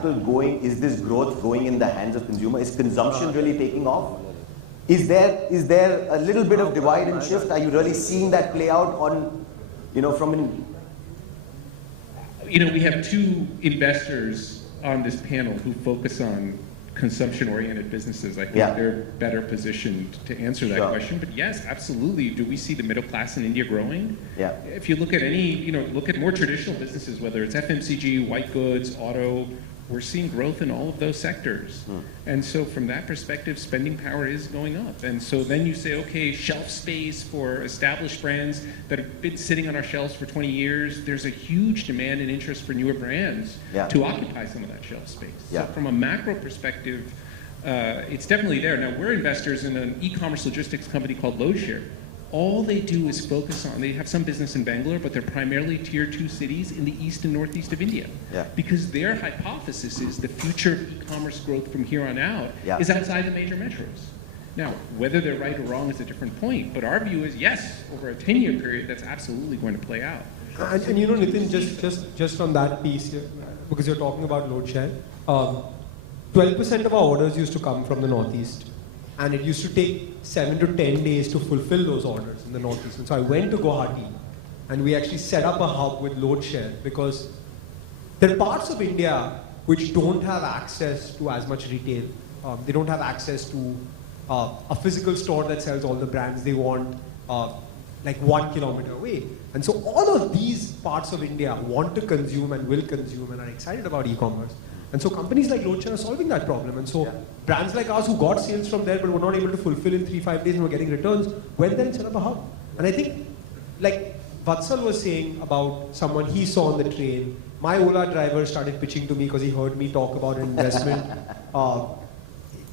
capital going, is this growth going in the hands of consumer? Is consumption really taking off? Is there a little bit of divide and shift? Are you really seeing that play out on, from an... We have two investors on this panel who focus on consumption-oriented businesses. I think they're better positioned to answer that question. But yes, absolutely. Do we see the middle class in India growing? Yeah. If you look at look at more traditional businesses, whether it's FMCG, white goods, auto, we're seeing growth in all of those sectors. And so from that perspective, spending power is going up. And so then you say, okay, shelf space for established brands that have been sitting on our shelves for 20 years, there's a huge demand and interest for newer brands to occupy some of that shelf space. So from a macro perspective, it's definitely there. Now, we're investors in an e-commerce logistics company called Loadshare. All they do is focus on, they have some business in Bangalore, but they're primarily tier 2 cities in the east and northeast of India. Because their hypothesis is the future of e-commerce growth from here on out is outside the major metros. Now, whether they're right or wrong is a different point, but our view is yes, over a 10-year period, that's absolutely going to play out. And Nitin, just on that piece, because you're talking about Loadshare, 12% of our orders used to come from the northeast. And it used to take 7 to 10 days to fulfill those orders in the northeast. And so I went to Guwahati, and we actually set up a hub with Loadshare, because there are parts of India which don't have access to as much retail. They don't have access to a physical store that sells all the brands they want, like 1 kilometer away. And so all of these parts of India want to consume and will consume and are excited about e-commerce. And so companies like Loadshare are solving that problem. And so brands like ours who got sales from there but were not able to fulfill in 3-5 days and were getting returns, went there and set up a hub. And I think, like Vatsal was saying about someone he saw on the train, my Ola driver started pitching to me because he heard me talk about an investment while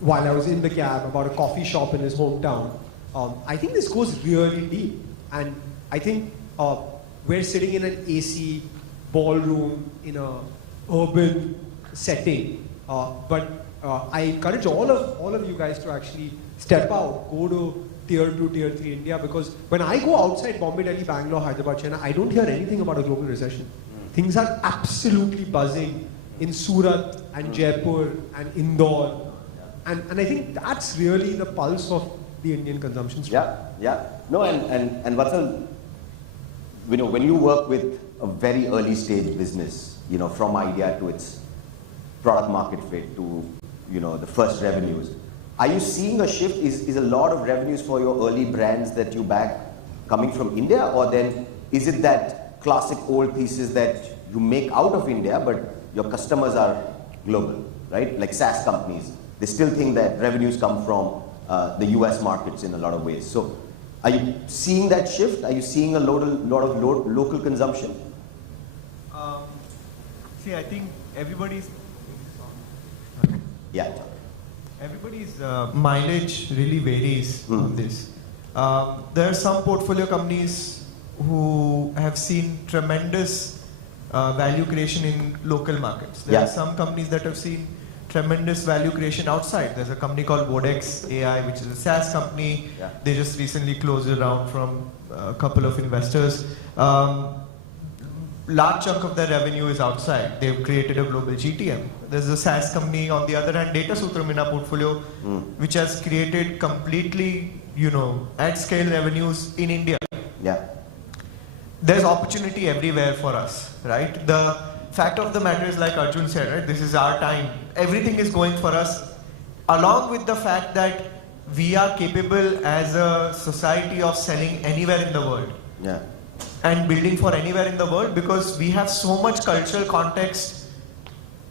I was in the cab about a coffee shop in his hometown. I think this goes really deep. And I think we're sitting in an AC ballroom in a urban setting, but I encourage all of you guys to actually step out, go to tier 2, tier 3 India, because when I go outside Bombay, Delhi, Bangalore, Hyderabad, Chennai, I don't hear anything about a global recession. Things are absolutely buzzing in Surat and Jaipur and Indore, and I think that's really the pulse of the Indian consumption story. No, and Vatsal, when you work with a very early stage business, from idea to its product market fit to the first revenues, are you seeing a shift? Is a lot of revenues for your early brands that you back coming from India, or then is it that classic old thesis that you make out of India but your customers are global, right? Like SaaS companies, they still think that revenues come from the US markets in a lot of ways. So are you seeing that shift? Are you seeing a lot of local consumption? See, I think everybody's mileage really varies on this. There are some portfolio companies who have seen tremendous value creation in local markets. There are some companies that have seen tremendous value creation outside. There's a company called Vodex AI, which is a SaaS company. They just recently closed a round from a couple of investors. Large chunk of their revenue is outside. They've created a global GTM. There's a SaaS company on the other hand, Data Sutram in our portfolio, which has created completely, at scale revenues in India. There's opportunity everywhere for us, right? The fact of the matter is, like Arjun said, right? This is our time. Everything is going for us, along with the fact that we are capable as a society of selling anywhere in the world. And building for anywhere in the world, because we have so much cultural context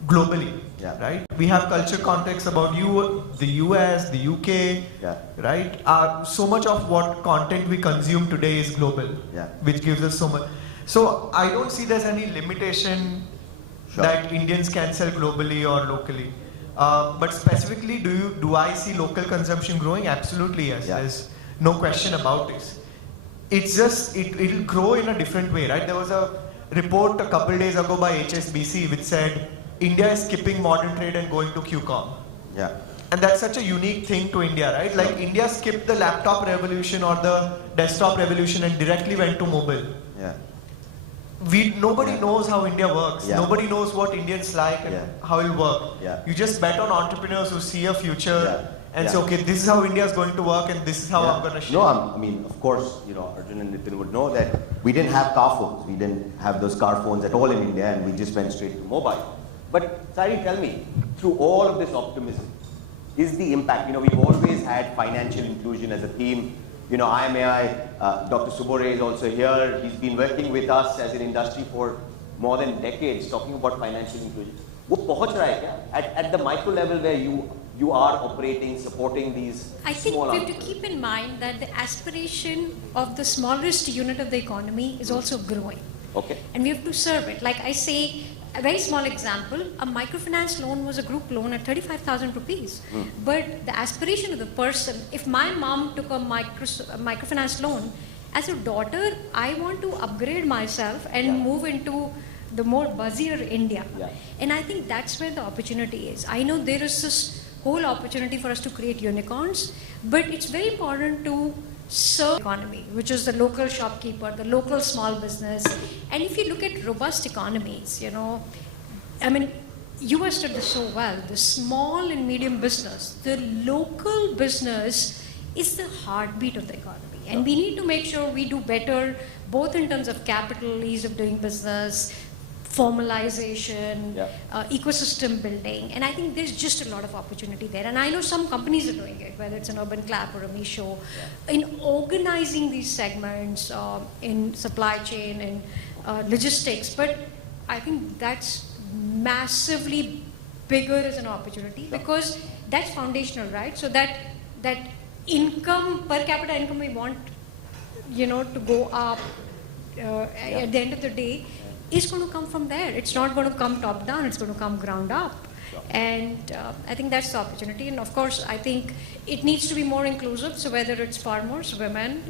globally, right? We have cultural context about the US, the UK, right? So much of what content we consume today is global, which gives us so much. So I don't see there's any limitation that Indians can sell globally or locally. But specifically, do I see local consumption growing? Absolutely, yes. There's no question about this. It's just, it'll grow in a different way, right? There was a report a couple days ago by HSBC which said India is skipping modern trade and going to QCOM. And that's such a unique thing to India, right? Like India skipped the laptop revolution or the desktop revolution and directly went to mobile. nobody Yeah. knows how India works. Yeah. Nobody knows what Indians like and Yeah. how it'll work. Yeah. You just bet on entrepreneurs who see a future Yeah. and Yeah. say, okay, this is how India is going to work and this is how Yeah. I'm going to shape. No, I mean, of course, Arjun and Nitin would know that we didn't have car phones. We didn't have those car phones at all in India, and we just went straight to mobile. But Sari, tell me, through all of this optimism, is the impact, we've always had financial inclusion as a theme. IMAI, Dr. Subore is also here. He's been working with us as an industry for more than decades, talking about financial inclusion. वो पहुंच रहा है क्या? At the micro level where you are operating, supporting these I think small we have to entrepreneurs. keep in mind that the aspiration of the smallest unit of the economy is also growing. Okay. And we have to serve it. Like I say, a very small example, a microfinance loan was a group loan at 35,000 rupees. But the aspiration of the person, if my mom took a microfinance loan, as a daughter, I want to upgrade myself and Yeah. move into the more buzzier India. Yeah. And I think that's where the opportunity is. I know there is this whole opportunity for us to create unicorns, but it's very important to serve economy, which is the local shopkeeper, the local small business. And if you look at robust economies, I mean, US did this so well. The small and medium business, the local business is the heartbeat of the economy. And we need to make sure we do better, both in terms of capital, ease of doing business, formalization, ecosystem building, and I think there's just a lot of opportunity there. And I know some companies are doing it, whether it's an Urban Clap or a Meesho, in organizing these segments in supply chain and logistics. But I think that's massively bigger as an opportunity because that's foundational, right? So that income, per capita income, we want, to go up at the end of the day. Is going to come from there. It's not going to come top down, it's going to come ground up. And I think that's the opportunity. And of course, I think it needs to be more inclusive. So whether it's farmers, women,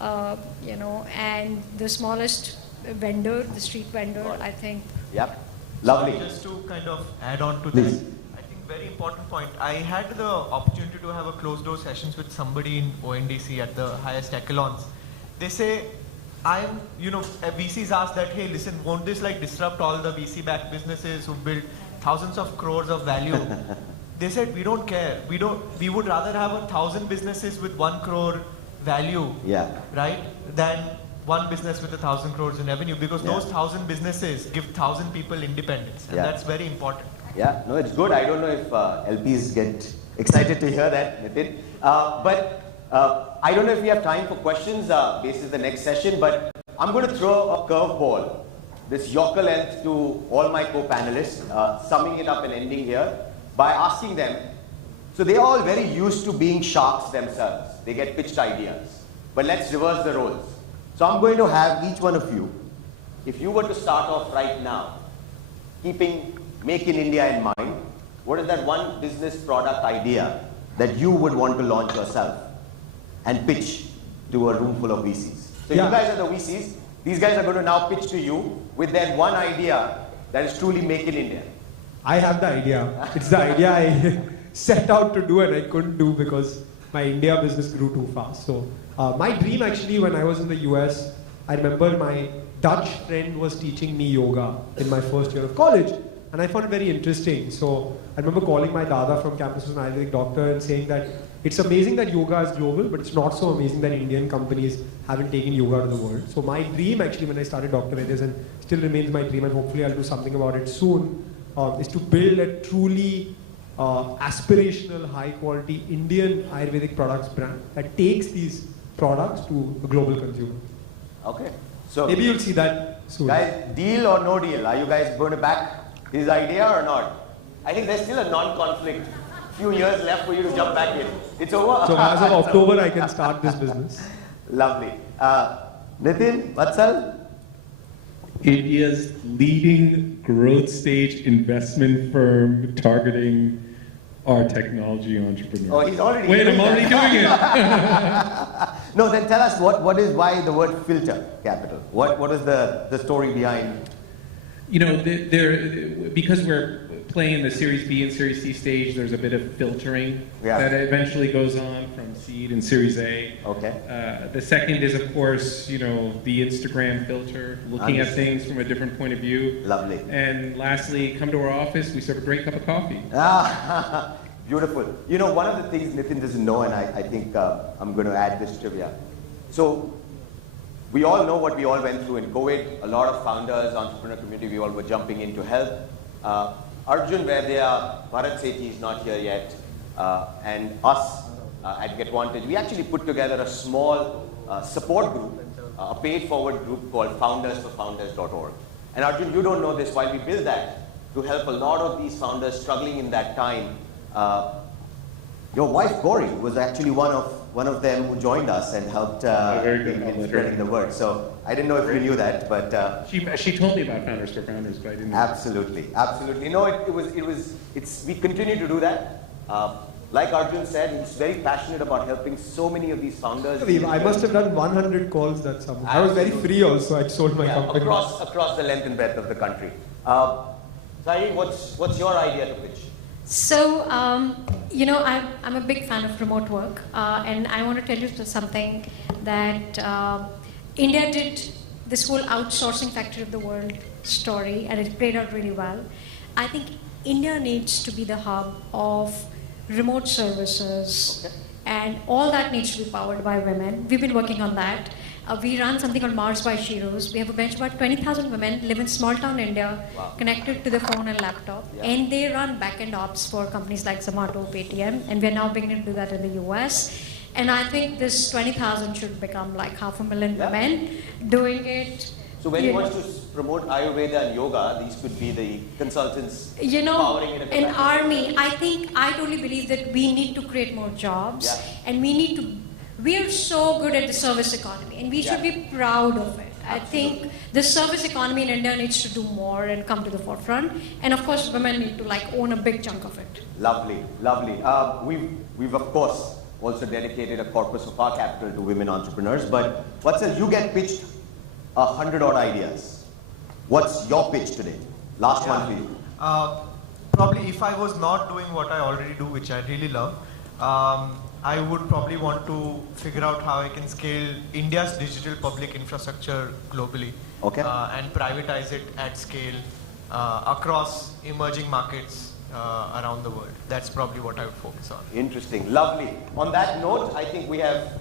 and the smallest vendor, the street vendor, I think. Yep. Lovely. Just to kind of add on to Please. that, I think very important point. I had the opportunity to have a closed door sessions with somebody in ONDC at the highest echelons. They say, VCs ask that, hey, listen, won't this disrupt all the VC-backed businesses who build thousands of crores of value? They said, we don't care. We would rather have 1,000 businesses with 1 crore value, right, than one business with 1,000 crores in revenue, because those 1,000 businesses give 1,000 people independence, and that's very important. Yeah, no, it's good. I don't know if LPs get excited to hear that, Nitin. But I don't know if we have time for questions. This is the next session, but I'm going to throw a curveball, this Yorker length, to all my co-panelists, summing it up and ending here by asking them. So they're all very used to being sharks themselves. They get pitched ideas. But let's reverse the roles. So I'm going to have each one of you, if you were to start off right now, keeping Make in India in mind, what is that one business product idea that you would want to launch yourself and pitch to a room full of VCs? So you guys are the VCs. These guys are going to now pitch to you with that one idea that is truly Make in India. I have the idea. It's the idea I set out to do and I couldn't do because my India business grew too fast. So my dream actually, when I was in the US, I remember my Dutch friend was teaching me yoga in my first year of college. And I found it very interesting. So I remember calling my dada from campus, who's an Ayurvedic doctor, and saying that it's amazing that yoga is global, but it's not so amazing that Indian companies haven't taken yoga to the world. So my dream actually when I started Dr. Vedas, and still remains my dream, and hopefully I'll do something about it soon, is to build a truly aspirational, high quality Indian Ayurvedic products brand that takes these products to the global consumer. Okay. So maybe you'll see that soon. Guys, deal or no deal? Are you guys going to back his idea or not? I think there's still a non-conflict. Few years left for you to jump back in. It's over. So as of October, I can start this business. Lovely. Nitin, Vatsal? India's leading growth stage investment firm targeting our technology entrepreneurs. Oh, he's already Wait, doing I'm already that. doing it. No, then tell us why the word filter capital? What is the story behind? Because we're play in the Series B and Series C stage, there's a bit of filtering that eventually goes on from seed and Series A. Okay. The second is, of course, the Instagram filter, looking at things from a different point of view. Lovely. And lastly, come to our office, we serve a great cup of coffee. Beautiful. One of the things Nitin doesn't know, and I think I'm going to add this trivia. So, we all know what we all went through in COVID. A lot of founders, entrepreneur community, we all were jumping in to help. Arjun Vaidya, Bharat Sethi is not here yet, and us at GetVantage, we actually put together a small support group, a paid forward group called foundersforfounders.org. And Arjun, you don't know this, while we built that to help a lot of these founders struggling in that time, your wife Gauri was actually one of them who joined us and helped in spreading the word. So I didn't know if you knew that, but she told me about Founders for Founders, but I didn't know. Absolutely. No, we continue to do that. Like Arjun said, he's very passionate about helping so many of these founders. I must have done 100 calls that summer. I was very free also. I sold my company. Across the length and breadth of the country. Sairi, what's your idea to pitch? So, I'm a big fan of remote work, and I want to tell you something that India did this whole outsourcing factory of the world story, and it played out really well. I think India needs to be the hub of remote services, and all that needs to be powered by women. We've been working on that. We run something called Mars by Sheroes. We have a bench of about 20,000 women live in small town India, connected to the phone and laptop, and they run back-end ops for companies like Zomato, Paytm, and we're now beginning to do that in the US. And I think this 20,000 should become like 500,000 women doing it. So when he wants to promote Ayurveda and yoga, these could be the consultants powering it. An army. I totally believe that we need to create more jobs, and we are so good at the service economy, and we should be proud of it. I think the service economy in India needs to do more and come to the forefront. And of course, women need to own a big chunk of it. Lovely. We've of course also dedicated a corpus of our capital to women entrepreneurs. But Vatsal, you get pitched 100 odd ideas. What's your pitch today? Last one for you. Probably if I was not doing what I already do, which I really love, I would probably want to figure out how I can scale India's digital public infrastructure globally and privatize it at scale across emerging markets around the world. That's probably what I would focus on. Interesting, lovely. On that note, I think we have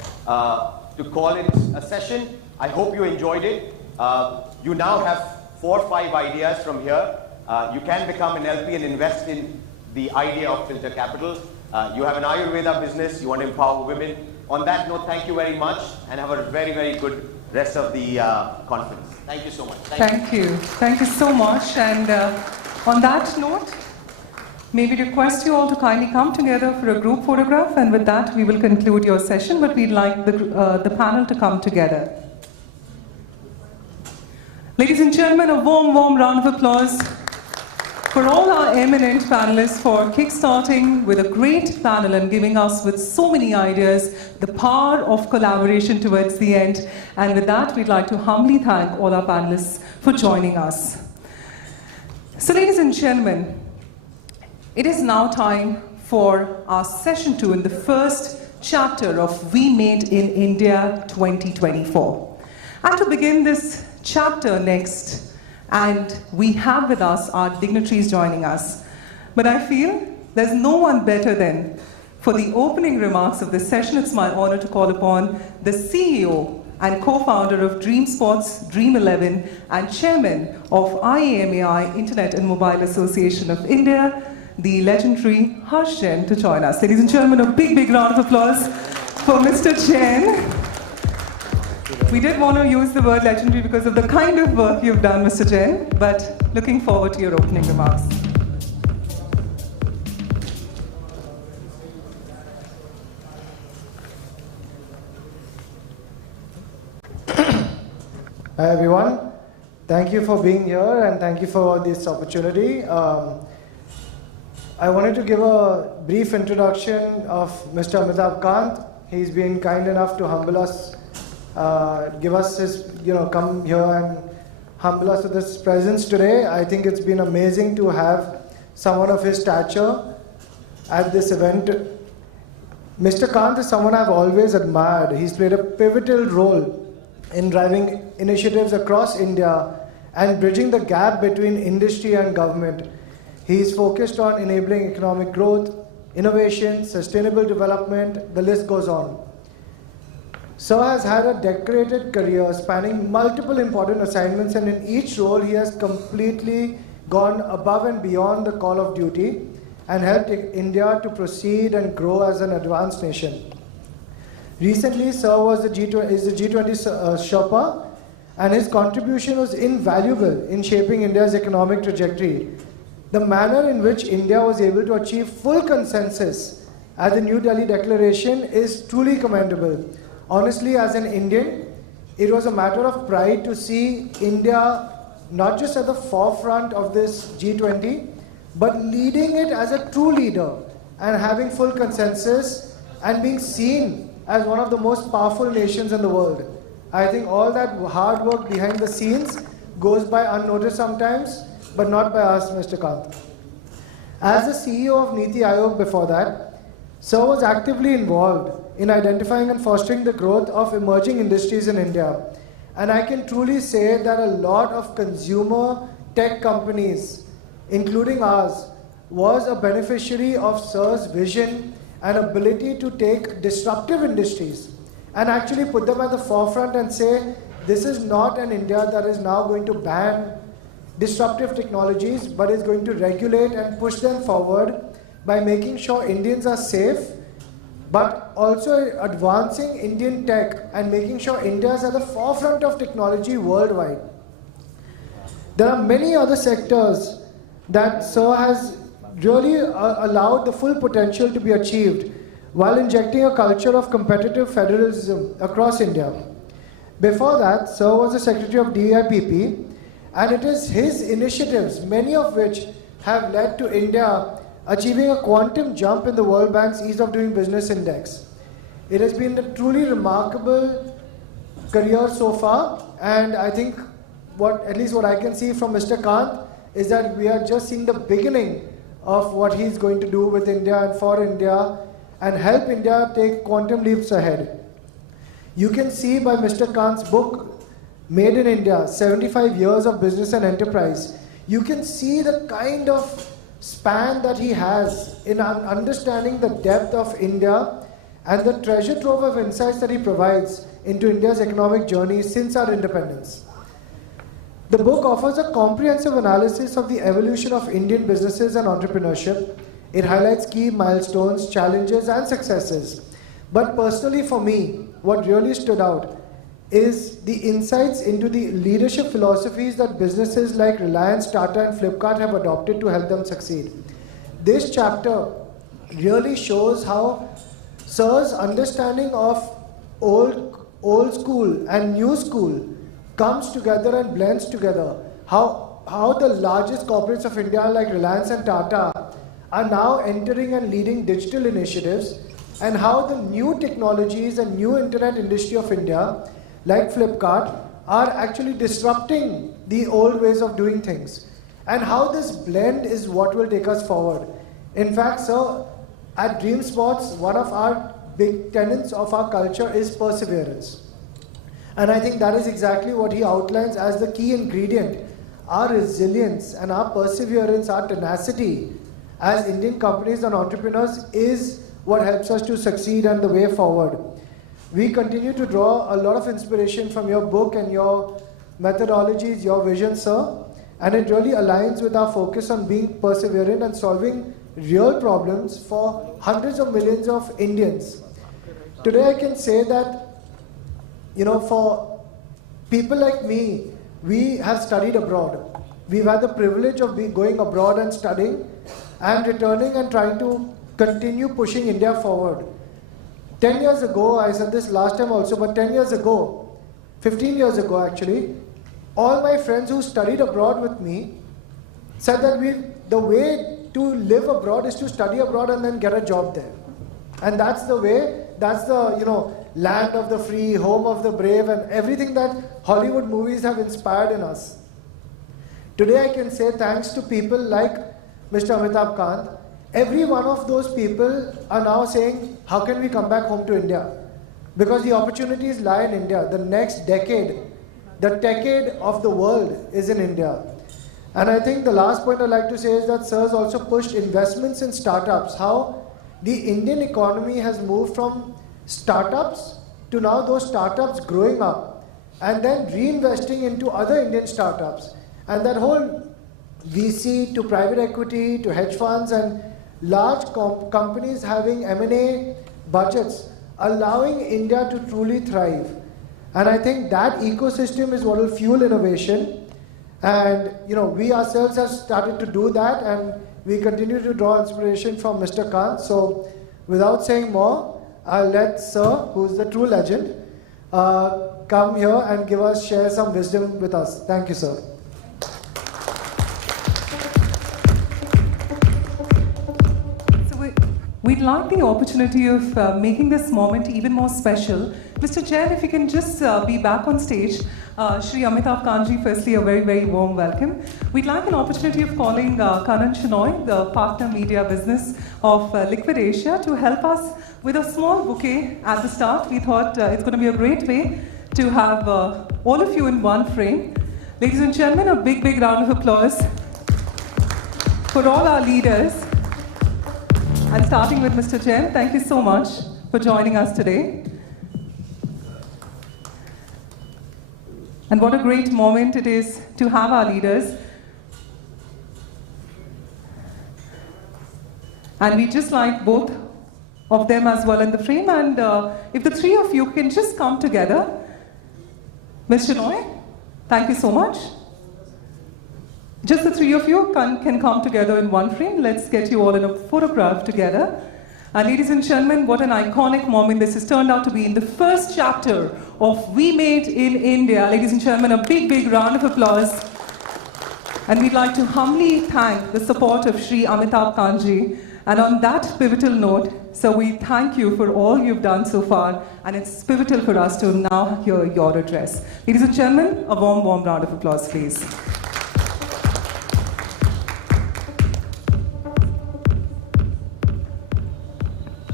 to call it a session. I hope you enjoyed it. You now have 4 or 5 ideas from here. You can become an LP and invest in the idea of Filter Capital. You have an Ayurveda business, you want to empower women. On that note, thank you very much and have a very, very good rest of the conference. Thank you so much. Thank you. Thank you so much. And on that note, may we request you all to kindly come together for a group photograph, and with that we will conclude your session, but we'd like the panel to come together. Ladies and gentlemen, a warm, warm round of applause for all our eminent panelists for kickstarting with a great panel and giving us with so many ideas the power of collaboration towards the end. And with that, we'd like to humbly thank all our panelists for joining us. So ladies and gentlemen, it is now time for our session 2 in the first chapter of We Made in India 2024. And to begin this chapter next, and we have with us our dignitaries joining us. But I feel there's no one better than, for the opening remarks of this session, it's my honor to call upon the CEO and co-founder of Dream Sports, Dream11, and chairman of IAMAI, Internet and Mobile Association of India, the legendary Harsh Jain, to join us. Ladies and gentlemen, a big, big round of applause for Mr. Jain. We did want to use the word legendary because of the kind of work you've done, Mr. Jain, but looking forward to your opening remarks. Hi everyone, thank you for being here and thank you for this opportunity. I wanted to give a brief introduction of Mr. Amitabh Kant. He's been kind enough to humble us, give us his, come here and humble us with his presence today. I think it's been amazing to have someone of his stature at this event. Mr. Kant is someone I've always admired. He's played a pivotal role in driving initiatives across India and bridging the gap between industry and government. He's focused on enabling economic growth, innovation, sustainable development, the list goes on. Sir has had a decorated career spanning multiple important assignments, and in each role he has completely gone above and beyond the call of duty and helped India to proceed and grow as an advanced nation. Recently, Sir was the G20 Sherpa, and his contribution was invaluable in shaping India's economic trajectory. The manner in which India was able to achieve full consensus at the New Delhi Declaration is truly commendable. Honestly, as an Indian, it was a matter of pride to see India not just at the forefront of this G20, but leading it as a true leader and having full consensus and being seen as one of the most powerful nations in the world. I think all that hard work behind the scenes goes by unnoticed sometimes, but not by us, Mr. Kant. As the CEO of Niti Aayog before that, Sir was actively involved in identifying and fostering the growth of emerging industries in India. And I can truly say that a lot of consumer tech companies, including ours, was a beneficiary of Sir's vision and ability to take disruptive industries and actually put them at the forefront and say, this is not an India that is now going to ban disruptive technologies, but is going to regulate and push them forward by making sure Indians are safe, but also advancing Indian tech and making sure India is at the forefront of technology worldwide. There are many other sectors that Sir has really allowed the full potential to be achieved while injecting a culture of competitive federalism across India. Before that, Sir was the Secretary of DIPP, and it is his initiatives, many of which have led to India achieving a quantum jump in the World Bank's Ease of Doing Business Index. It has been a truly remarkable career so far, and I think at least what I can see from Mr. Kant is that we are just seeing the beginning of what he's going to do with India and for India and help India take quantum leaps ahead. You can see by Mr. Kant's book, Made in India, 75 Years of Business and Enterprise, you can see the kind of span that he has in understanding the depth of India and the treasure trove of insights that he provides into India's economic journey since our independence. The book offers a comprehensive analysis of the evolution of Indian businesses and entrepreneurship. It highlights key milestones, challenges, and successes. But personally for me, what really stood out is the insights into the leadership philosophies that businesses like Reliance, Tata, and Flipkart have adopted to help them succeed. This chapter really shows how Sir's understanding of old school and new school comes together and blends together. How the largest corporates of India like Reliance and Tata are now entering and leading digital initiatives, and how the new technologies and new internet industry of India like Flipkart are actually disrupting the old ways of doing things, and how this blend is what will take us forward. In fact, sir, at Dream Sports, one of our big tenets of our culture is perseverance. And I think that is exactly what he outlines as the key ingredient. Our resilience and our perseverance, our tenacity as Indian companies and entrepreneurs is what helps us to succeed and the way forward. We continue to draw a lot of inspiration from your book and your methodologies, your vision, sir, and it really aligns with our focus on being perseverant and solving real problems for hundreds of millions of Indians. Today I can say that, for people like me, we have studied abroad. We've had the privilege of going abroad and studying and returning and trying to continue pushing India forward. 10 years ago, I said this last time also, but 10 years ago, 15 years ago actually, all my friends who studied abroad with me said that the way to live abroad is to study abroad and then get a job there. And that's the way, that's the, land of the free, home of the brave, and everything that Hollywood movies have inspired in us. Today I can say thanks to people like Mr. Amitabh Kant, every one of those people are now saying, how can we come back home to India? Because the opportunities lie in India. The next decade, the decade of the world is in India. And I think the last point I'd like to say is that Sir has also pushed investments in startups. How the Indian economy has moved from startups to now those startups growing up and then reinvesting into other Indian startups. And that whole VC to private equity to hedge funds and large companies having M&A budgets, allowing India to truly thrive. And I think that ecosystem is what will fuel innovation. And we ourselves have started to do that, and we continue to draw inspiration from Mr. Kant. So without saying more, I'll let Sir, who's the true legend, come here and share some wisdom with us. Thank you, sir. We'd like the opportunity of making this moment even more special. Mr. Jain, if you can just be back on stage. Shri Amitabh Kantji, firstly, a very, very warm welcome. We'd like an opportunity of calling Karan Shenoy, the partner media business of Liquid Asia, to help us with a small bouquet at the start. We thought it's going to be a great way to have all of you in one frame. Ladies and gentlemen, a big, big round of applause for all our leaders. And starting with Mr. Jain, thank you so much for joining us today. And what a great moment it is to have our leaders. And we just like both of them as well in the frame. And if the three of you can just come together. Ms. Shenoy, thank you so much. Just the three of you can come together in one frame. Let's get you all in a photograph together. And ladies and gentlemen, what an iconic moment this has turned out to be in the first chapter of We Made in India. Ladies and gentlemen, a big, big round of applause. And we'd like to humbly thank the support of Shri Amitabh Kantji. And on that pivotal note, so we thank you for all you've done so far. And it's pivotal for us to now hear your address. Ladies and gentlemen, a warm, warm round of applause, please.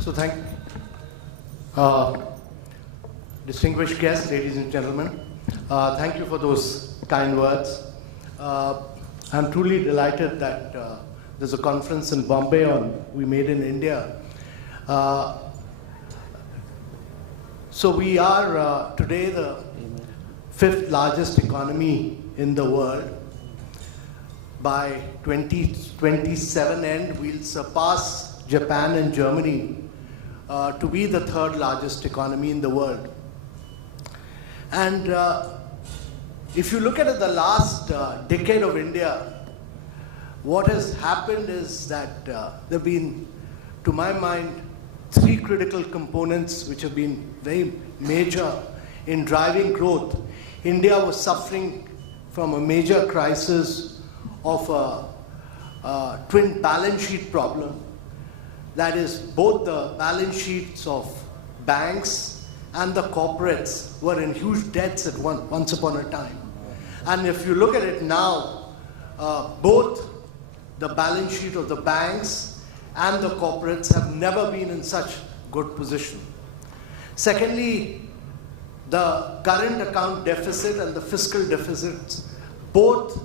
So distinguished guests, ladies and gentlemen, thank you for those kind words. I'm truly delighted that there's a conference in Bombay on We Made in India. So we are today the 5th largest economy in the world. By 2027 end, we'll surpass Japan and Germany to be the 3rd largest economy in the world. And if you look at the last decade of India, what has happened is that there have been, to my mind, 3 critical components which have been very major in driving growth. India was suffering from a major crisis of a twin balance sheet problem. That is, both the balance sheets of banks and the corporates were in huge debts at once upon a time. And if you look at it now, both the balance sheet of the banks and the corporates have never been in such good position. Secondly, the current account deficit and the fiscal deficits both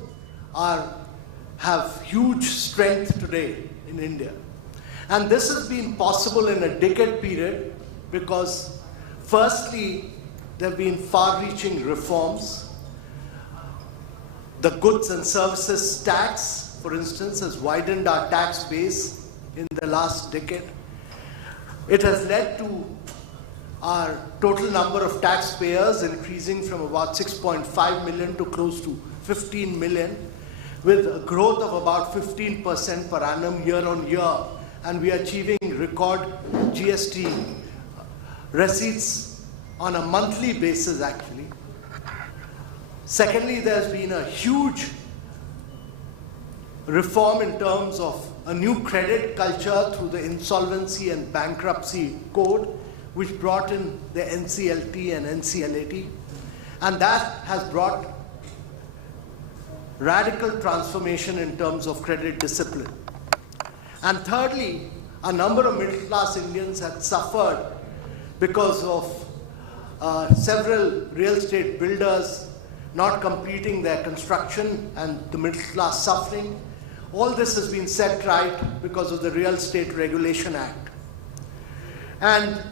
have huge strength today in India. And this has been possible in a decade period because, firstly, there have been far-reaching reforms. The goods and services tax, for instance, has widened our tax base in the last decade. It has led to our total number of taxpayers increasing from about 6.5 million to close to 15 million, with a growth of about 15% per annum year on year. And we are achieving record GST receipts on a monthly basis, actually. Secondly, there's been a huge reform in terms of a new credit culture through the Insolvency and Bankruptcy Code, which brought in the NCLT and NCLAT. And that has brought radical transformation in terms of credit discipline. And thirdly, a number of middle-class Indians had suffered because of several real estate builders not completing their construction and the middle class suffering. All this has been set right because of the Real Estate Regulation Act. And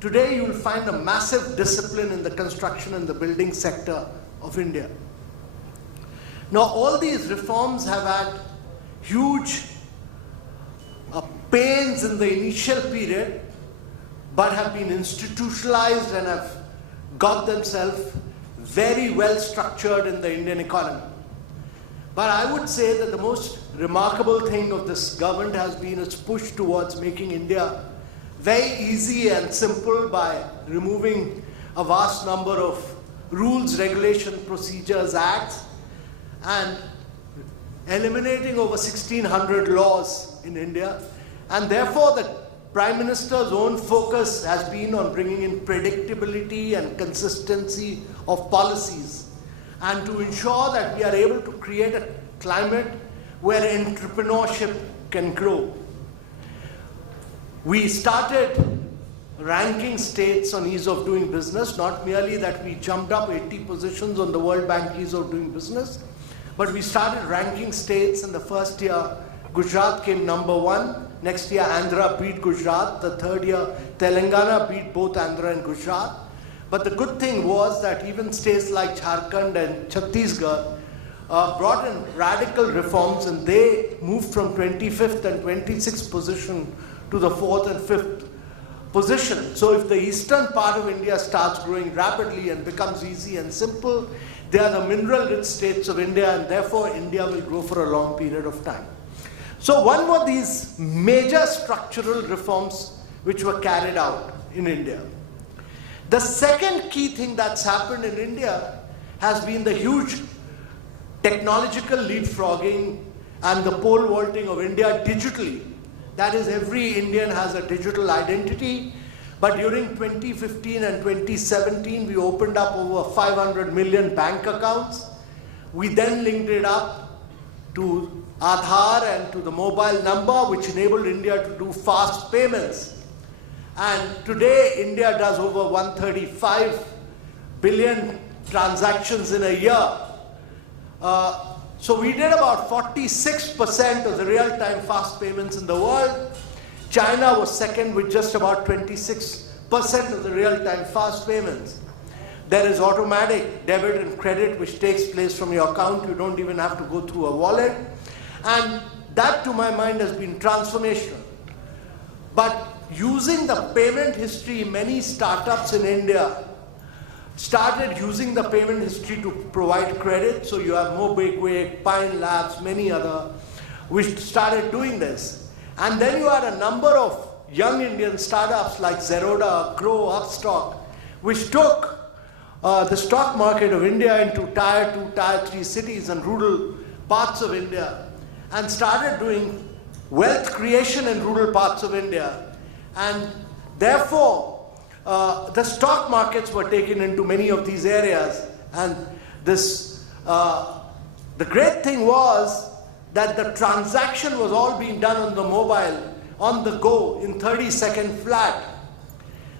today you will find a massive discipline in the construction and the building sector of India. Now all these reforms have had huge pains in the initial period, but have been institutionalized and have got themselves very well structured in the Indian economy. But I would say that the most remarkable thing of this government has been its push towards making India very easy and simple by removing a vast number of rules, regulation, procedures, acts, and eliminating over 1,600 laws in India. And therefore, the Prime Minister's own focus has been on bringing in predictability and consistency of policies, and to ensure that we are able to create a climate where entrepreneurship can grow. We started ranking states on ease of doing business, not merely that we jumped up 80 positions on the World Bank ease of doing business, but we started ranking states. In the first year, Gujarat came number 1. Next year, Andhra beat Gujarat. The third year, Telangana beat both Andhra and Gujarat. But the good thing was that even states like Jharkhand and Chhattisgarh brought in radical reforms, and they moved from 25th and 26th position to the 4th and 5th position. So if the eastern part of India starts growing rapidly and becomes easy and simple, they are the mineral-rich states of India, and therefore India will grow for a long period of time. So one were these major structural reforms which were carried out in India. The second key thing that's happened in India has been the huge technological leapfrogging and the pole vaulting of India digitally. That is, every Indian has a digital identity, but during 2015 and 2017 we opened up over 500 million bank accounts. We then linked it up to Aadhaar and to the mobile number, which enabled India to do fast payments. And today India does over 135 billion transactions in a year. So we did about 46% of the real-time fast payments in the world. China was second with just about 26% of the real-time fast payments. There is automatic debit and credit which takes place from your account. You don't even have to go through a wallet. And that, to my mind, has been transformational. But using the payment history, many startups in India started using the payment history to provide credit. So you have Mobigway, Pine Labs, many other, which started doing this. And then you had a number of young Indian startups like Zerodha, Grow, Upstock, which took the stock market of India into tier 2, tier 3 cities and rural parts of India, and started doing wealth creation in rural parts of India. And therefore, the stock markets were taken into many of these areas. And this, the great thing was that the transaction was all being done on the mobile, on the go, in 30-second flat.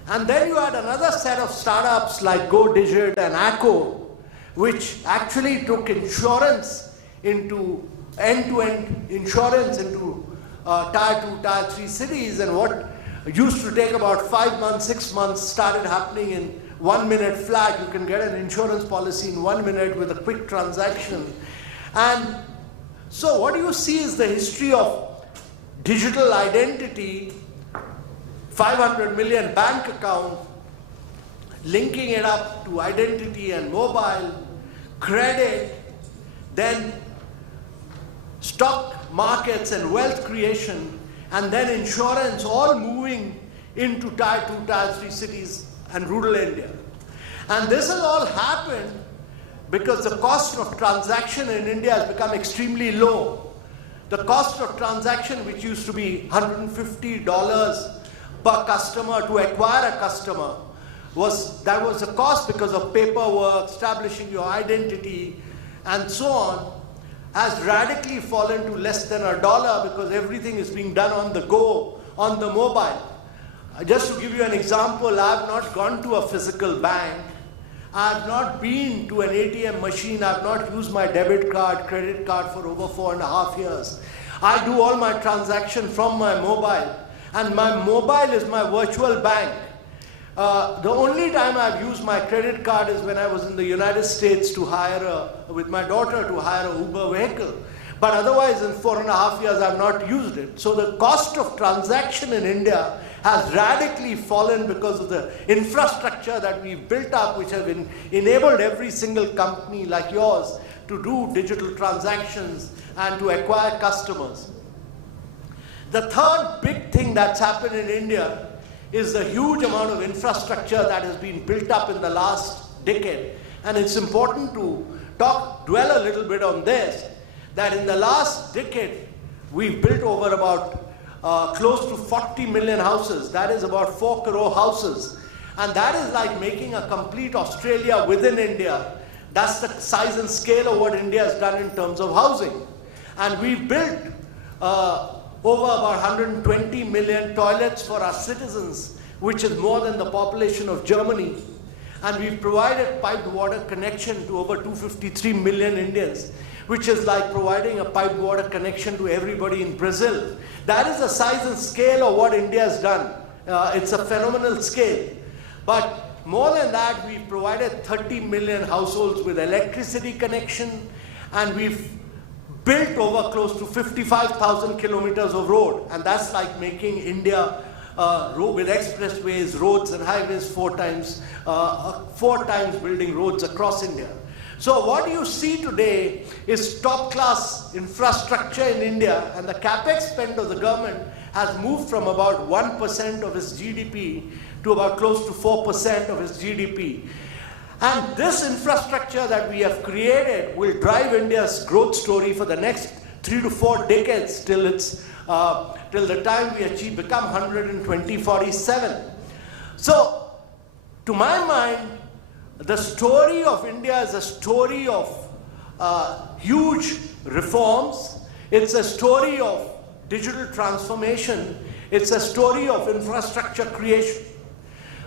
And then you had another set of startups like GoDigit and Acko, which actually took insurance into end-to-end insurance into tier 2, tier 3 cities, and what used to take about 5 months, 6 months started happening in 1 minute flat. You can get an insurance policy in 1 minute with a quick transaction. And so what you see is the history of digital identity, 500 million bank account, linking it up to identity and mobile, credit, then stock markets and wealth creation, and then insurance, all moving into tier 2, tier 3 cities and rural India. And this has all happened because the cost of transaction in India has become extremely low. The cost of transaction, which used to be $150 per customer to acquire a customer, was a cost because of paperwork, establishing your identity, and so on. has radically fallen to less than $1 because everything is being done on the go, on the mobile. Just to give you an example, I have not gone to a physical bank. I have not been to an ATM machine. I have not used my debit card, credit card for over 4.5 years. I do all my transactions from my mobile, and my mobile is my virtual bank. The only time I've used my credit card is when I was in the United States to hire with my daughter to hire a Uber vehicle. But otherwise, in 4.5 years, I've not used it. So the cost of transaction in India has radically fallen because of the infrastructure that we've built up, which have enabled every single company like yours to do digital transactions and to acquire customers. The third big thing that's happened in India is the huge amount of infrastructure that has been built up in the last decade. And it's important to dwell a little bit on this, that in the last decade, we've built over about close to 40 million houses. That is about 4 crore houses. And that is like making a complete Australia within India. That's the size and scale of what India has done in terms of housing. And we've built over about 120 million toilets for our citizens, which is more than the population of Germany. And we've provided piped water connection to over 253 million Indians, which is like providing a piped water connection to everybody in Brazil. That is the size and scale of what India has done. It's a phenomenal scale. But more than that, we've provided 30 million households with electricity connection, and we've built over close to 55,000 kilometers of road. And that's like making India with expressways, roads and highways 4 times building roads across India. So what you see today is top-class infrastructure in India, and the capex spend of the government has moved from about 1% of its GDP to about close to 4% of its GDP. And this infrastructure that we have created will drive India's growth story for the next 3 to 4 decades till the time we become 100 in 2047. So, to my mind, the story of India is a story of huge reforms. It's a story of digital transformation. It's a story of infrastructure creation.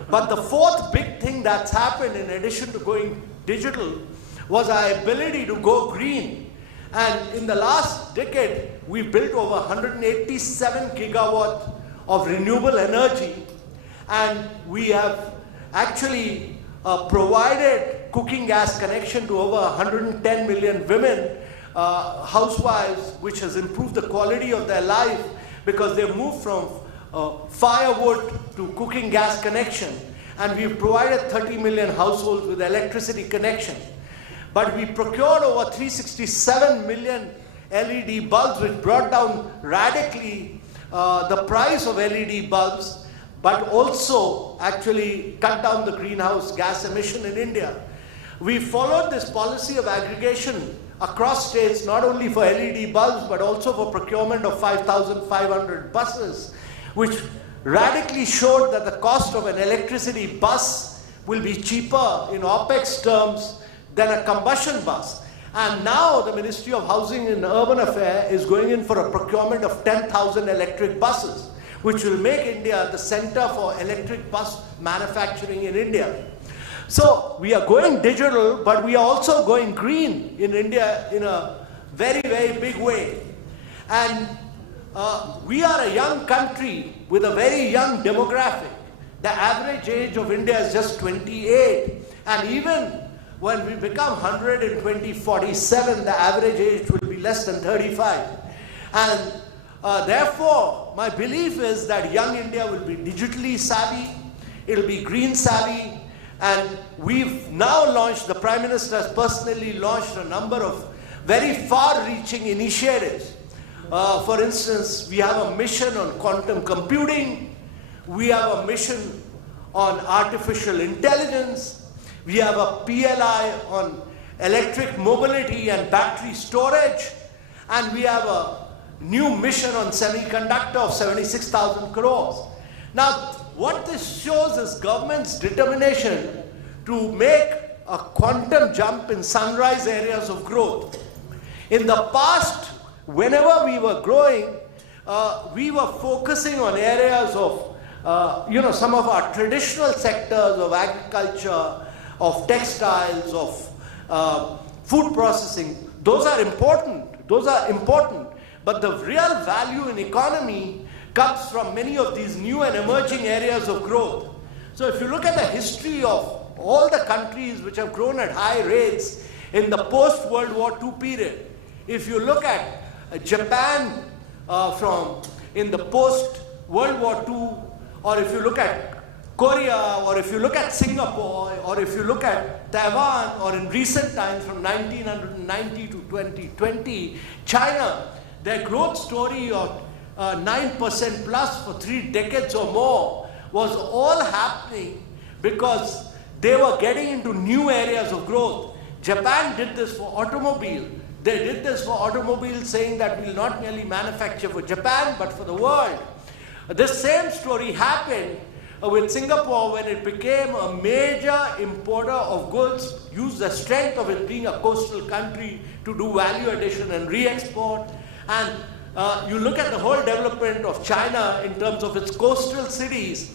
But the fourth big thing that's happened in addition to going digital was our ability to go green. And in the last decade, we built over 187 gigawatt of renewable energy, and we have actually provided cooking gas connection to over 110 million women, housewives, which has improved the quality of their life because they moved from firewood to cooking gas connection. And we've provided 30 million households with electricity connection. But we procured over 367 million LED bulbs, which brought down radically the price of LED bulbs, but also actually cut down the greenhouse gas emission in India. We followed this policy of aggregation across states, not only for LED bulbs, but also for procurement of 5,500 buses, which radically showed that the cost of an electricity bus will be cheaper in OPEX terms than a combustion bus. And now the Ministry of Housing and Urban Affairs is going in for a procurement of 10,000 electric buses, which will make India the center for electric bus manufacturing in India. So we are going digital, but we are also going green in India in a very, very big way. And we are a young country with a very young demographic. The average age of India is just 28. And even when we become 100 in 2047, the average age will be less than 35. And therefore, my belief is that young India will be digitally savvy, it'll be green savvy, and we've now launched, the Prime Minister has personally launched a number of very far-reaching initiatives. For instance, we have a mission on quantum computing, we have a mission on artificial intelligence, we have a PLI on electric mobility and battery storage, and we have a new mission on semiconductor of 76,000 crores. Now, what this shows is government's determination to make a quantum jump in sunrise areas of growth. In the past, whenever we were growing, we were focusing on areas of, some of our traditional sectors of agriculture, of textiles, of food processing. Those are important. Those are important. But the real value in economy comes from many of these new and emerging areas of growth. So if you look at the history of all the countries which have grown at high rates in the post-World War II period, if you look at Japan in the post-World War II, or if you look at Korea, or if you look at Singapore, or if you look at Taiwan, or in recent times from 1990 to 2020, China, their growth story of 9% plus for 3 decades or more was all happening because they were getting into new areas of growth. Japan did this for automobile. They did this for automobiles, saying that we'll not merely manufacture for Japan, but for the world. This same story happened with Singapore when it became a major importer of goods, used the strength of it being a coastal country to do value addition and re-export. And you look at the whole development of China in terms of its coastal cities,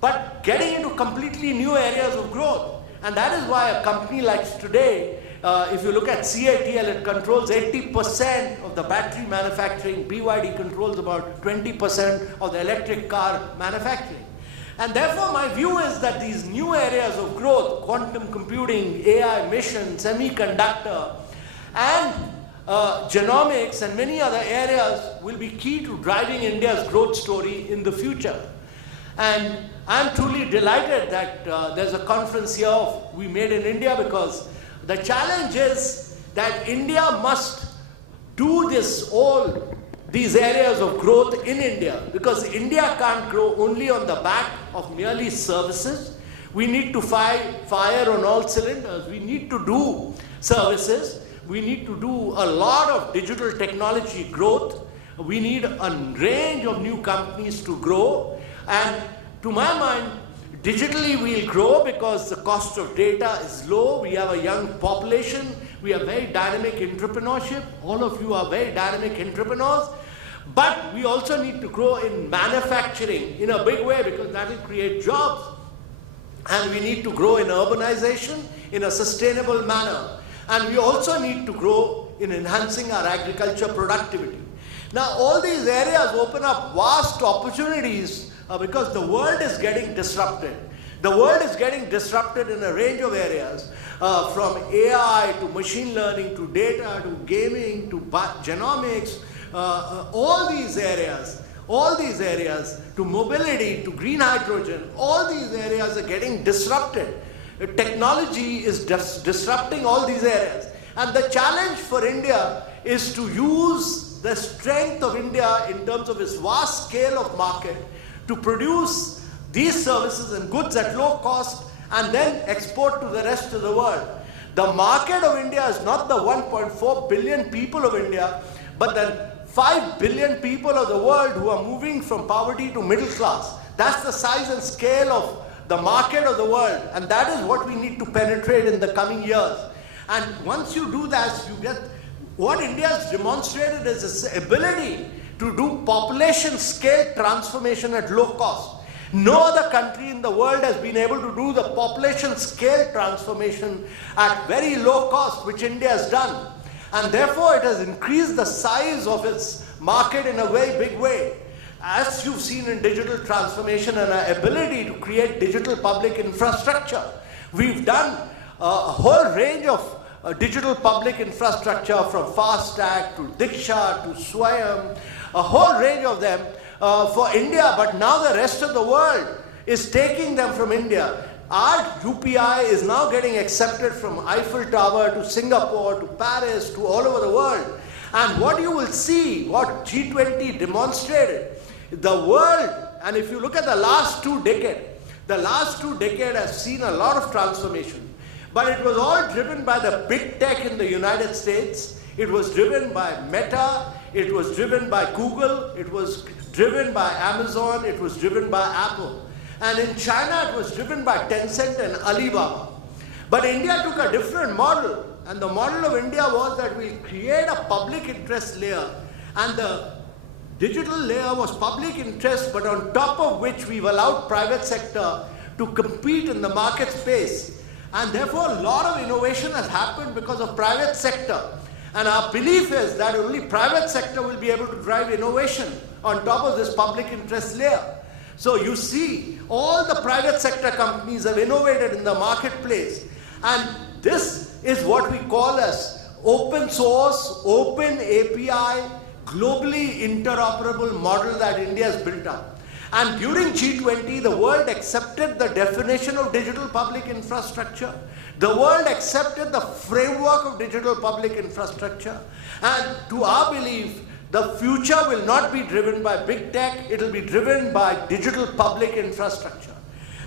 but getting into completely new areas of growth. And that is why a company like today, if you look at CATL, it controls 80% of the battery manufacturing. BYD controls about 20% of the electric car manufacturing. And therefore, my view is that these new areas of growth, quantum computing, AI mission, semiconductor, and genomics and many other areas will be key to driving India's growth story in the future. And I'm truly delighted that there's a conference here we made in India, because the challenge is that India must do these areas of growth in India, because India can't grow only on the back of merely services. We need to fire on all cylinders. We need to do services. We need to do a lot of digital technology growth. We need a range of new companies to grow. And to my mind, digitally we'll grow because the cost of data is low. We have a young population. We have very dynamic entrepreneurship. All of you are very dynamic entrepreneurs. But we also need to grow in manufacturing in a big way, because that will create jobs. And we need to grow in urbanization in a sustainable manner. And we also need to grow in enhancing our agriculture productivity. Now, all these areas open up vast opportunities because the world is getting disrupted. The world is getting disrupted in a range of areas, from AI to machine learning to data to gaming to genomics, all these areas to mobility to green hydrogen, all these areas are getting disrupted. Technology is disrupting all these areas. And the challenge for India is to use the strength of India in terms of its vast scale of market to produce these services and goods at low cost and then export to the rest of the world. The market of India is not the 1.4 billion people of India, but the 5 billion people of the world who are moving from poverty to middle class. That's the size and scale of the market of the world, and that is what we need to penetrate in the coming years. And once you do that, you get what India has demonstrated is its ability to do population scale transformation at low cost. No other country in the world has been able to do the population scale transformation at very low cost, which India has done. And therefore, it has increased the size of its market in a very big way. As you've seen in digital transformation and our ability to create digital public infrastructure, we've done a whole range of digital public infrastructure, from FASTag to Diksha to Swayam, a whole range of them for India, but now the rest of the world is taking them from India. Our UPI is now getting accepted from Eiffel Tower to Singapore to Paris to all over the world. And what you will see, what G20 demonstrated, the world, and if you look at the last 2 decades, the last 2 decades have seen a lot of transformation. But it was all driven by the big tech in the United States. It was driven by Meta. It was driven by Google. It was driven by Amazon. It was driven by Apple. And in China, it was driven by Tencent and Alibaba. But India took a different model. And the model of India was that we'll create a public interest layer, and the digital layer was public interest, but on top of which we've allowed private sector to compete in the market space. And therefore, a lot of innovation has happened because of private sector. And our belief is that only private sector will be able to drive innovation on top of this public interest layer. So you see, all the private sector companies have innovated in the marketplace. And this is what we call as open source, open API, globally interoperable model that India has built up. And during G20, the world accepted the definition of digital public infrastructure. The world accepted the framework of digital public infrastructure. And to our belief, the future will not be driven by big tech, it will be driven by digital public infrastructure.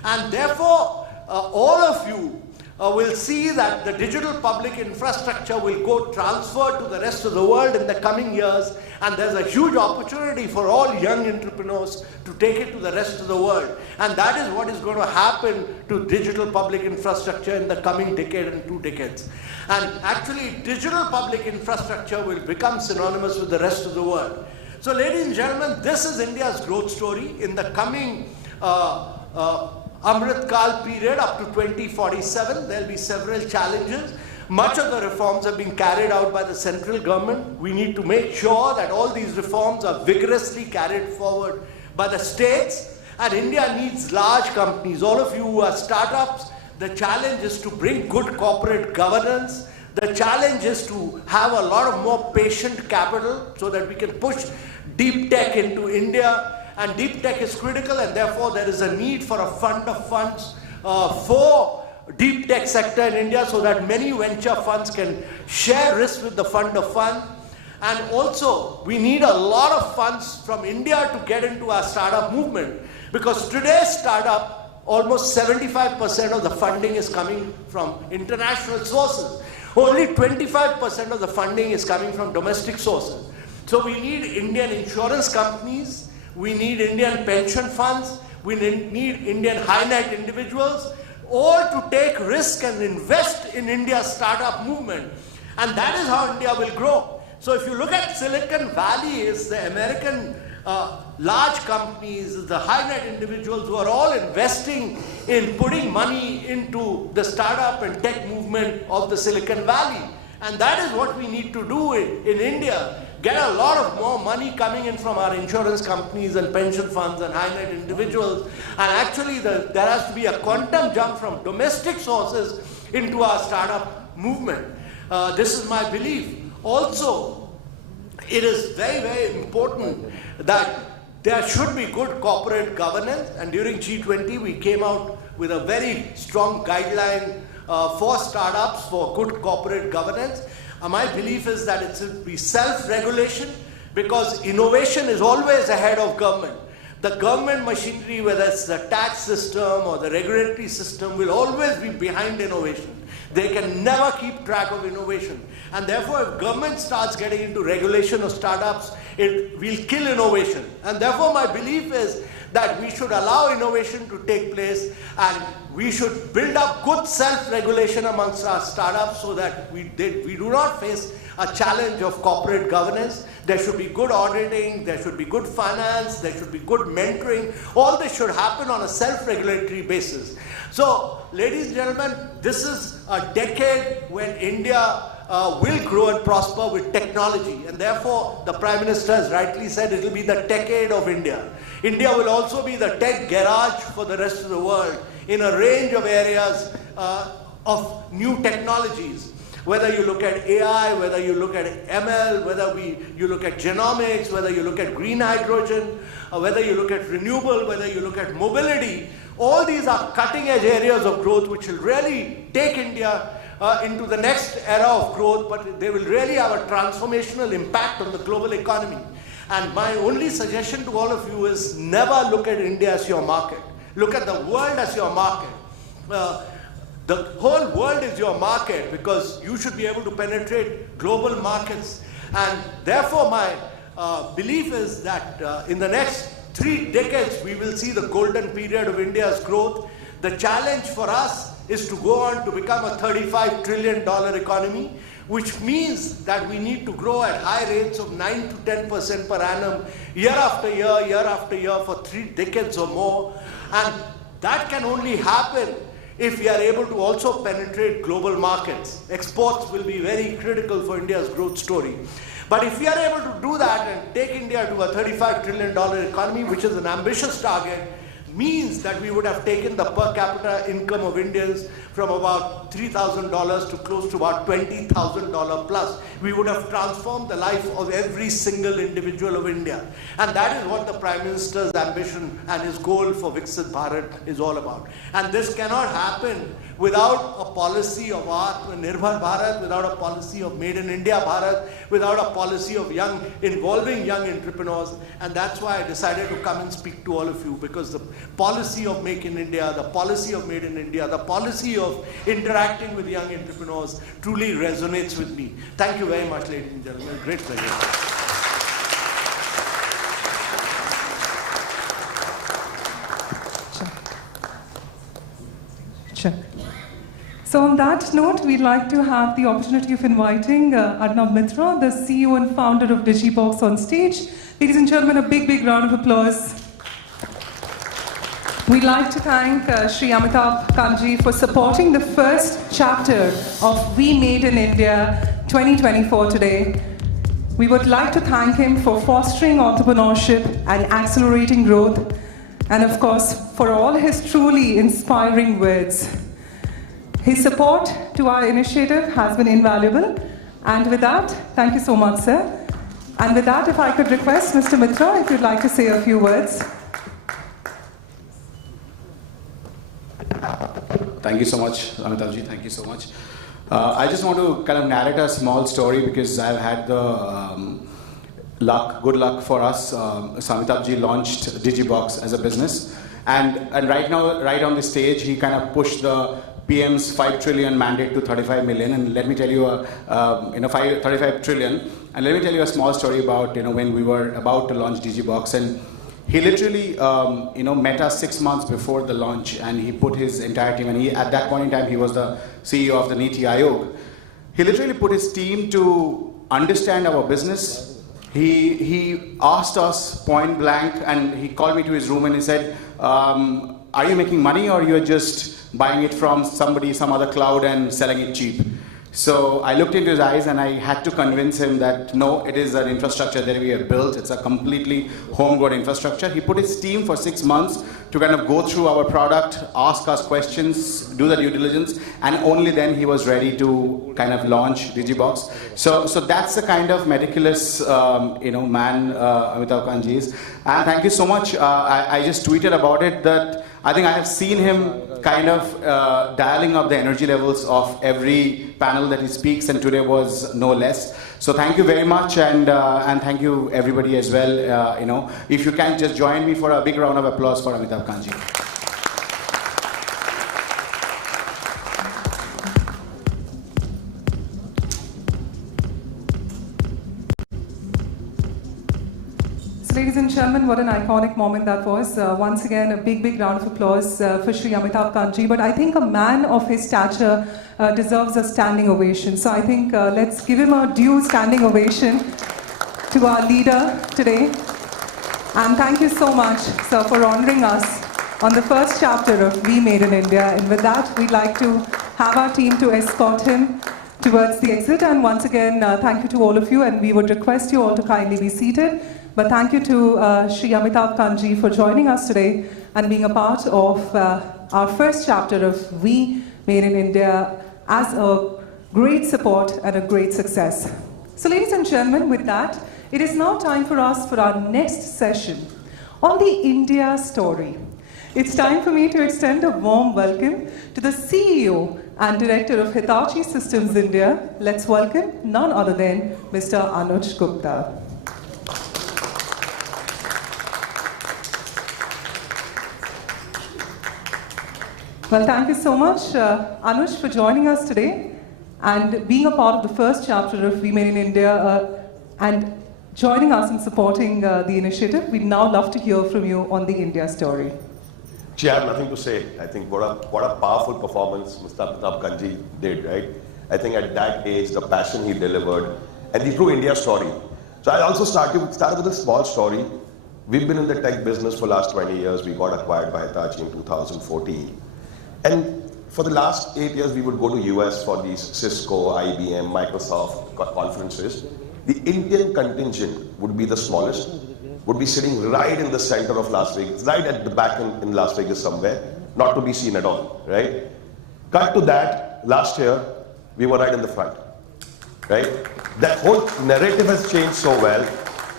And therefore, all of you will see that the digital public infrastructure will go transfer to the rest of the world in the coming years, and there's a huge opportunity for all young entrepreneurs to take it to the rest of the world. And that is what is going to happen to digital public infrastructure in the coming decade and 2 decades. And actually, digital public infrastructure will become synonymous with the rest of the world. So ladies and gentlemen, this is India's growth story in the coming Amrit Kal period up to 2047. There will be several challenges. Much of the reforms have been carried out by the central government. We need to make sure that all these reforms are vigorously carried forward by the states. And India needs large companies. All of you who are startups, the challenge is to bring good corporate governance. The challenge is to have a lot of more patient capital so that we can push deep tech into India. And deep tech is critical, and therefore there is a need for a fund of funds for deep tech sector in India, so that many venture funds can share risk with the fund of fund. And also, we need a lot of funds from India to get into our startup movement, because today's startup, almost 75% of the funding is coming from international sources. Only 25% of the funding is coming from domestic sources. So we need Indian insurance companies, we need Indian pension funds, we need Indian high net individuals, all to take risk and invest in India's startup movement. And that is how India will grow. So if you look at Silicon Valley, it's the American large companies, the high net individuals who are all investing in putting money into the startup and tech movement of the Silicon Valley. And that is what we need to do in India. Get a lot of more money coming in from our insurance companies and pension funds and high net individuals. And actually there has to be a quantum jump from domestic sources into our startup movement. This is my belief. Also, it is very, very important that there should be good corporate governance. And during G20, we came out with a very strong guideline for startups for good corporate governance. My belief is that it should be self-regulation, because innovation is always ahead of government. The government machinery, whether it's the tax system or the regulatory system, will always be behind innovation. They can never keep track of innovation. And therefore, if government starts getting into regulation of startups, it will kill innovation. And therefore, my belief is that we should allow innovation to take place, and we should build up good self-regulation amongst our startups so that we do not face a challenge of corporate governance. There should be good auditing, there should be good finance, there should be good mentoring. All this should happen on a self-regulatory basis. So, ladies and gentlemen, this is a decade when India will grow and prosper with technology, and therefore the Prime Minister has rightly said it will be the decade of India. India will also be the tech garage for the rest of the world in a range of areas of new technologies. Whether you look at AI, whether you look at ML, whether you look at genomics, whether you look at green hydrogen, whether you look at renewable, whether you look at mobility, all these are cutting edge areas of growth which will really take India into the next era of growth, but they will really have a transformational impact on the global economy. And my only suggestion to all of you is never look at India as your market. Look at the world as your market. The whole world is your market, because you should be able to penetrate global markets. And therefore my belief is that in the next 3 decades we will see the golden period of India's growth. The challenge for us is to go on to become a $35 trillion economy, which means that we need to grow at high rates of 9 to 10% per annum, year after year, for 3 decades or more. And that can only happen if we are able to also penetrate global markets. Exports will be very critical for India's growth story. But if we are able to do that and take India to a $35 trillion economy, which is an ambitious target, means that we would have taken the per capita income of Indians from about $3,000 to close to about $20,000 plus. We would have transformed the life of every single individual of India. And that is what the Prime Minister's ambition and his goal for Viksit Bharat is all about. And this cannot happen without a policy of Atmanirbhar Bharat, without a policy of Made in India Bharat, without a policy of involving young entrepreneurs. And that's why I decided to come and speak to all of you, because the policy of Make in India, the policy of Made in India, the policy of interacting with young entrepreneurs truly resonates with me. Thank you very much, ladies and gentlemen. Great pleasure. So on that note, we'd like to have the opportunity of inviting Arnab Mitra, the CEO and founder of Digibox, on stage. Ladies and gentlemen, a big, big round of applause. We'd like to thank Shri Amitabh Kanji for supporting the first chapter of We Made in India 2024 today. We would like to thank him for fostering entrepreneurship and accelerating growth, and of course, for all his truly inspiring words. His support to our initiative has been invaluable. And with that, thank you so much, sir. And with that, if I could request Mr. Mitra, if you'd like to say a few words. Thank you so much, Amitabhji. Thank you so much. I just want to kind of narrate a small story because I've had the good luck for us. Amitabhji launched Digibox as a business. And right now, right on the stage, he kind of pushed the PM's 5 trillion mandate to 35 million. And let me tell you, 35 trillion. And let me tell you a small story about, when we were about to launch Digibox. And he literally, met us 6 months before the launch, and he put his entire team, and at that point in time, he was the CEO of the Niti Aayog. He literally put his team to understand our business. He asked us point blank, and he called me to his room and he said, are you making money, or you're just buying it from some other cloud and selling it cheap? So I looked into his eyes and I had to convince him that no, it is an infrastructure that we have built. It's a completely homegrown infrastructure. He put his team for 6 months to kind of go through our product, ask us questions, do the due diligence, and only then he was ready to kind of launch Digibox. So that's the kind of meticulous, man Amitabh Kanji is. And thank you so much. I just tweeted about it that I think I have seen him kind of dialing up the energy levels of every panel that he speaks, and today was no less. So thank you very much, and thank you everybody as well. If you can just join me for a big round of applause for Amitabh Kanji. Ladies and gentlemen, what an iconic moment that was. Once again, a big, big round of applause for Shri Amitabh Kanji. But I think a man of his stature deserves a standing ovation. So I think let's give him a due standing ovation to our leader today. And thank you so much, sir, for honoring us on the first chapter of We Made in India. And with that, we'd like to have our team to escort him towards the exit. And once again, thank you to all of you. And we would request you all to kindly be seated. But thank you to Shri Amitabh Kanji for joining us today and being a part of our first chapter of We Made in India as a great support and a great success. So ladies and gentlemen, with that, it is now time for us for our next session on the India story. It's time for me to extend a warm welcome to the CEO and Director of Hitachi Systems India. Let's welcome none other than Mr. Anuj Gupta. Well, thank you so much, Anuj, for joining us today and being a part of the first chapter of We Made in India and joining us in supporting the initiative. We'd now love to hear from you on the India story. Gee, I have nothing to say. I think what a powerful performance Mr. Amitabh Kanji did, right? I think at that age, the passion he delivered, and the true India story. So I also started with a small story. We've been in the tech business for the last 20 years. We got acquired by Hitachi in 2014. And for the last 8 years, we would go to US for these Cisco, IBM, Microsoft conferences. The Indian contingent would be the smallest, would be sitting right in the center of Las Vegas, right at the back in Las Vegas somewhere, not to be seen at all, right? Cut to that, last year, we were right in the front, right? That whole narrative has changed so well.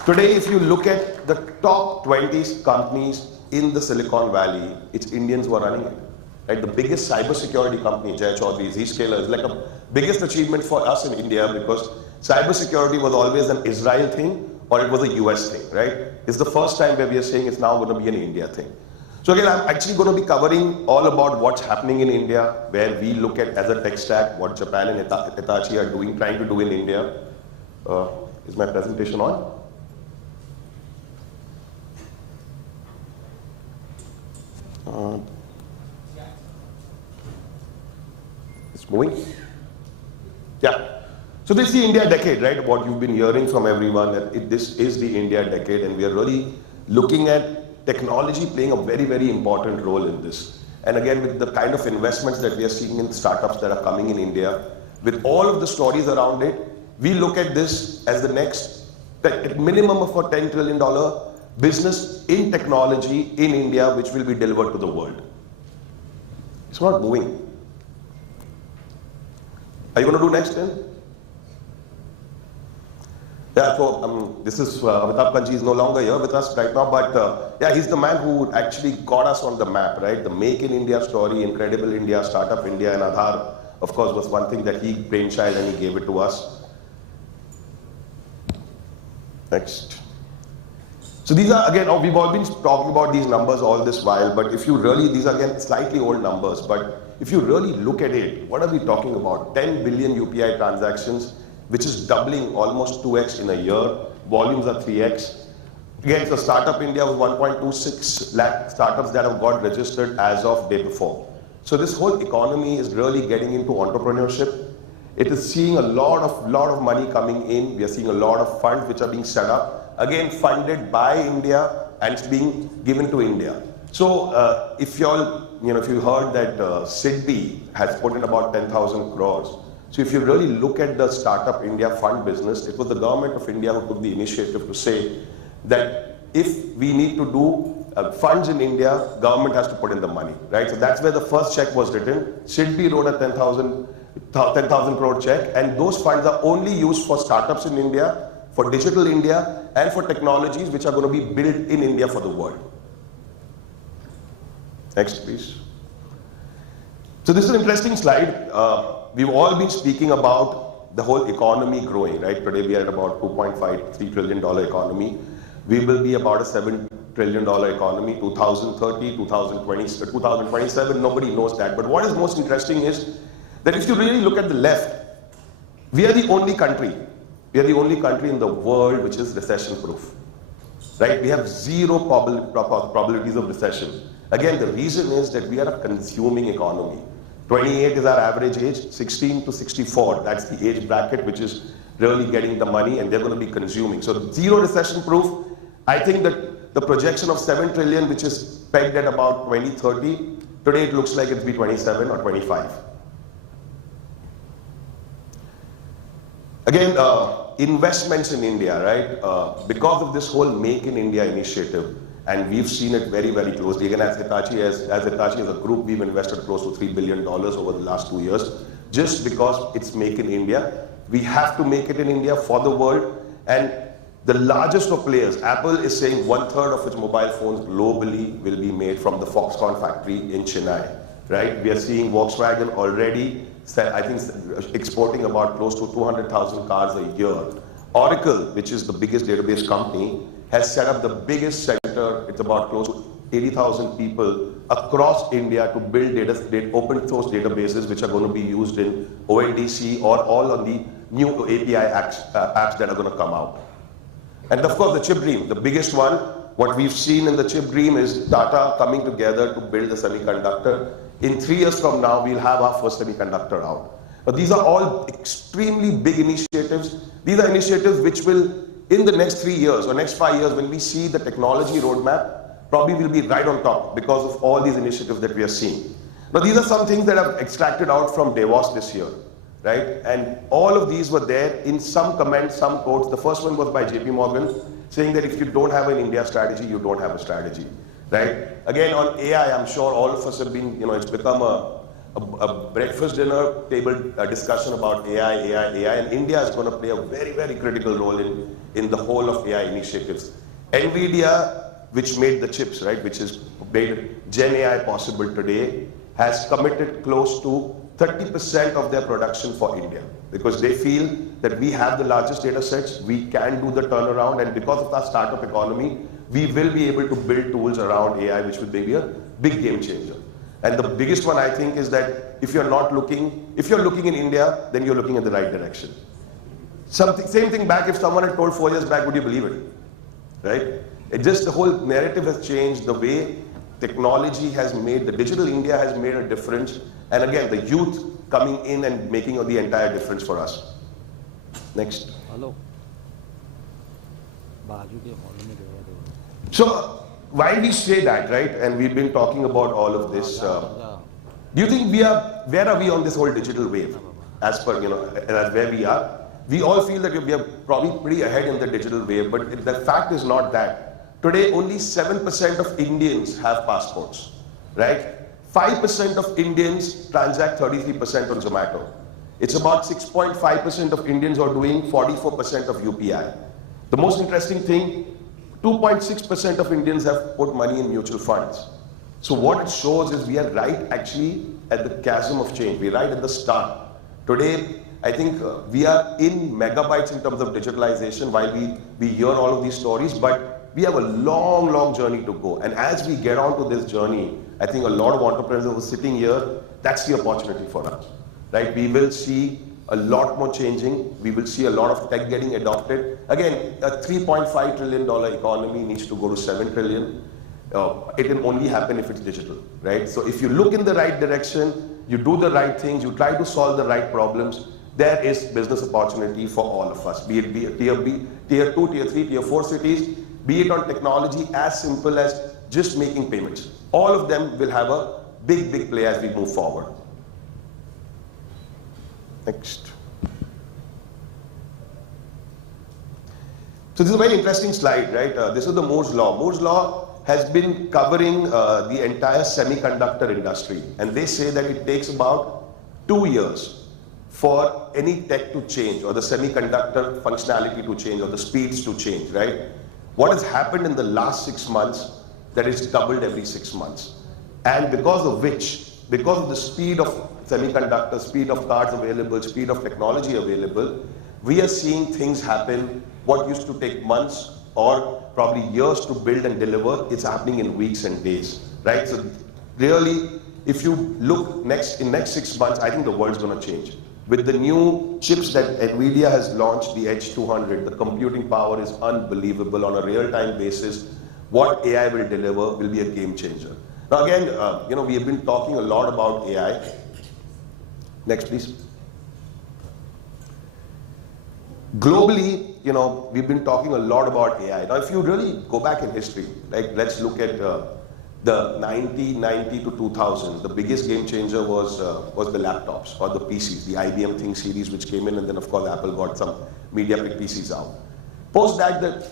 Today, if you look at the top 20 companies in the Silicon Valley, it's Indians who are running it. Right? The biggest cybersecurity company, Jay Chaudhry, Zscaler, is like a biggest achievement for us in India because cybersecurity was always an Israel thing or it was a US thing, right? It's the first time where we are saying it's now going to be an India thing. So again, I'm actually going to be covering all about what's happening in India, where we look at as a tech stack, what Japan and Hitachi are doing, trying to do in India. Is my presentation on? It's moving? Yeah. So this is the India decade, right? What you've been hearing from everyone, that this is the India decade, and we are really looking at technology playing a very, very important role in this. And again, with the kind of investments that we are seeing in startups that are coming in India, with all of the stories around it, we look at this as the next minimum of a $10 trillion business in technology in India, which will be delivered to the world. It's not moving. Are you going to do next then? Yeah, so this is Amitabh Kanji is no longer here with us right now, but yeah, he's the man who actually got us on the map, right? The Make in India story, Incredible India, Startup India, and Aadhaar, of course, was one thing that he brainchild and he gave it to us. Next. So these are, again, we've all been talking about these numbers all this while, but if you really, these are again slightly old numbers, but if you really look at it, what are we talking about? 10 billion UPI transactions, which is doubling almost 2x in a year. Volumes are 3x. Again, so Startup India was 1.26 lakh startups that have got registered as of day before. So this whole economy is really getting into entrepreneurship. It is seeing a lot of money coming in. We are seeing a lot of funds which are being set up, again funded by India, and it's being given to India. So if you all, if you heard that SIDBI has put in about 10,000 crores. So if you really look at the Startup India fund business, it was the government of India who took the initiative to say that if we need to do funds in India, government has to put in the money, right? So that's where the first check was written. SIDBI wrote a 10,000 crore check, and those funds are only used for startups in India, for digital India, and for technologies which are going to be built in India for the world. Next, please. So this is an interesting slide. We've all been speaking about the whole economy growing, right? Today we are at about $2.53 trillion economy. We will be about a $7 trillion economy, 2030, 2020, 2027, nobody knows that. But what is most interesting is that if you really look at the left, we are the only country in the world which is recession proof, right? We have zero probabilities of recession. Again, the reason is that we are a consuming economy. 28 is our average age, 16 to 64, that's the age bracket which is really getting the money, and they're going to be consuming. So zero recession proof. I think that the projection of 7 trillion, which is pegged at about 2030, today it looks like it'll be 27 or 25. Again, investments in India, right? Because of this whole Make in India initiative, and we've seen it very, very closely. Again, as Hitachi as a group, we've invested close to $3 billion over the last 2 years, just because it's Make in India. We have to make it in India for the world. And the largest of players, Apple, is saying 1/3 of its mobile phones globally will be made from the Foxconn factory in Chennai, right? We are seeing Volkswagen already, I think, exporting about close to 200,000 cars a year. Oracle, which is the biggest database company, has set up the biggest center. It's about close to 80,000 people across India to build open source databases which are going to be used in ONDC or all of the new API apps that are going to come out. And of course, the chip dream, the biggest one, what we've seen in the chip dream is Tata coming together to build the semiconductor. In 3 years from now, we'll have our first semiconductor out. But these are all extremely big initiatives. These are initiatives which will, in the next 3 years or next 5 years, when we see the technology roadmap, probably will be right on top because of all these initiatives that we are seeing. Now, these are some things that I've extracted out from Davos this year, right? And all of these were there in some comments, some quotes. The first one was by JP Morgan, saying that if you don't have an India strategy, you don't have a strategy, right? Again, on AI, I'm sure all of us have been, it's become a breakfast dinner table discussion about AI, and India is going to play a very, very critical role in the whole of AI initiatives. NVIDIA, which made the chips, right, which has made Gen AI possible today, has committed close to 30% of their production for India because they feel that we have the largest data sets, we can do the turnaround, and because of our startup economy, we will be able to build tools around AI which will be a big game changer. And the biggest one I think is that if you're looking in India, then you're looking in the right direction. Same thing back, if someone had told 4 years back, would you believe it? Right? The whole narrative has changed, the way technology has made, the digital India has made a difference, and again, the youth coming in and making the entire difference for us. Next. Hello. So, why we say that, right? And we've been talking about all of this. Do you think where are we on this whole digital wave? As per, as where we are? We all feel that we are probably pretty ahead in the digital wave, but the fact is not that. Today, only 7% of Indians have passports, right? 5% of Indians transact 33% on Zomato. It's about 6.5% of Indians are doing 44% of UPI. The most interesting thing, 2.6% of Indians have put money in mutual funds. So what it shows is we are right actually at the chasm of change. We're right at the start. Today, I think we are in megabytes in terms of digitalization while we hear all of these stories, but we have a long, long journey to go. And as we get onto this journey, I think a lot of entrepreneurs who are sitting here, that's the opportunity for us, right? We will see a lot more changing. We will see a lot of tech getting adopted. Again, a $3.5 trillion economy needs to go to 7 trillion. It can only happen if it's digital, right? So if you look in the right direction, you do the right things, you try to solve the right problems, there is business opportunity for all of us, be it tier 2, tier 3, tier 4 cities, be it on technology as simple as just making payments. All of them will have a big, big play as we move forward. Next. So this is a very interesting slide, right? This is the Moore's Law. Moore's Law has been covering the entire semiconductor industry. And they say that it takes about 2 years for any tech to change or the semiconductor functionality to change or the speeds to change, right? What has happened in the last 6 months, that is doubled every 6 months. And because of the speed of semiconductors, speed of cards available, speed of technology available, we are seeing things happen. What used to take months or probably years to build and deliver, it's happening in weeks and days, right? So really, if you look in next 6 months, I think the world's going to change. With the new chips that NVIDIA has launched, the Edge 200, the computing power is unbelievable on a real-time basis. What AI will deliver will be a game changer. Now again, we have been talking a lot about AI. Next, please. Globally, we've been talking a lot about AI. Now, if you really go back in history, like let's look at the 1990 to 2000, the biggest game changer was the laptops or the PCs, the IBM Think series which came in, and then of course Apple got some MediaTek PCs out. Post that, the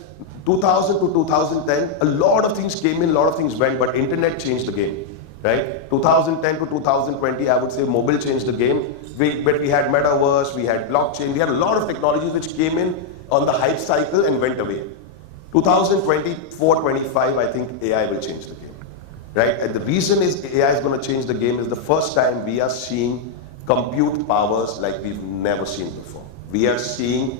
2000 to 2010, a lot of things came in, a lot of things went, but internet changed the game, right? 2010 to 2020, I would say mobile changed the game. But we had metaverse, we had blockchain, we had a lot of technologies which came in on the hype cycle and went away. 2024, 25, I think AI will change the game, right? And the reason is AI is going to change the game is the first time we are seeing compute powers like we've never seen before. We are seeing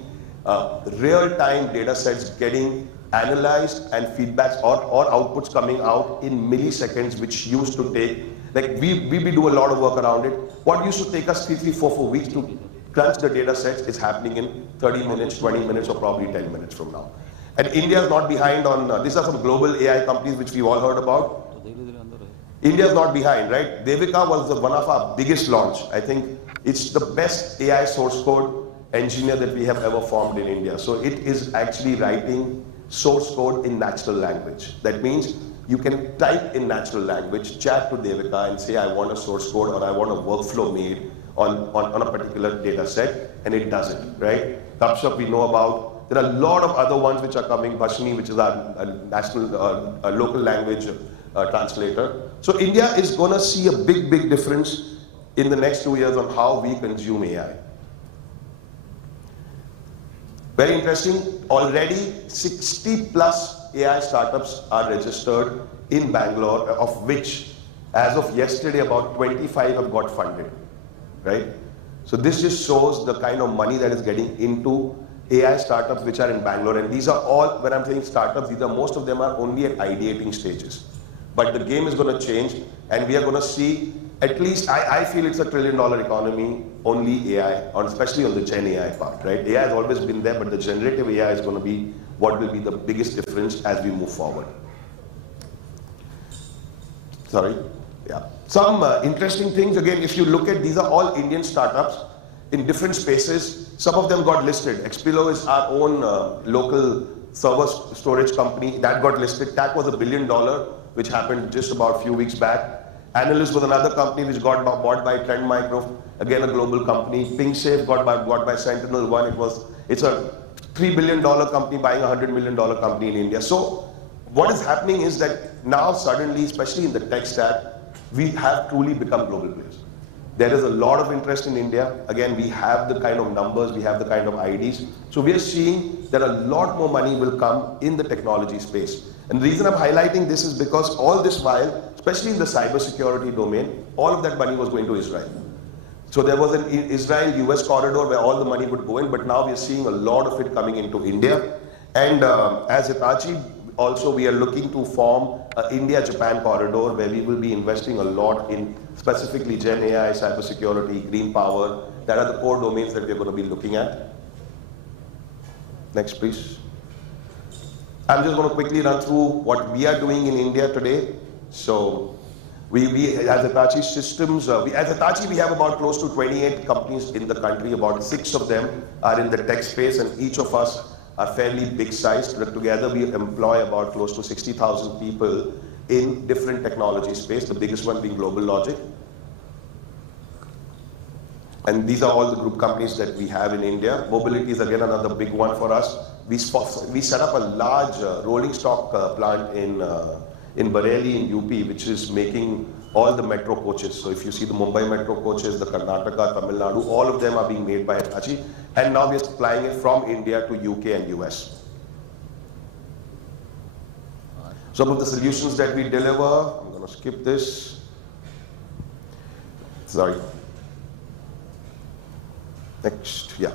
real-time data sets getting analyzed and feedbacks or outputs coming out in milliseconds, which used to take, like we do a lot of work around it. What used to take us 3, 4 weeks to crunch the data sets is happening in 30 minutes, 20 minutes, or probably 10 minutes from now. And India is not behind on, these are some global AI companies which we've all heard about. India is not behind, right? Devika was one of our biggest launch. I think it's the best AI source code engineer that we have ever formed in India. So it is actually writing source code in natural language. That means you can type in natural language, chat to Devika and say, I want a source code or I want a workflow made on a particular data set, and it does it, right? Kapshap we know about. There are a lot of other ones which are coming, Bhashni, which is our national, local language translator. So India is going to see a big, big difference in the next 2 years on how we consume AI. Very interesting, already 60 plus AI startups are registered in Bangalore, of which, as of yesterday, about 25 have got funded, right? So this just shows the kind of money that is getting into AI startups which are in Bangalore. And these are all, when I'm saying startups, most of them are only at ideating stages. But the game is going to change, and we are going to see, at least I feel it's $1 trillion economy, only AI, especially on the Gen AI part, right? AI has always been there, but the generative AI is going to be what will be the biggest difference as we move forward. Sorry, yeah. Some interesting things, again, if you look at, these are all Indian startups in different spaces. Some of them got listed. Expilo is our own local server storage company that got listed. TAC was $1 billion, which happened just about a few weeks back. Analyst was another company which got bought by Trend Micro, again a global company. PingSafe got bought by SentinelOne. It's a $3 billion company buying a $100 million company in India. So what is happening is that now suddenly, especially in the tech stack, we have truly become global players. There is a lot of interest in India. Again, we have the kind of numbers, we have the kind of IDs. So we are seeing that a lot more money will come in the technology space. And the reason I'm highlighting this is because all this while, especially in the cybersecurity domain, all of that money was going to Israel. So there was an Israel-US corridor where all the money would go in, but now we are seeing a lot of it coming into India. And as Hitachi, also we are looking to form an India-Japan corridor where we will be investing a lot in specifically Gen AI, cybersecurity, green power. That are the core domains that we're going to be looking at. Next, please. I'm just going to quickly run through what we are doing in India today. So we as Hitachi Systems, as Hitachi, we have about close to 28 companies in the country. About 6 of them are in the tech space, and each of us are fairly big sized. But together we employ about close to 60,000 people in different technology space, the biggest one being Global Logic. And these are all the group companies that we have in India. Mobility is again another big one for us. We set up a large rolling stock plant in Bareilly in UP, which is making all the metro coaches. So if you see the Mumbai metro coaches, the Karnataka, Tamil Nadu, all of them are being made by Hitachi. And now we are supplying it from India to UK and US. Some of the solutions that we deliver, I'm going to skip this. Sorry. Next, yeah.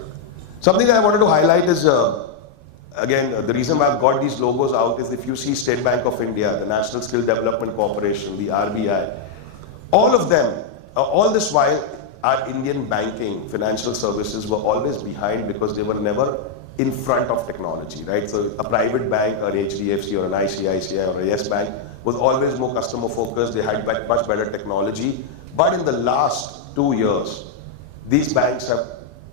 Something that I wanted to highlight is, again, the reason why I've got these logos out is if you see State Bank of India, the National Skill Development Corporation, the RBI, all of them, all this while, our Indian banking, financial services were always behind because they were never in front of technology, right? So a private bank, or HDFC, or an ICICI, or a Yes Bank was always more customer focused. They had much better technology. But in the last 2 years, these banks have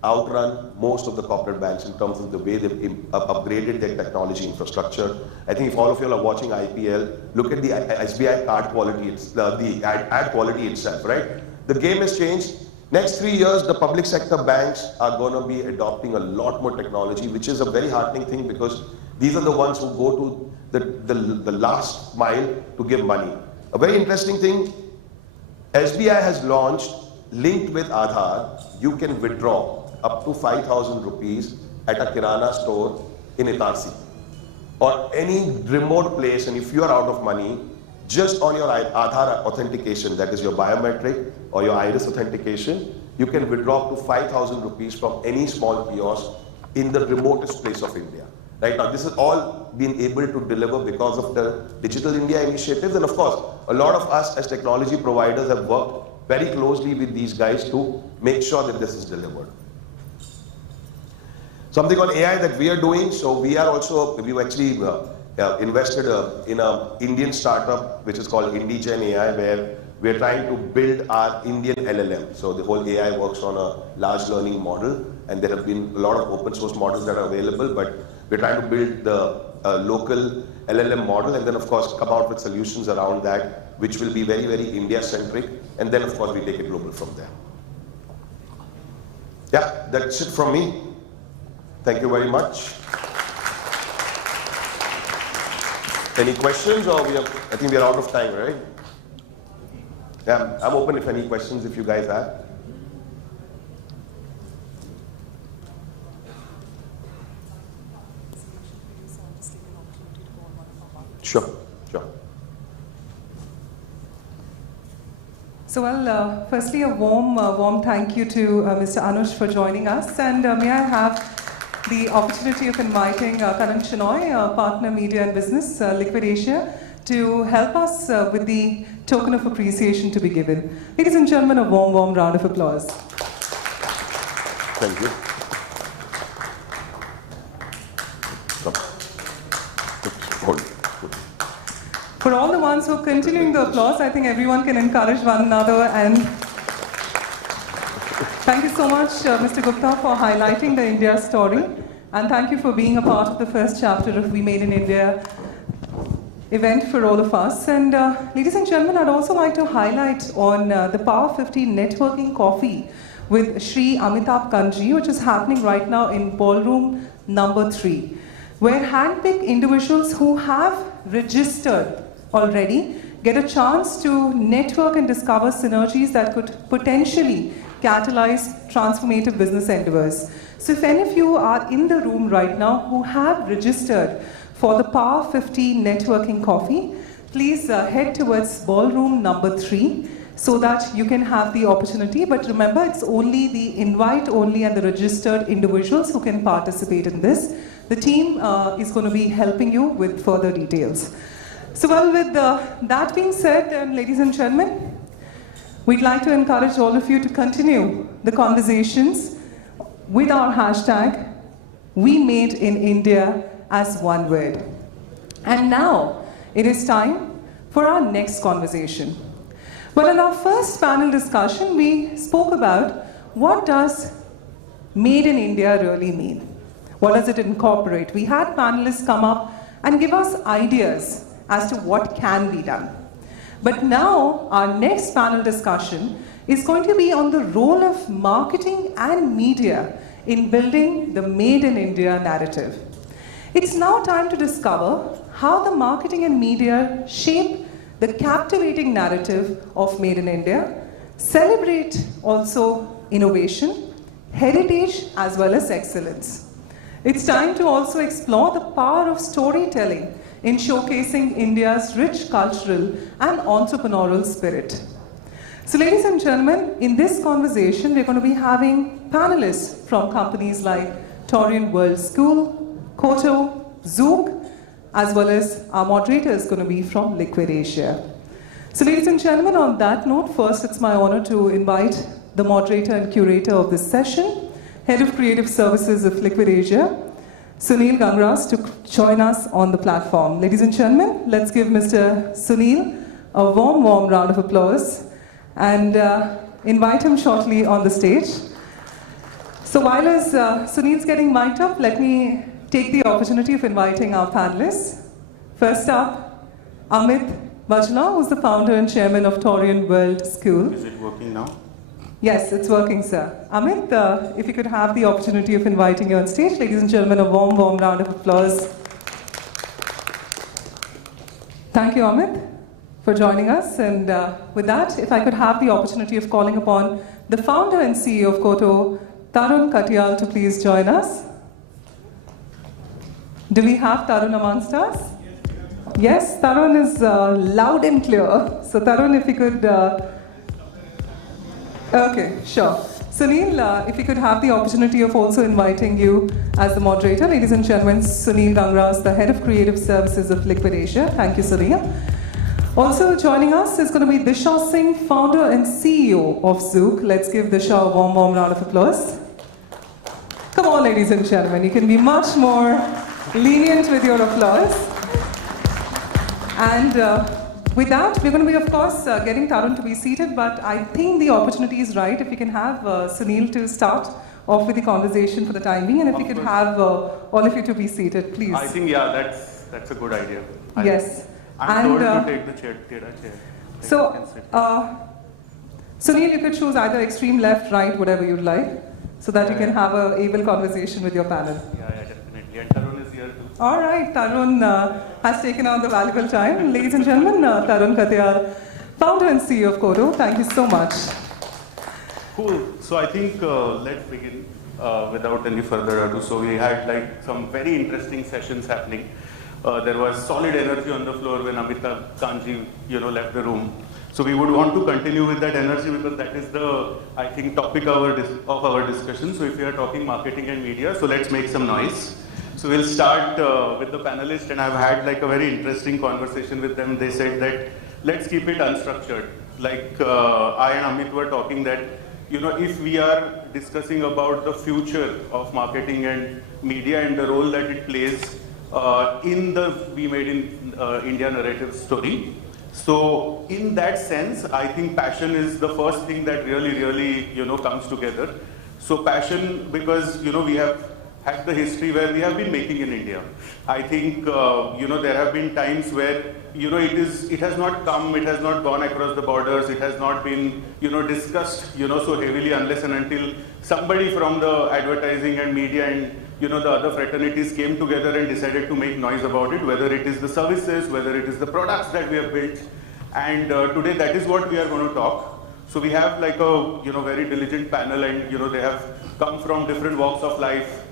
outrun most of the corporate banks in terms of the way they've upgraded their technology infrastructure. I think if all of you are watching IPL, look at the SBI card quality, the ad quality itself, right? The game has changed. Next 3 years, the public sector banks are going to be adopting a lot more technology, which is a very heartening thing because these are the ones who go to the last mile to give money. A very interesting thing, SBI has launched, linked with Aadhaar, you can withdraw up to 5,000 rupees at a Kirana store in Itarsi or any remote place, and if you are out of money, just on your Aadhaar authentication, that is your biometric or your iris authentication, you can withdraw up to 5,000 rupees from any small kiosk in the remotest place of India. Right now, this has all been able to deliver because of the Digital India initiatives, and of course, a lot of us as technology providers have worked very closely with these guys to make sure that this is delivered. something on AI that we are doing. So we actually invested in an Indian startup which is called IndiGen AI, where we're trying to build our Indian LLM. So the whole AI works on a large learning model, and there have been a lot of open source models that are available, but we're trying to build the local LLM model, and then of course come out with solutions around that, which will be very, very India-centric, and then of course we take it global from there. Yeah, that's it from me. Thank you very much. Any questions, or I think we are out of time, right? Yeah, I'm open if any questions if you guys have. Sure, sure. So, well, firstly, a warm thank you to Mr. Anush for joining us. And may I have the opportunity of inviting Karan Shenoy, Partner Media and Business, Liquid Asia, to help us with the token of appreciation to be given. Ladies and gentlemen, a warm round of applause. Thank you. For all the ones who are continuing the applause, I think everyone can encourage one another. And thank you so much, Mr. Gupta, for highlighting the India story. And thank you for being a part of the first chapter of We Made in India event for all of us. And ladies and gentlemen, I'd also like to highlight on the Power 15 Networking Coffee with Shri Amitabh Kanji, which is happening right now in ballroom number 3, where handpicked individuals who have registered already get a chance to network and discover synergies that could potentially catalyze transformative business endeavors. So if any of you are in the room right now who have registered for the Power 50 Networking Coffee, please head towards ballroom number 3 so that you can have the opportunity. But remember, it's only the invite only and the registered individuals who can participate in this. The team is going to be helping you with further details. So, well, with that being said, ladies and gentlemen, we'd like to encourage all of you to continue the conversations with our hashtag, We Made in India, as one word. And now, it is time for our next conversation. Well, in our first panel discussion, we spoke about what does Made in India really mean? What does it incorporate? We had panelists come up and give us ideas as to what can be done. But now, our next panel discussion is going to be on the role of marketing and media in building the Made in India narrative. It's now time to discover how the marketing and media shape the captivating narrative of Made in India, celebrate also innovation, heritage, as well as excellence. It's time to also explore the power of storytelling in showcasing India's rich cultural and entrepreneurial spirit. So, ladies and gentlemen, in this conversation, we're going to be having panelists from companies like Taurian World School, Koto, Zook, as well as our moderator is going to be from Liquid Asia. So, ladies and gentlemen, on that note, first it's my honor to invite the moderator and curator of this session, Head of Creative Services of Liquid Asia, Sunil Gangras, to join us on the platform. Ladies and gentlemen, let's give Mr. Sunil a warm round of applause and invite him shortly on the stage. So while as Sunil's getting mic'd up, let me take the opportunity of inviting our panelists. First up, Amit Bajla, who's the founder and chairman of Taurian World School. Is it working now? Yes, it's working, sir. Amit, if you could have the opportunity of inviting you on stage. Ladies and gentlemen, a warm round of applause. Thank you, Amit, for joining us. And with that, if I could have the opportunity of calling upon the founder and CEO of Koto, Tarun Katyal, to please join us. Do we have Tarun amongst us? Yes, Tarun is loud and clear. So Tarun, if you could... Okay, sure. Sunil, if you could have the opportunity of also inviting you as the moderator. Ladies and gentlemen, Sunil Gangras, the Head of Creative Services of Liquid Asia. Thank you, Sunil. Also joining us is going to be Disha Singh, founder and CEO of Zook. Let's give Disha a warm round of applause. Come on, ladies and gentlemen, you can be much more lenient with your applause. And with that, we're going to be, of course, getting Tarun to be seated, but I think the opportunity is right. If we can have Sunil to start off with the conversation for the time being, and if we could have all of you to be seated, please. I think, yeah, that's a good idea. Yes. I'm told to take the chair. So, Sunil, you could choose either extreme left, right, whatever you'd like, so that you can have a able conversation with your panel. Yeah, definitely. And Tarun is here too. All right, Tarun has taken out the valuable time. Ladies and gentlemen, Tarun Katiyal, founder and CEO of Coro. Thank you so much. Cool. So I think let's begin without any further ado. So we had like some very interesting sessions happening. There was solid energy on the floor when Amitabh Kanji, left the room. So we would want to continue with that energy because that is the, I think, topic of our discussion. So if we are talking marketing and media, so let's make some noise. So we'll start with the panelists, and I've had like a very interesting conversation with them. They said that let's keep it unstructured. Like I and Amit were talking that, if we are discussing about the future of marketing and media and the role that it plays in the We Made in India narrative story. So in that sense, I think passion is the first thing that really, comes together. So passion, because, we have had the history where we have been making in India. I think, there have been times where, it has not gone across the borders. It has not been, discussed, so heavily unless and until somebody from the advertising and media and, the other fraternities came together and decided to make noise about it, whether it is the services, whether it is the products that we have built. And today that is what we are going to talk. So we have like a, very diligent panel, and, they have come from different walks of life,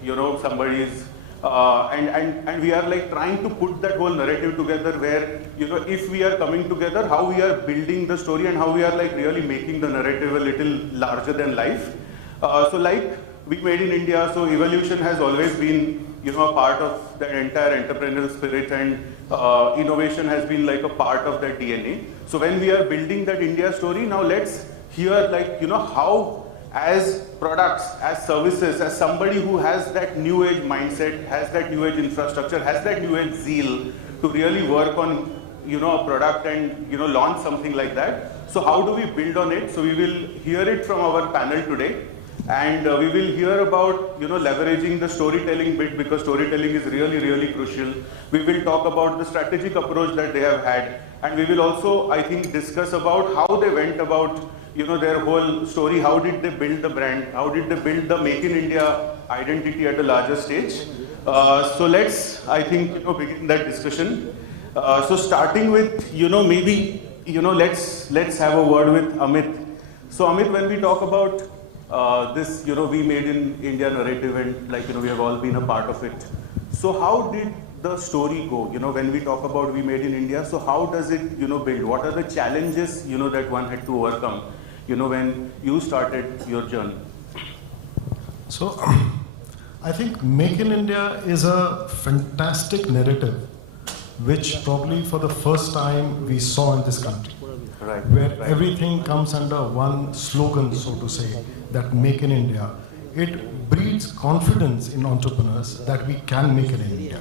somebody is, and we are like trying to put that whole narrative together where, if we are coming together, how we are building the story and how we are like really making the narrative a little larger than life. So like We Made in India, so evolution has always been, a part of the entire entrepreneurial spirit, and innovation has been like a part of that DNA. So when we are building that India story, now let's hear like, how as products, as services, as somebody who has that new age mindset, has that new age infrastructure, has that new age zeal to really work on, a product and, launch something like that. So how do we build on it? So we will hear it from our panel today. And we will hear about, leveraging the storytelling bit, because storytelling is really crucial. We will talk about the strategic approach that they have had. And we will also, I think, discuss about how they went about, their whole story. How did they build the brand? How did they build the Make in India identity at a larger stage? So let's, I think, begin that discussion. So starting with, maybe, let's have a word with Amit. So Amit, when we talk about this, We Made in India narrative, and like, we have all been a part of it. So how did the story go? When we talk about We Made in India, so how does it, build? What are the challenges, that one had to overcome, when you started your journey? So I think Make in India is a fantastic narrative, which probably for the first time we saw in this country. Right. Where everything comes under one slogan, so to say, that Make in India. It breeds confidence in entrepreneurs that we can make it in India.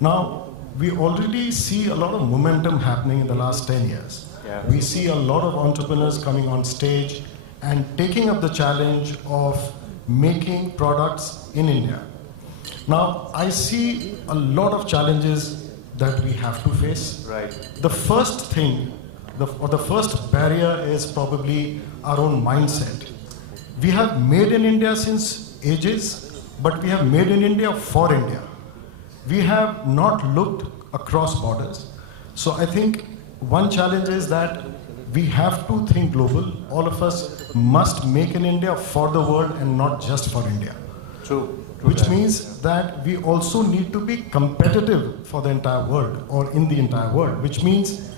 Now, we already see a lot of momentum happening in the last 10 years. Yeah. We see a lot of entrepreneurs coming on stage and taking up the challenge of making products in India. Now, I see a lot of challenges that we have to face. Right. The first thing, the first barrier is probably our own mindset. We have made in India since ages, but we have made in India for India. We have not looked across borders. So I think one challenge is that we have to think global. All of us must make in India for the world and not just for India. True. Which means that we also need to be competitive for the entire world, or in the entire world, which means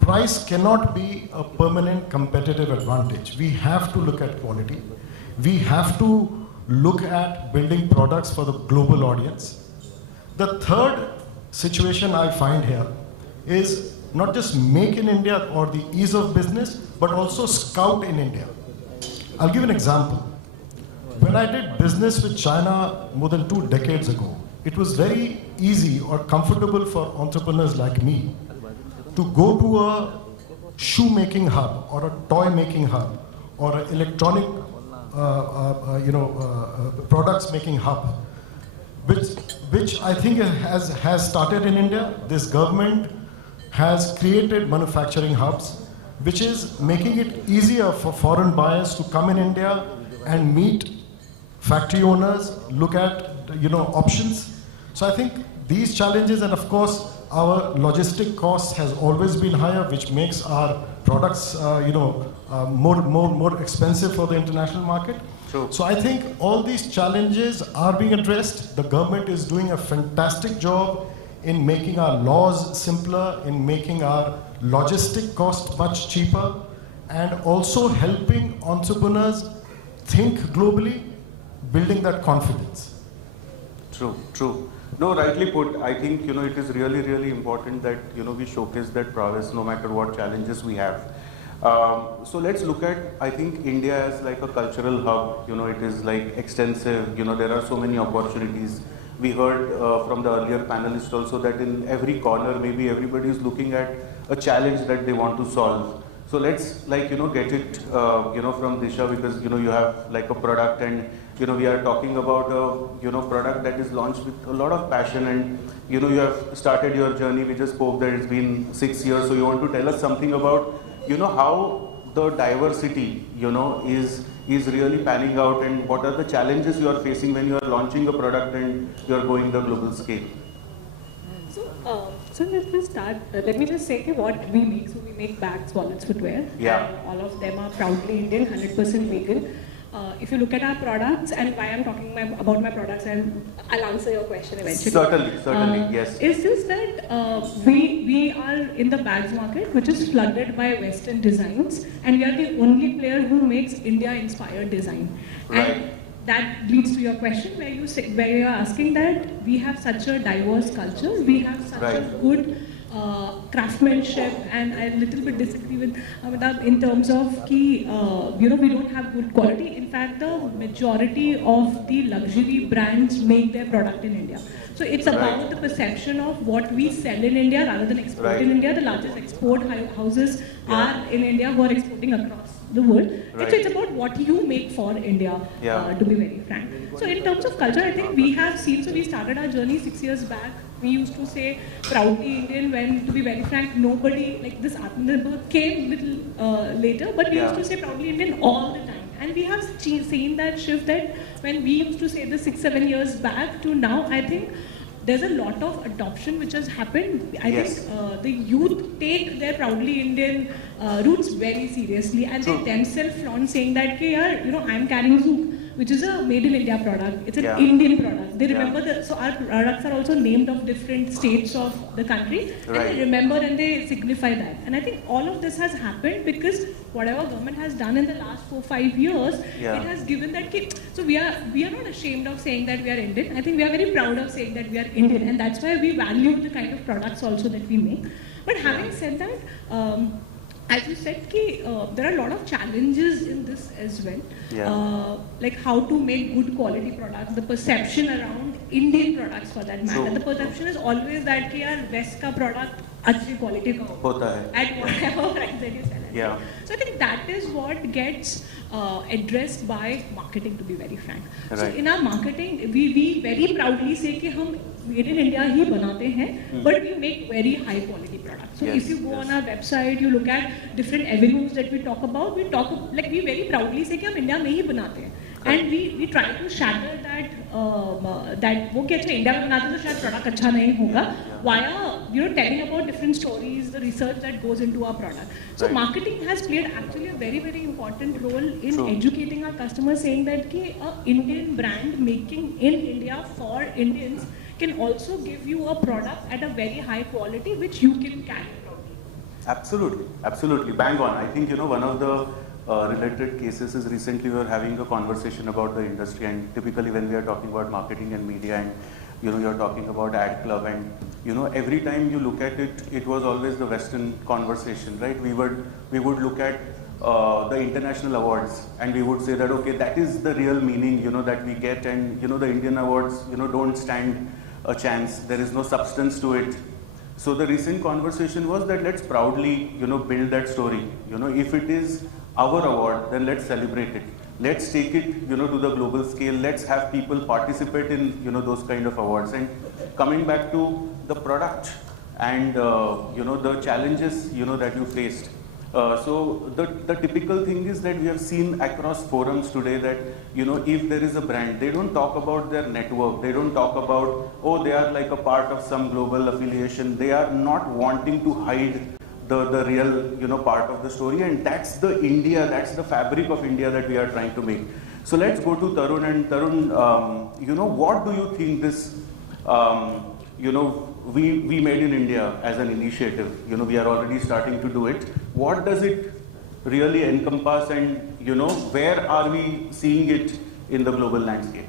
price cannot be a permanent competitive advantage. We have to look at quality. We have to look at building products for the global audience. The third situation I find here is not just make in India or the ease of business, but also scout in India. I'll give an example. when I did business with China more than 2 decades ago, it was very easy or comfortable for entrepreneurs like me to go to a shoemaking hub or a toy making hub or an electronic products making hub, which I think has started in India. This government has created manufacturing hubs, which is making it easier for foreign buyers to come in India and meet factory owners, look at options. So I think these challenges, and of course our logistic costs has always been higher, which makes our products more expensive for the international market. True. So I think all these challenges are being addressed. The government is doing a fantastic job in making our laws simpler, in making our logistic cost much cheaper, and also helping entrepreneurs think globally, building that confidence. True, true. No, rightly put. I think, it is really, really important that, we showcase that prowess no matter what challenges we have. So let's look at, I think, India as like a cultural hub. It is like extensive, there are so many opportunities. We heard from the earlier panelists also that in every corner, maybe everybody is looking at a challenge that they want to solve. So let's get it, from Disha, because, you have like a product, and, we are talking about a, product that is launched with a lot of passion, and, you have started your journey. We just spoke that it's been 6 years. So you want to tell us something about, how the diversity, is really panning out, and what are the challenges you are facing when you are launching a product and you are going the global scale? So let me just say what we make. So we make bags, wallets, footwear. Yeah. And all of them are proudly Indian, 100% vegan. If you look at our products, and why I'm talking about my products, and I'll answer your question eventually. Certainly, yes. Is this that we are in the bags market, which is flooded by Western designs, and we are the only player who makes India-inspired design. Right. And that leads to your question where you are asking that we have such a diverse culture, we have such a good craftsmanship, and I a little bit disagree with Amitabh in terms of we don't have good quality. In fact, the majority of the luxury brands make their product in India. So it's about the perception of what we sell in India rather than export in India. The largest export houses are in India who are exporting across the world. Right. So it's about what you make for India, to be very frank. So in terms of culture, I think we have seen, so we started our journey 6 years back. We used to say proudly Indian when, to be very frank, nobody, like this Atmanirbhar came little later, but we used to say proudly Indian all the time. And we have seen that shift, that when we used to say this 6-7 years back to now, I think there's a lot of adoption which has happened. I think the youth take their proudly Indian roots very seriously, and they themselves flaunt saying that, I'm carrying Zoop, which is a made in India product. It's an Indian product. They remember so our products are also named of different states of the country, and they remember and they signify that. And I think all of this has happened because whatever government has done in the last 4-5 years, it has given that. So we are not ashamed of saying that we are Indian. I think we are very proud of saying that we are Indian, and that's why we value the kind of products also that we make. But having said that, as you said, there are a lot of challenges in this as well. Like how to make good quality products, the perception around Indian products for that matter. The perception is always that West ka product अच्छी quality का होता है at whatever price that you sell. So I think that is what gets addressed by marketing, to be very frank. So in our marketing, we very proudly say कि हम made in India ही बनाते हैं, but we make very high quality products. So if you go on our website, you look at different avenues that we talk about, we very proudly say कि हम India में ही बनाते हैं. And we try to shatter that वो कि अच्छा India में बनाते तो शायद प्रोडक्ट अच्छा नहीं होगा, via telling about different stories, the research that goes into our product. So marketing has played actually a very, very important role in educating our customers, saying that कि a Indian brand making in India for Indians can also give you a product at a very high quality which you can carry proudly. Absolutely, absolutely, bang on. I think one of the related cases is recently we were having a conversation about the industry, and typically when we are talking about marketing and media, and you're talking about ad club, and every time you look at it, it was always the Western conversation, right? We would look at the international awards, and we would say that, okay, that is the real meaning, that we get, and, the Indian awards, don't stand a chance. There is no substance to it. So the recent conversation was that let's proudly, build that story. If it is our award, then let's celebrate it. Let's take it, to the global scale. Let's have people participate in, those kind of awards. And coming back to the product and, the challenges, that you faced. So the typical thing is that we have seen across forums today that, if there is a brand, they don't talk about their network. They don't talk about, oh, they are like a part of some global affiliation. They are not wanting to hide the real, part of the story. And that's the India, that's the fabric of India that we are trying to make. So let's go to Tarun. And Tarun, what do you think this, we made in India as an initiative, we are already starting to do it. What does it really encompass, and where are we seeing it in the global landscape?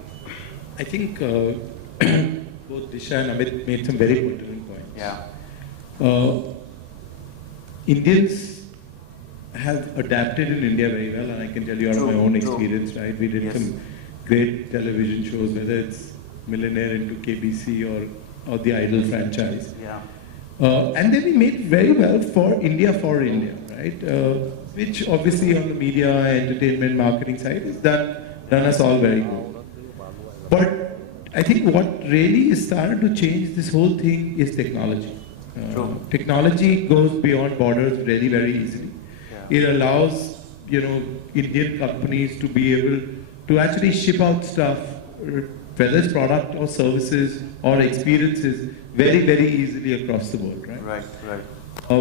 I think both Disha and Amit made some very pertinent points. Yeah. Indians have adapted in India very well, and I can tell you out of my own experience, right? We did some great television shows, whether it's Millionaire into KBC or the Idol franchise. Yeah. And then we made very well for India, right? Which obviously on the media, entertainment, marketing side has done us all very good. But I think what really is starting to change this whole thing is technology. Technology goes beyond borders very, very easily. Yeah. It allows, Indian companies to be able to actually ship out stuff, whether it's product or services or experiences, very, very easily across the world, right? Right.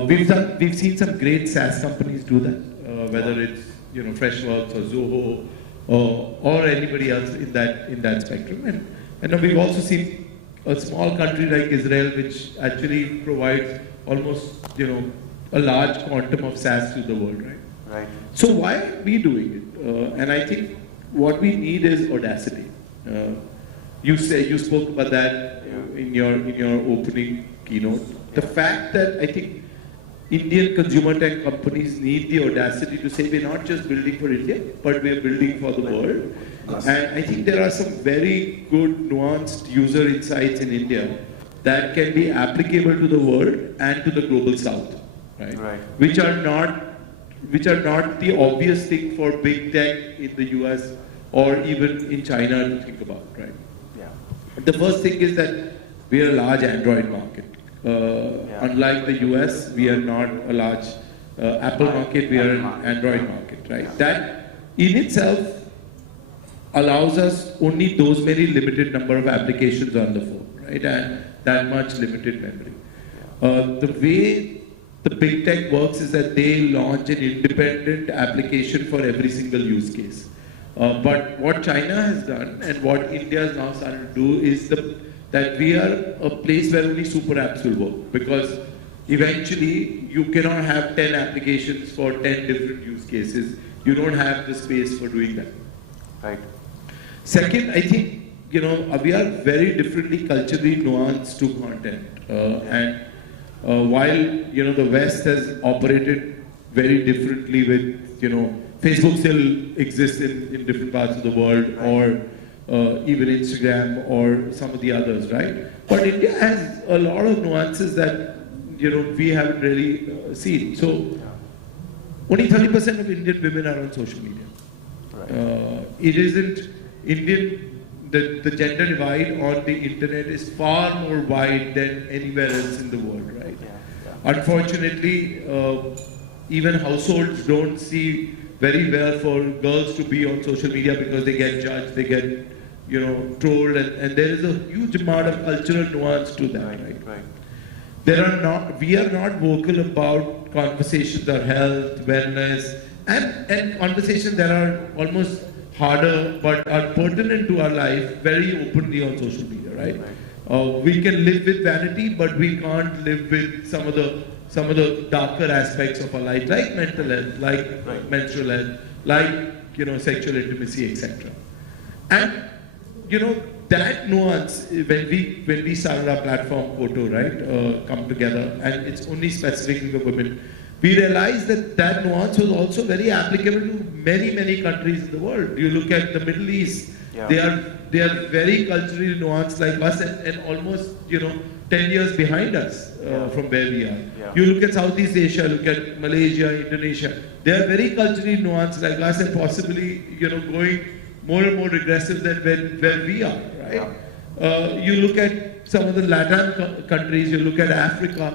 We've seen some great SaaS companies do that, whether it's Freshworks or Zoho or anybody else in that spectrum, and we've also seen a small country like Israel, which actually provides almost a large quantum of SaaS to the world, right? Right. So why are we doing it? And I think what we need is audacity. You spoke about that in your opening keynote. The fact that I think Indian consumer tech companies need the audacity to say we're not just building for India, but we're building for the world. Yes. And I think there are some very good nuanced user insights in India that can be applicable to the world and to the global south, right? Which are not the obvious thing for big tech in the US or even in China to think about, right? Yeah. The first thing is that we are a large Android market. Unlike the US, we are not a large Apple market, we are an Android market, right? That in itself allows us only those very limited number of applications on the phone, right? And that much limited memory. The way the big tech works is that they launch an independent application for every single use case. But what China has done and what India is now starting to do is that we are a place where only super apps will work, because eventually you cannot have 10 applications for 10 different use cases. You don't have the space for doing that. Right. Second, I think, we are very differently culturally nuanced to content. While, the West has operated very differently with, Facebook still exists in different parts of the world, or even Instagram or some of the others, right? But India has a lot of nuances that, we haven't really seen. So, only 30% of Indian women are on social media. Right. It isn't the gender divide on the internet is far more wide than anywhere else in the world, right? Unfortunately, even households don't see very well for girls to be on social media because they get judged, they get, trolled, and there is a huge amount of cultural nuance to that, right? We are not vocal about conversations on health, wellness, and conversations that are almost harder but are pertinent to our life very openly on social media, right? We can live with vanity, but we can't live with some of the darker aspects of our life, like mental health, like menstrual health, like sexual intimacy, etc. And that nuance, when we started our platform, Koto, right, come together, and it's only specifically for women. we realized that that nuance was also very applicable to many, many countries in the world. You look at the Middle East, they are very culturally nuanced like us and almost, 10 years behind us from where we are. You look at Southeast Asia, look at Malaysia, Indonesia, they are very culturally nuanced like us and possibly, going more and more regressive than where we are, right? You look at some of the Latin countries, you look at Africa,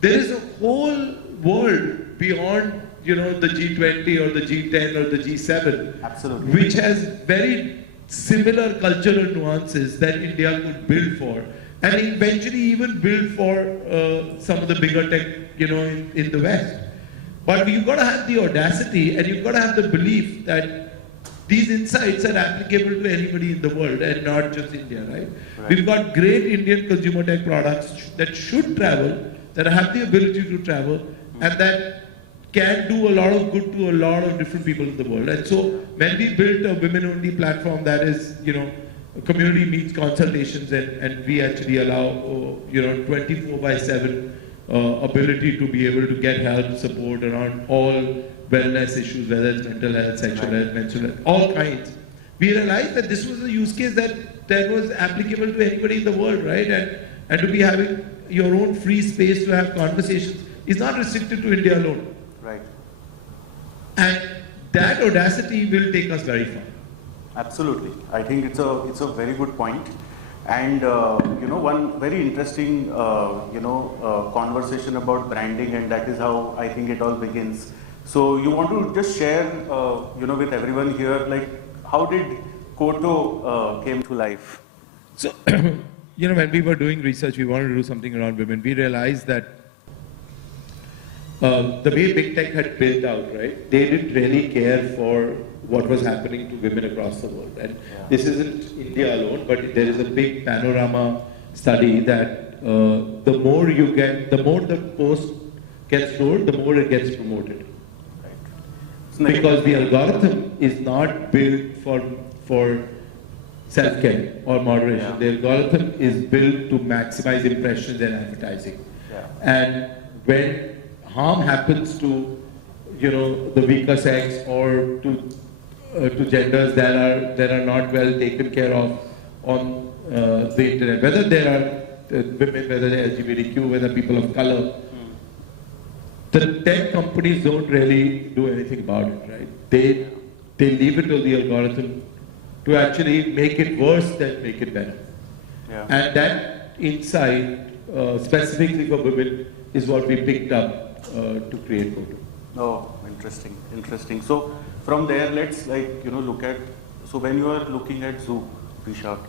there is a whole world beyond, the G20 or the G10 or the G7, which has very similar cultural nuances that India could build for, and eventually even build for some of the bigger tech, in the West. But you've got to have the audacity and you've got to have the belief that these insights are applicable to anybody in the world and not just India, right? We've got great Indian consumer tech products that should travel, that have the ability to travel, and that can do a lot of good to a lot of different people in the world. And so when we built a women-only platform that is, community meets consultations, and we actually allow, 24/7 ability to be able to get help, support around all wellness issues, whether it's mental health, sexual health, mental health, all kinds. We realized that this was a use case that was applicable to anybody in the world, right? And to be having your own free space to have conversations is not restricted to India alone. Right. And that audacity will take us very far. Absolutely. I think it's a very good point. And one very interesting conversation about branding, and that is how I think it all begins. So you want to just share with everyone here, like, how did Koto came to life? So when we were doing research, we wanted to do something around women. We realized that the way big tech had built out, right, they didn't really care for what was happening to women across the world. And this isn't India alone, but there is a big panorama study that the more you get, the more the post gets stored, the more it gets promoted. Right. Because the algorithm is not built for self-care or moderation. Yeah. The algorithm is built to maximize impressions and advertising. Yeah. And when harm happens to, the weaker sex or to genders that are not well taken care of on the internet, whether there are women, whether they're LGBTQ, whether people of color, the tech companies don't really do anything about it, right? They leave it to the algorithm to actually make it worse than make it better. Yeah. And that insight, specifically for women, is what we picked up to create Koto. Oh, interesting. So from there, let's look at, so when you are looking at Zoop, Vishak,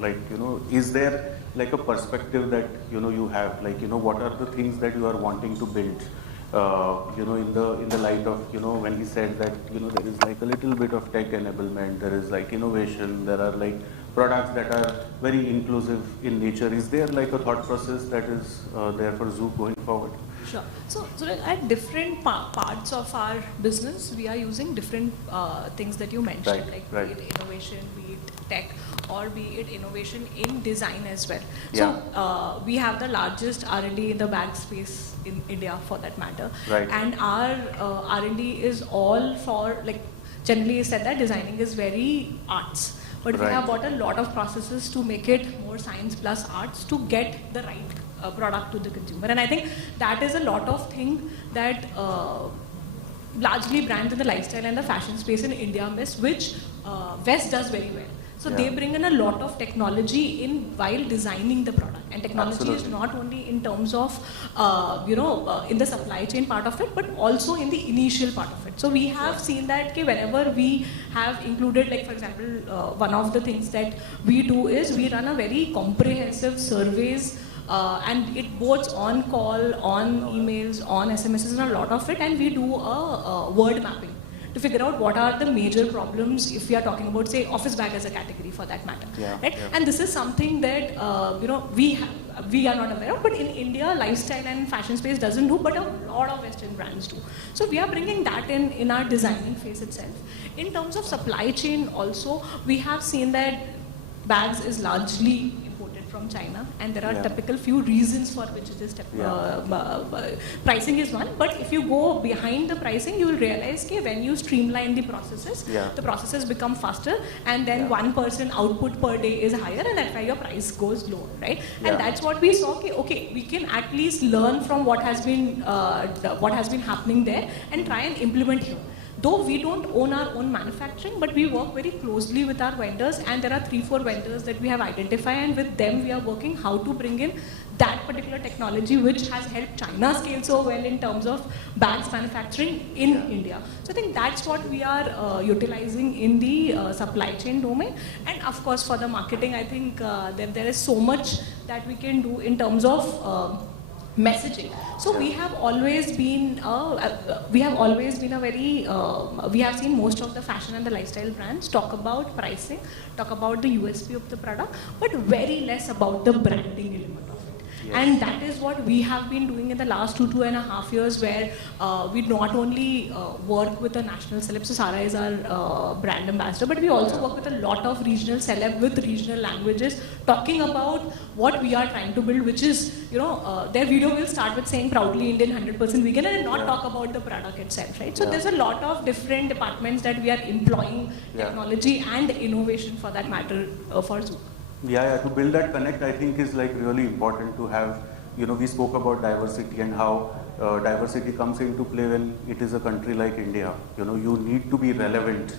is there like a perspective that, you have, what are the things that you are wanting to build? In the light of, when he said that, there is like a little bit of tech enablement, there is like innovation, there are like products that are very inclusive in nature. Is there like a thought process that is there for Zoop going forward? Sure. So at different parts of our business, we are using different things that you mentioned, be it innovation, be it tech, or be it innovation in design as well. Yeah. So we have the largest R&D in the bag space in India, for that matter. Right. And our R&D is all for, generally said that designing is very arts. But we have bought a lot of processes to make it more science plus arts to get the right product to the consumer. And I think that is a lot of thing that largely brands in the lifestyle and the fashion space in India miss, which West does very well. So they bring in a lot of technology in while designing the product. And technology is not only in terms of, in the supply chain part of it, but also in the initial part of it. So we have seen that whenever we have included, for example, one of the things that we do is we run a very comprehensive surveys, and it boards on call, on emails, on SMSs, and a lot of it, and we do a word mapping to figure out what are the major problems if we are talking about, say, office bag as a category for that matter. Yeah, right? Yeah. And this is something that we are not aware of, but in India, lifestyle and fashion space doesn't do, but a lot of Western brands do. So we are bringing that in our designing phase itself. In terms of supply chain also, we have seen that bags is largely imported imported from China, and there are typical few reasons for which this pricing is one. But if you go behind the pricing, you will realize that when you streamline the processes become faster, and then one person output per day is higher, and that's why your price goes lower, right? And that's what we saw. Okay, we can at least learn from what has been happening there and try and implement here. Though we don't own our own manufacturing, but we work very closely with our vendors, and there are 3-4 vendors that we have identified, and with them we are working how to bring in that particular technology which has helped China scale so well in terms of bags manufacturing in India. So I think that's what we are utilizing in the supply chain domain. And of course for the marketing, I think there is so much that we can do in terms of messaging. So we have always been we have seen most of the fashion and the lifestyle brands talk about pricing, talk about the USP of the product, but very less about the branding element of it. And that is what we have been doing in the last 2.5 years, where we not only work with a national celeb, so Sara is our brand ambassador, but we also work with a lot of regional celeb with regional languages, talking about what we are trying to build, which is, their video will start with saying proudly Indian, 100% vegan, and not talk about the product itself, right? So there's a lot of different departments that we are employing technology and innovation for that matter for Zouk. To build that connect, I think is like really important to have, we spoke about diversity and how diversity comes into play when it is a country like India. You need to be relevant.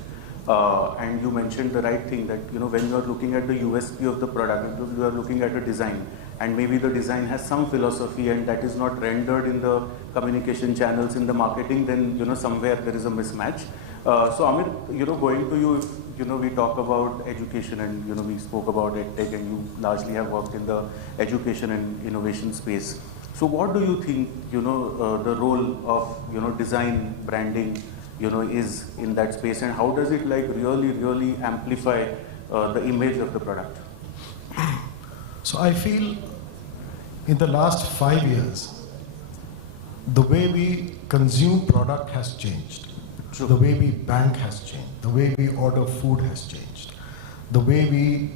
And you mentioned the right thing that, when you are looking at the USP of the product, you are looking at a design, and maybe the design has some philosophy and that is not rendered in the communication channels, in the marketing, then, somewhere there is a mismatch. So Amit, going to you, we talk about education and, we spoke about EdTech, and you largely have worked in the education and innovation space. So what do you think, the role of, design, branding, is in that space, and how does it like really amplify the image of the product? So I feel in the last 5 years, the way we consume product has changed. The way we bank has changed. The way we order food has changed. The way we,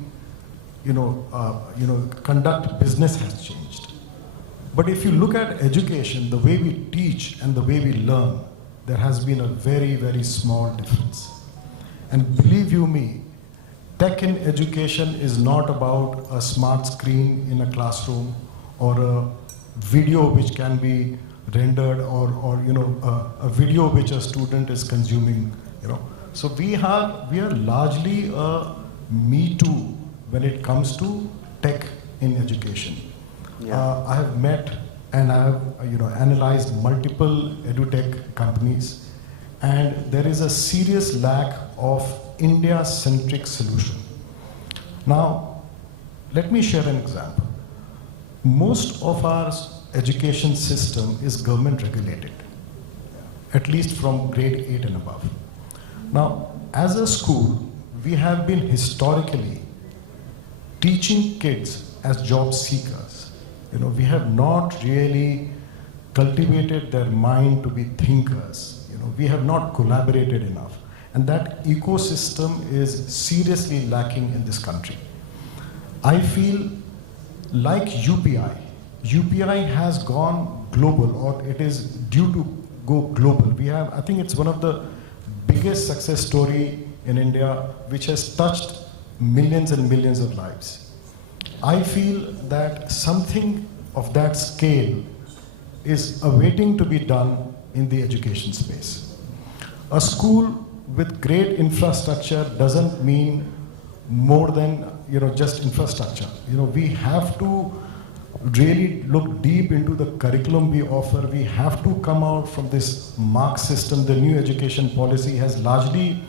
conduct business has changed. But if you look at education, the way we teach and the way we learn, there has been a very, very small difference. And believe you me, tech in education is not about a smart screen in a classroom or a video which can be rendered or a video which a student is consuming. So we are largely a me too when it comes to tech in education. I have met and I have analyzed multiple edutech companies, and there is a serious lack of India-centric solution. Now, let me share an example. Most of our education system is government regulated, at least from grade 8 and above. Now, as a school, we have been historically teaching kids as job seekers. We have not really cultivated their mind to be thinkers. We have not collaborated enough. And that ecosystem is seriously lacking in this country. I feel like UPI has gone global, or it is due to go global. I think it's one of the biggest success story in India, which has touched millions and millions of lives. I feel that something of that scale is awaiting to be done in the education space. A school with great infrastructure doesn't mean more than just infrastructure. We have to really look deep into the curriculum we offer. We have to come out from this mark system. The new education policy has largely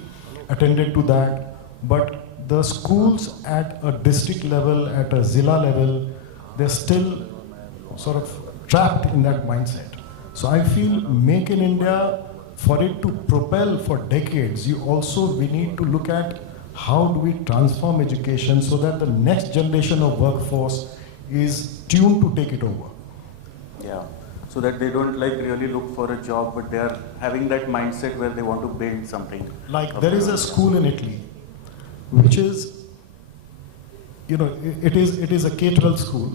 attended to that, but the schools at a district level, at a Zilla level, they're still sort of trapped in that mindset. So I feel Make in India, for it to propel for decades, we need to look at how do we transform education so that the next generation of workforce is tuned to take it over. Yeah, so that they don't really look for a job, but they are having that mindset where they want to build something. Like there is a school in Italy, which is, it is a K-12 school,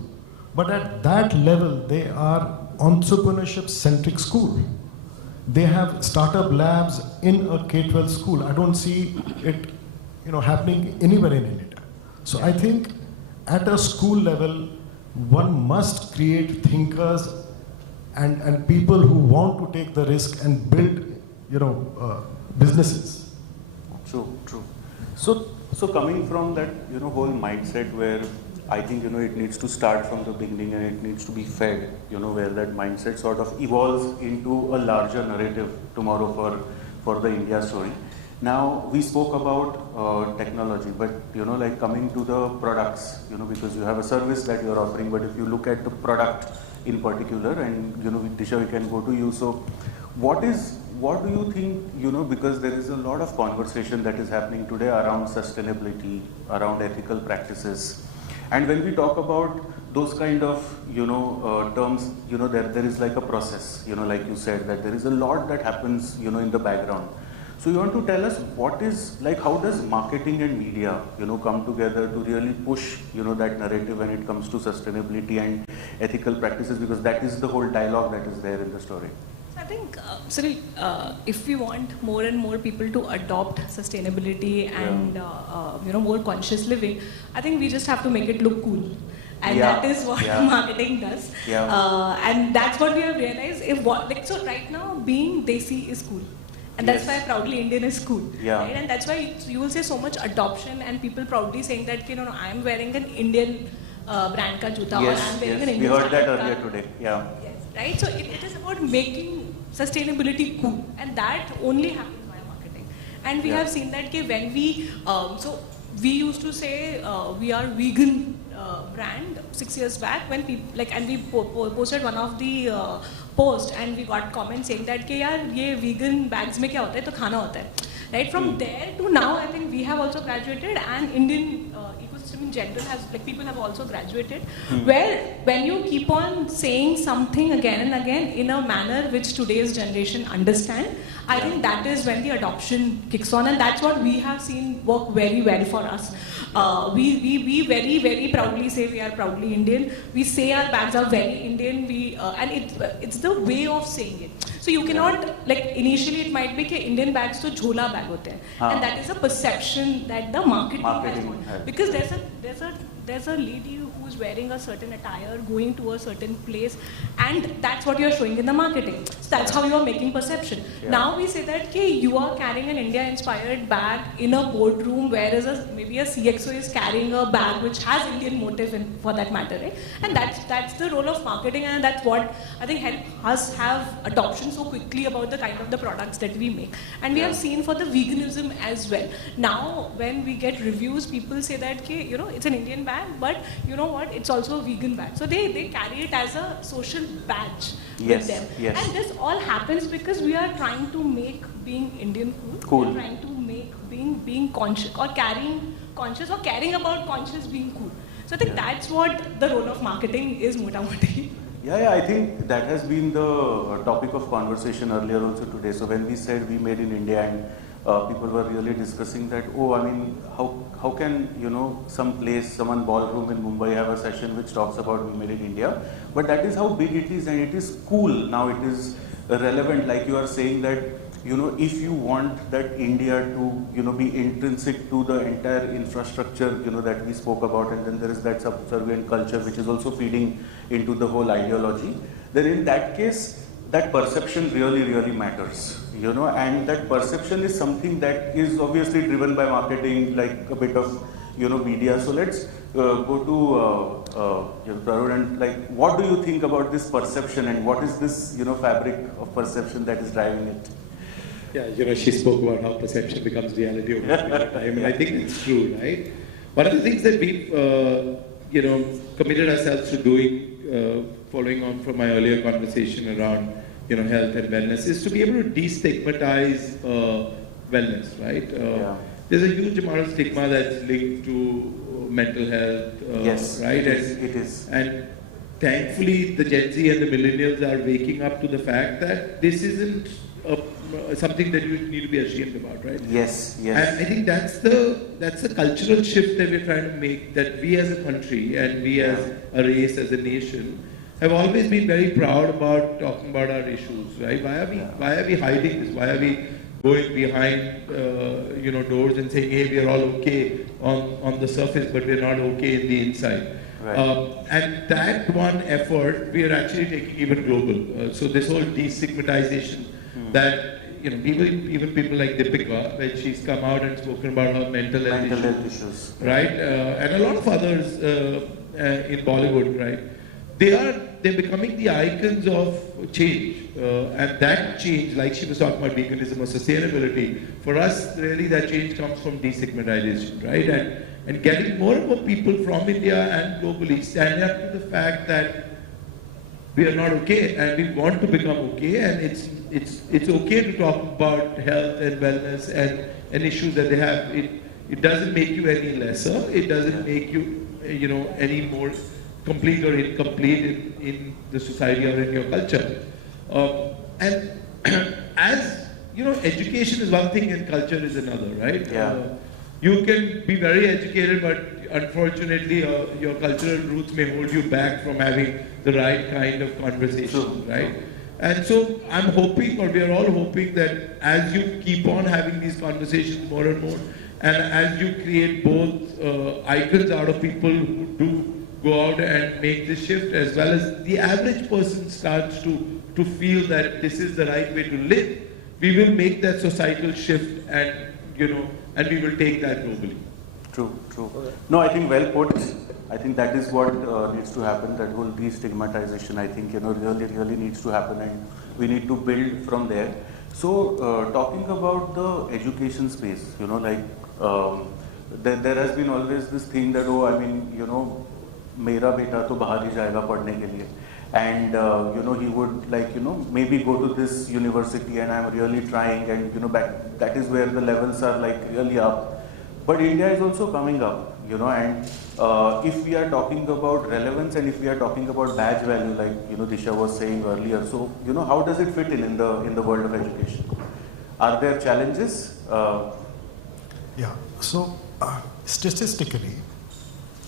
but at that level, they are entrepreneurship-centric school. They have startup labs in a K-12 school. I don't see it, happening anywhere in India. So I think at a school level, one must create thinkers and people who want to take the risk and build, businesses. True. So coming from that, whole mindset where I think, it needs to start from the beginning and it needs to be fed, where that mindset sort of evolves into a larger narrative tomorrow for the India story. Now, we spoke about technology, but, like coming to the products, because you have a service that you're offering, but if you look at the product in particular, and, Disha, we can go to you. So, what do you think, because there is a lot of conversation that is happening today around sustainability, around ethical practices. And when we talk about those kind of, terms, there is like a process, like you said, that there is a lot that happens, in the background. So you want to tell us how does marketing and media, come together to really push, that narrative when it comes to sustainability and ethical practices, because that is the whole dialogue that is there in the story. I think, Cyril, if we want more and more people to adopt sustainability and more conscious living, I think we just have to make it look cool. And that is what marketing does. And that's what we have realized. So right now, being Desi is cool. And that's why Proudly Indian is cool. Right? And that's why you will see so much adoption and people proudly saying that, I am wearing an Indian brand ka juta, or I am wearing an Indian. We heard that earlier today. Right? So it is about making sustainability cool, and that only happens by marketing. And we have seen that when we, so we used to say we are vegan brand 6 years back when people and we posted one of the post and we got comments saying that yaar ye vegan bags mein kya hota hai, to khana hota hai. Right? From there to now, I think we have also graduated, and Indian ecosystem in general has, people have also graduated, where when you keep on saying something again and again in a manner which today's generation understand, I think that is when the adoption kicks on, and that's what we have seen work very well for us. We very, very proudly say we are proudly Indian. We say our bags are very Indian. And it's the way of saying it. So you cannot, initially it might be that Indian bags to jhola bag hote hain. And that is a perception that the marketing has got. Because there's a lady who's wearing a certain attire, going to a certain place, and that's what you're showing in the marketing. So that's how you're making perception. Now we say that you are carrying an India-inspired bag in a boardroom, whereas maybe a CXO is carrying a bag which has Indian motif for that matter. Right? And that's the role of marketing, and that's what I think helped us have adoption so quickly about the kind of the products that we make. And we have seen for the veganism as well. Now when we get reviews, people say that it's an Indian bag, but you know what, it's also a vegan bag. So they carry it as a social badge with them. And this all happens because we are trying to make being Indian cool. We're trying to make being conscious or caring about conscious being cool. So I think that's what the role of marketing is, mota moti. I think that has been the topic of conversation earlier also today. So when we said we made in India, and people were really discussing that, how can, some ballroom in Mumbai have a session which talks about we made in India? But that is how big it is, and it is cool. Now it is relevant, like you are saying that, if you want that India to, be intrinsic to the entire infrastructure, that we spoke about, and then there is that subservient culture which is also feeding into the whole ideology, then in that case, that perception really, really matters, and that perception is something that is obviously driven by marketing, like a bit of, media. So let's go to Tarun, and what do you think about this perception, and what is this, fabric of perception that is driving it? Yeah, she spoke about how perception becomes reality over a period of time, and I think it's true, right? One of the things that we've, committed ourselves to doing, following on from my earlier conversation around, health and wellness, is to be able to destigmatize wellness, right? There's a huge amount of stigma that's linked to mental health, right? It is. And thankfully, the Gen Z and the millennials are waking up to the fact that this isn't something that you need to be ashamed about, right? Yes, yes. And I think that's the cultural shift that we're trying to make, that we as a country and we as a race, as a nation, have always been very proud about talking about our issues, right? Why are we hiding this? Why are we going behind doors and saying, hey, we are all okay on the surface, but we're not okay in the inside? Right. And that one effort we are actually taking even global. So this whole destigmatization that even people like Deepika, when she's come out and spoken about her mental health issues, right, and a lot of others in Bollywood, right, they're becoming the icons of change, and that change, like she was talking about veganism or sustainability, for us really that change comes from destigmatization, right, and getting more and more people from India and globally standing up to the fact that we are not okay and we want to become okay, and it's okay to talk about health and wellness and issues that they have. It doesn't make you any lesser. It doesn't make you any more complete or incomplete in the society or in your culture. And as education is one thing and culture is another, right? Yeah. You can be very educated, but unfortunately your cultural roots may hold you back from having the right kind of conversation, right? And so I'm hoping, or we are all hoping, that as you keep on having these conversations more and more, and as you create both icons out of people who do go out and make this shift, as well as the average person starts to feel that this is the right way to live, we will make that societal shift, and and we will take that globally. True. No, I think well put. I think that is what needs to happen. That whole destigmatization, I think, really needs to happen, and we need to build from there. So, talking about the education space, there has been always this thing that, मेरा बेटा तो बाहर ही जाएगा पढ़ने के लिए, and he would maybe go to this university, and I'm really trying, and that is where the levels are really up. But India is also coming up, and if we are talking about relevance and if we are talking about badge value, like Disha was saying earlier, so how does it fit in the world of education? Are there challenges? So statistically,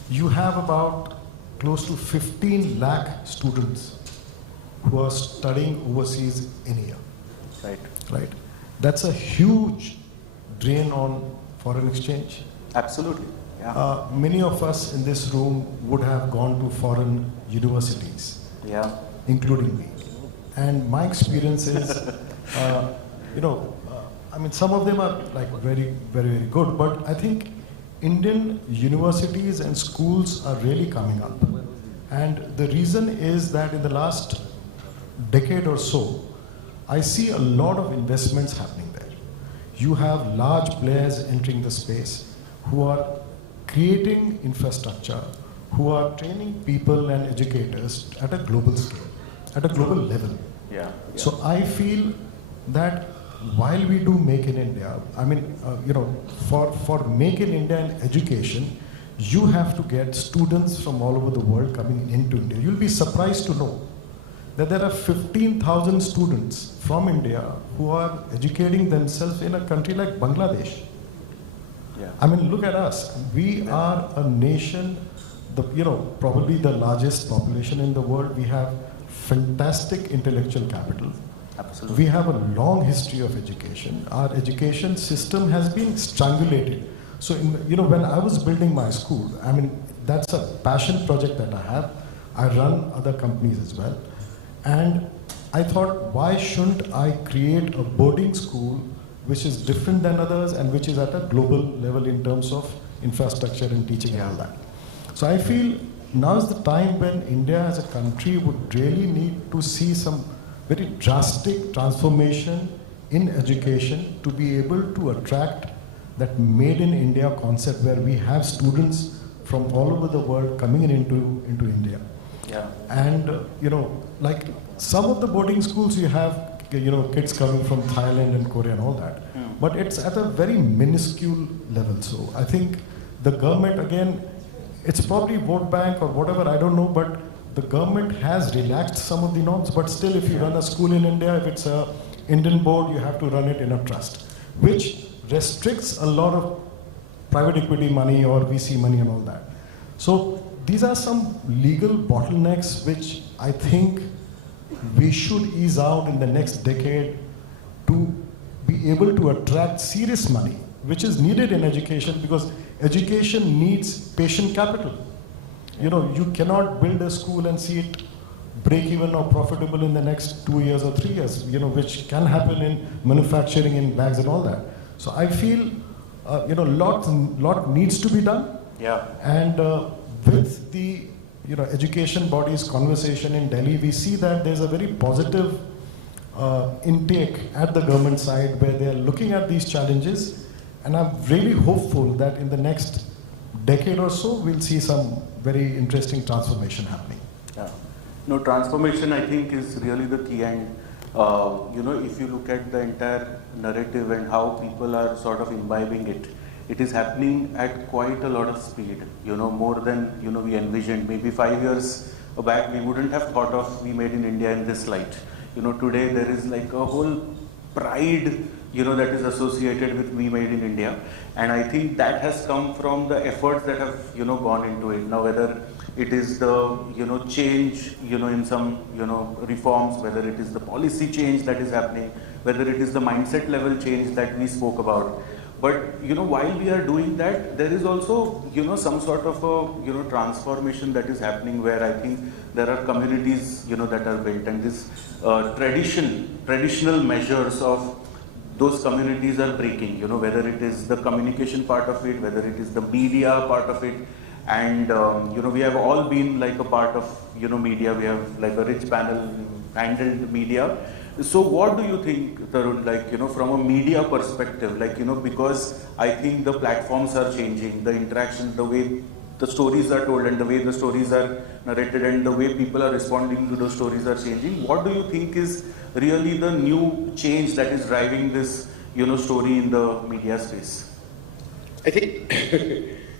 you have about close to 15 lakh students who are studying overseas in a year. Right. That's a huge drain on foreign exchange. Absolutely. Yeah. Many of us in this room would have gone to foreign universities, including me. And my experience is, some of them are very, very, very good, but I think Indian universities and schools are really coming up. And the reason is that in the last decade or so, I see a lot of investments happening there. You have large players entering the space who are creating infrastructure, who are training people and educators at a global scale, at a global level. So I feel that while we do Make in India, for Make in India and education, you have to get students from all over the world coming into India. You'll be surprised to know that there are 15,000 students from India who are educating themselves in a country like Bangladesh. Look at us. We are a nation, probably the largest population in the world. We have fantastic intellectual capital. Absolutely. We have a long history of education. Our education system has been strangulated. So, when I was building my school, that's a passion project that I have. I run other companies as well. And I thought, why shouldn't I create a boarding school which is different than others and which is at a global level in terms of infrastructure and teaching and all that. So I feel now is the time when India as a country would really need to see some very drastic transformation in education to be able to attract that Made in India concept where we have students from all over the world coming into India. And some of the boarding schools you have kids coming from Thailand and Korea and all that, but it's at a very minuscule level. So I think the government, again, it's probably vote bank or whatever, I don't know, but the government has relaxed some of the norms, but still if you run a school in India, if it's a Indian board, you have to run it in a trust, which restricts a lot of private equity money or VC money and all that. So these are some legal bottlenecks which I think we should ease out in the next decade to be able to attract serious money, which is needed in education, because education needs patient capital. You know, you cannot build a school and see it break even or profitable in the next 2 years or 3 years, you know, which can happen in manufacturing, in bags and all that. So I feel, you know, lot needs to be done. Yeah. And with the, you know, education bodies conversation in Delhi, we see that there's a very positive intake at the government side where they are looking at these challenges. And I'm really hopeful that in the next decade or so, we'll see some very interesting transformation happening. Yeah. No, transformation I think is really the key, and you know, if you look at the entire narrative and how people are sort of imbibing it, it is happening at quite a lot of speed, you know, more than, you know, we envisioned. Maybe 5 years back, we wouldn't have thought of We Made in India in this light. You know, today there is like a whole pride, you know, that is associated with We Made in India. And I think that has come from the efforts that have, you know, gone into it. Now, whether it is the, you know, change, you know, in some, you know, reforms, whether it is the policy change that is happening, whether it is the mindset level change that we spoke about. But, you know, while we are doing that, there is also, you know, some sort of a, you know, transformation that is happening where I think there are communities, you know, that are built, and this traditional measures of those communities are breaking, you know, whether it is the communication part of it, whether it is the media part of it. And, you know, we have all been like a part of, you know, media. We have like a rich panel handled media. So what do you think, Tarun, like, you know, from a media perspective, like, you know, because I think the platforms are changing, the interaction, the way the stories are told and the way the stories are narrated and the way people are responding to those stories are changing. What do you think is really the new change that is driving this, you know, story in the media space? I think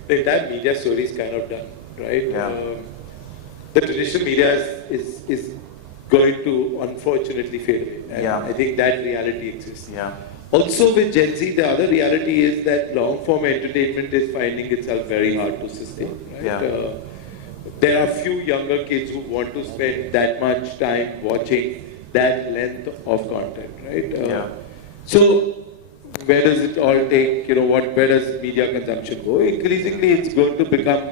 the entire media story is kind of done, right? Yeah. The traditional media is going to unfortunately fade away. And yeah. I think that reality exists. Yeah. Also with Gen Z, the other reality is that long form entertainment is finding itself very hard to sustain. Right? Yeah. There are few younger kids who want to spend that much time watching that length of content, right? Yeah. So where does it all take, you know, where does media consumption go? Increasingly, it's going to become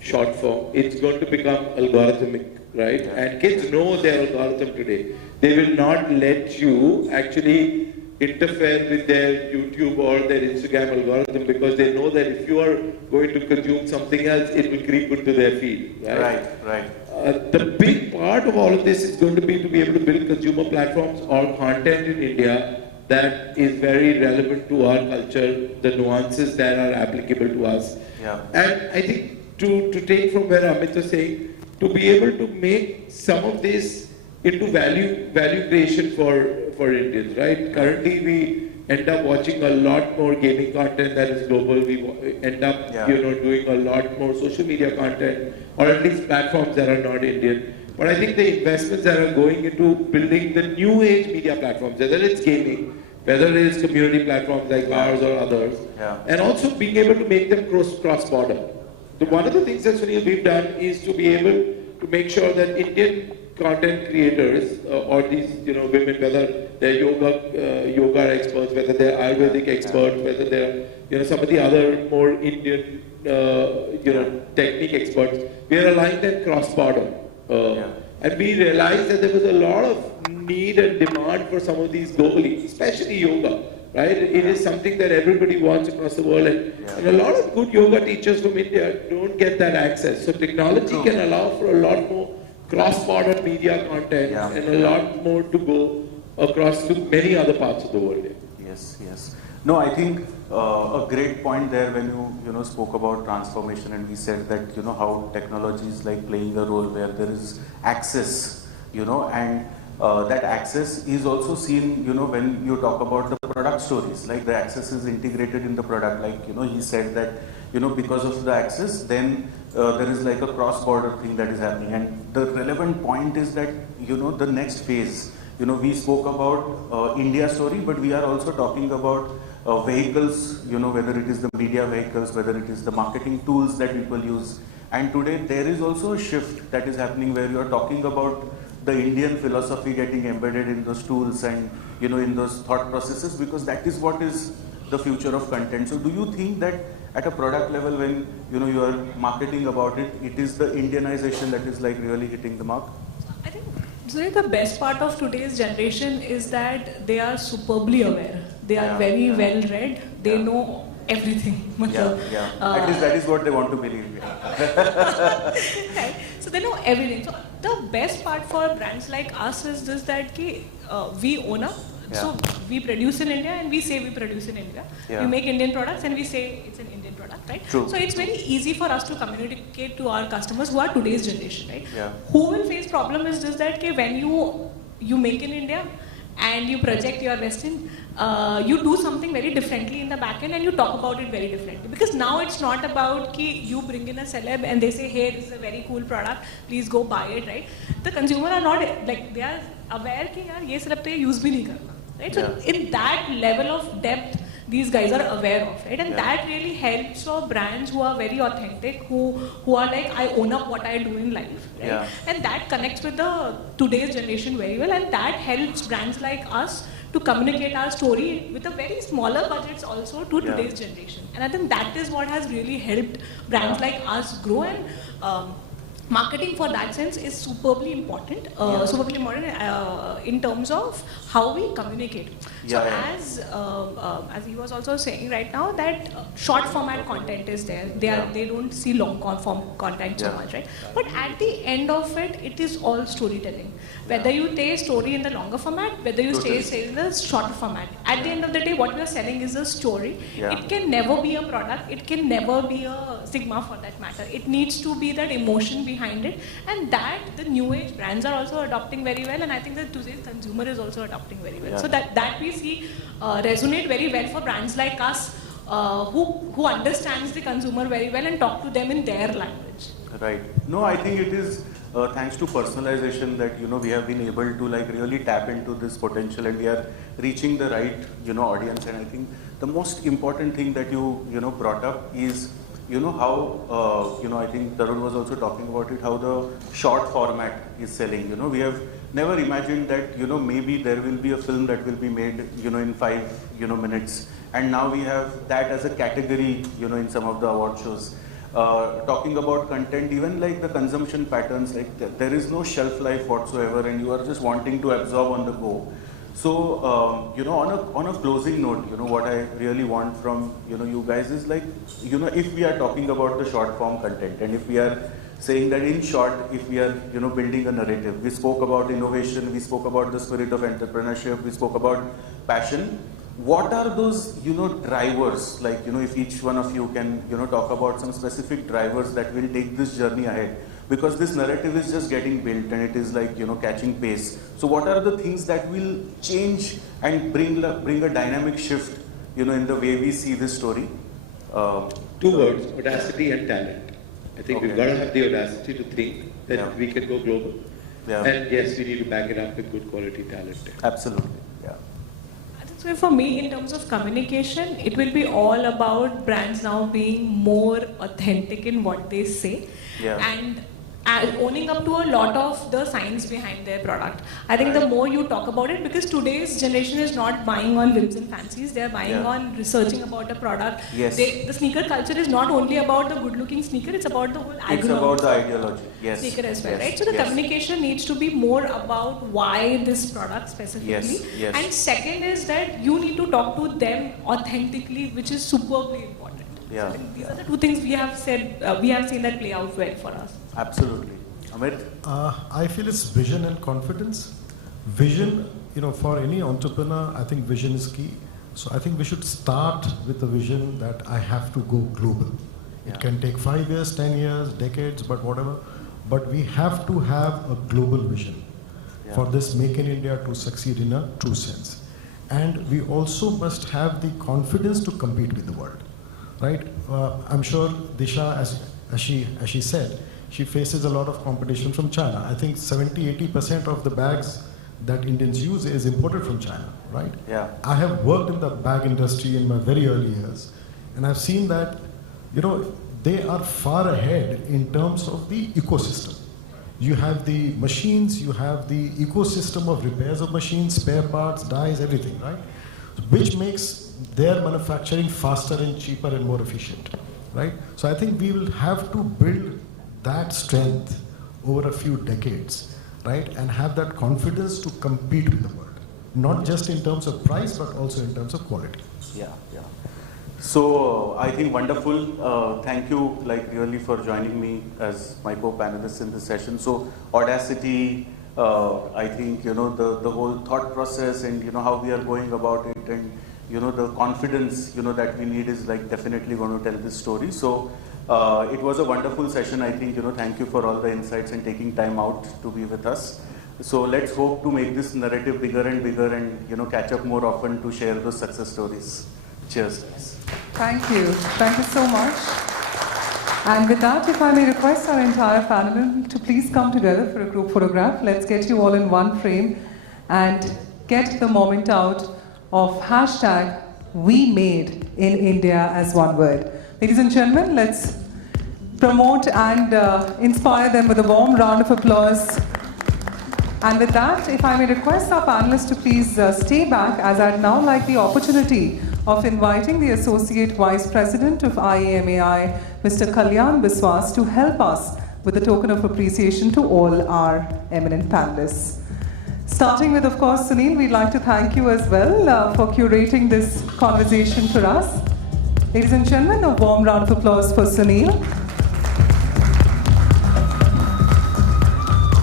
short form. It's going to become algorithmic, right? Yeah. And kids know their algorithm today. They will not let you actually interfere with their YouTube or their Instagram algorithm, because they know that if you are going to consume something else, it will creep into their feed, right? Right. The big part of all of this is going to be able to build consumer platforms or content in India that is very relevant to our culture, the nuances that are applicable to us. Yeah. And I think to take from where Amit was saying, to be able to make some of this into value creation for Indians, right? Currently we end up watching a lot more gaming content that is global. We end up, you know, doing a lot more social media content, or at least platforms that are not Indian. But I think the investments that are going into building the new age media platforms, whether it's gaming, whether it is community platforms like ours or others, and also being able to make them cross-border. One of the things that we've done is to be able to make sure that Indian content creators or these, you know, women, whether they're yoga experts, whether they're Ayurvedic experts, whether they're, you know, some of the other more Indian, you know, technique experts, we are aligning them cross-border. And we realized that there was a lot of need and demand for some of these globally, especially yoga, right? It is something that everybody wants across the world, and a lot of good yoga teachers from India don't get that access. So technology can allow for a lot more cross-border media content and a lot more to go across to many other parts of the world. Yes, yes. No, I think a great point there when you know, spoke about transformation, and we said that, you know, how technology is like playing a role where there is access, you know, and that access is also seen, you know, when you talk about the product stories, like the access is integrated in the product. Like, you know, he said that, you know, because of the access, then there is like a cross-border thing that is happening. And the relevant point is that, you know, the next phase, we spoke about India story, but we are also talking about vehicles, whether it is the media vehicles, whether it is the marketing tools that people use. And today there is also a shift that is happening where you are talking about the Indian philosophy getting embedded in those tools and in those thought processes, because that is what is the future of content. So do you think that at a product level, when you are marketing about it, it is the Indianization that is like really hitting the mark? I think the best part of today's generation is that they are superbly aware. They are very well read. They know everything. At least that is what they want to believe. Right? So they know everything. So the best part for brands like us is this, that we own up. So we produce in India and we say we produce in India. We make Indian products and we say it's an Indian product, right? True. So it's very easy for us to communicate to our customers who are today's generation, right? Who will face problem is this, that when you make in India and you project your Western, you do something very differently in the back end and you talk about it very differently. Because now it's not about you bring in a celeb and they say, hey, this is a very cool product, please go buy it, right? The consumer are not, they are aware that ye celeb pe use bhi nahi karna, right? So in that level of depth, these guys are aware of, right? And that really helps for brands who are very authentic, who are like, I own up what I do in life, right? And that connects with the today's generation very well, and that helps brands like us to communicate our story with a very smaller budgets also to today's generation. And I think that is what has really helped brands like us grow, and marketing for that sense is superbly important, in terms of how we communicate. So as he was also saying right now, that short format content is there. They don't see long form content so much, right? But at the end of it, it is all storytelling. Whether you say story in the longer format, whether you say in the shorter format. At the end of the day, what we are selling is a story. It can never be a product. It can never be a Sigma for that matter. It needs to be that emotion behind it, and that the new age brands are also adopting very well, and I think that today's consumer is also adopting very well. So that we see resonate very well for brands like us, who understands the consumer very well and talk to them in their language. Right. No, I think it is thanks to personalization that we have been able to really tap into this potential, and we are reaching the right audience. And I think the most important thing that you brought up is how I think Tarun was also talking about it, how the short format is selling. We have never imagined that maybe there will be a film that will be made in 5 minutes, and now we have that as a category in some of the award shows. Talking about content, even like the consumption patterns, like there is no shelf life whatsoever, and you are just wanting to absorb on the go. So on a closing note, what I really want from you guys is like, if we are talking about the short form content, and if we are saying that in short, if we are building a narrative, we spoke about innovation, we spoke about the spirit of entrepreneurship, we spoke about passion. What are those drivers, like if each one of you can talk about some specific drivers that will take this journey ahead, because this narrative is just getting built and it is like catching pace. So what are the things that will change and bring a dynamic shift in the way we see this story? 2 words: audacity and talent. I think we've got to have the audacity to think that we can go global, and yes, we need to back it up with good quality talent. Absolutely. So for me, in terms of communication, it will be all about brands now being more authentic in what they say, and owning up to a lot of the science behind their product. I think the more you talk about it, because today's generation is not buying on whims and fancies, they are buying on researching about a product. The sneaker culture is not only about the good-looking sneaker, it's about the whole ideology. It's about the ideology, sneaker as well, right? So the communication needs to be more about why this product specifically. And second is that you need to talk to them authentically, which is superbly important. So these are the 2 things we have said, we have seen that play out well for us. Absolutely. Amit? I feel it's vision and confidence. Vision, for any entrepreneur, I think vision is key. So I think we should start with the vision that I have to go global. It can take 5 years, 10 years, decades, but whatever. But we have to have a global vision for this Make in India to succeed in a true sense. And we also must have the confidence to compete with the world. Right? I'm sure Disha, as she said, she faces a lot of competition from China. I think 70-80% of the bags that Indians use is imported from China, right? Yeah. I have worked in the bag industry in my very early years, and I've seen that, they are far ahead in terms of the ecosystem. You have the machines, you have the ecosystem of repairs of machines, spare parts, dies, everything, right? Which makes their manufacturing faster and cheaper and more efficient, right? So I think we will have to build that strength over a few decades, right? And have that confidence to compete with the world, not just in terms of price, but also in terms of quality. Yeah, yeah. So I think wonderful. Thank you, really, for joining me as my co-panelists in this session. So Audacity, I think the whole thought process and how we are going about it, and the confidence that we need is definitely going to tell this story. So it was a wonderful session. I think thank you for all the insights and taking time out to be with us. So let's hope to make this narrative bigger and bigger, and catch up more often to share those success stories. Cheers, guys. Thank you. Thank you so much. And with that, if I may request our entire panel to please come together for a group photograph. Let's get you all in one frame and get the moment out of hashtag We Made in India as one word. Ladies and gentlemen, let's promote and inspire them with a warm round of applause. And with that, if I may request our panelists to please stay back, as I'd now like the opportunity of inviting the Associate Vice President of IAMAI, Mr. Kalyan Biswas, to help us with a token of appreciation to all our eminent panelists. Starting with, of course, Sunil, we'd like to thank you as well for curating this conversation for us. Ladies and gentlemen, a warm round of applause for Sunil.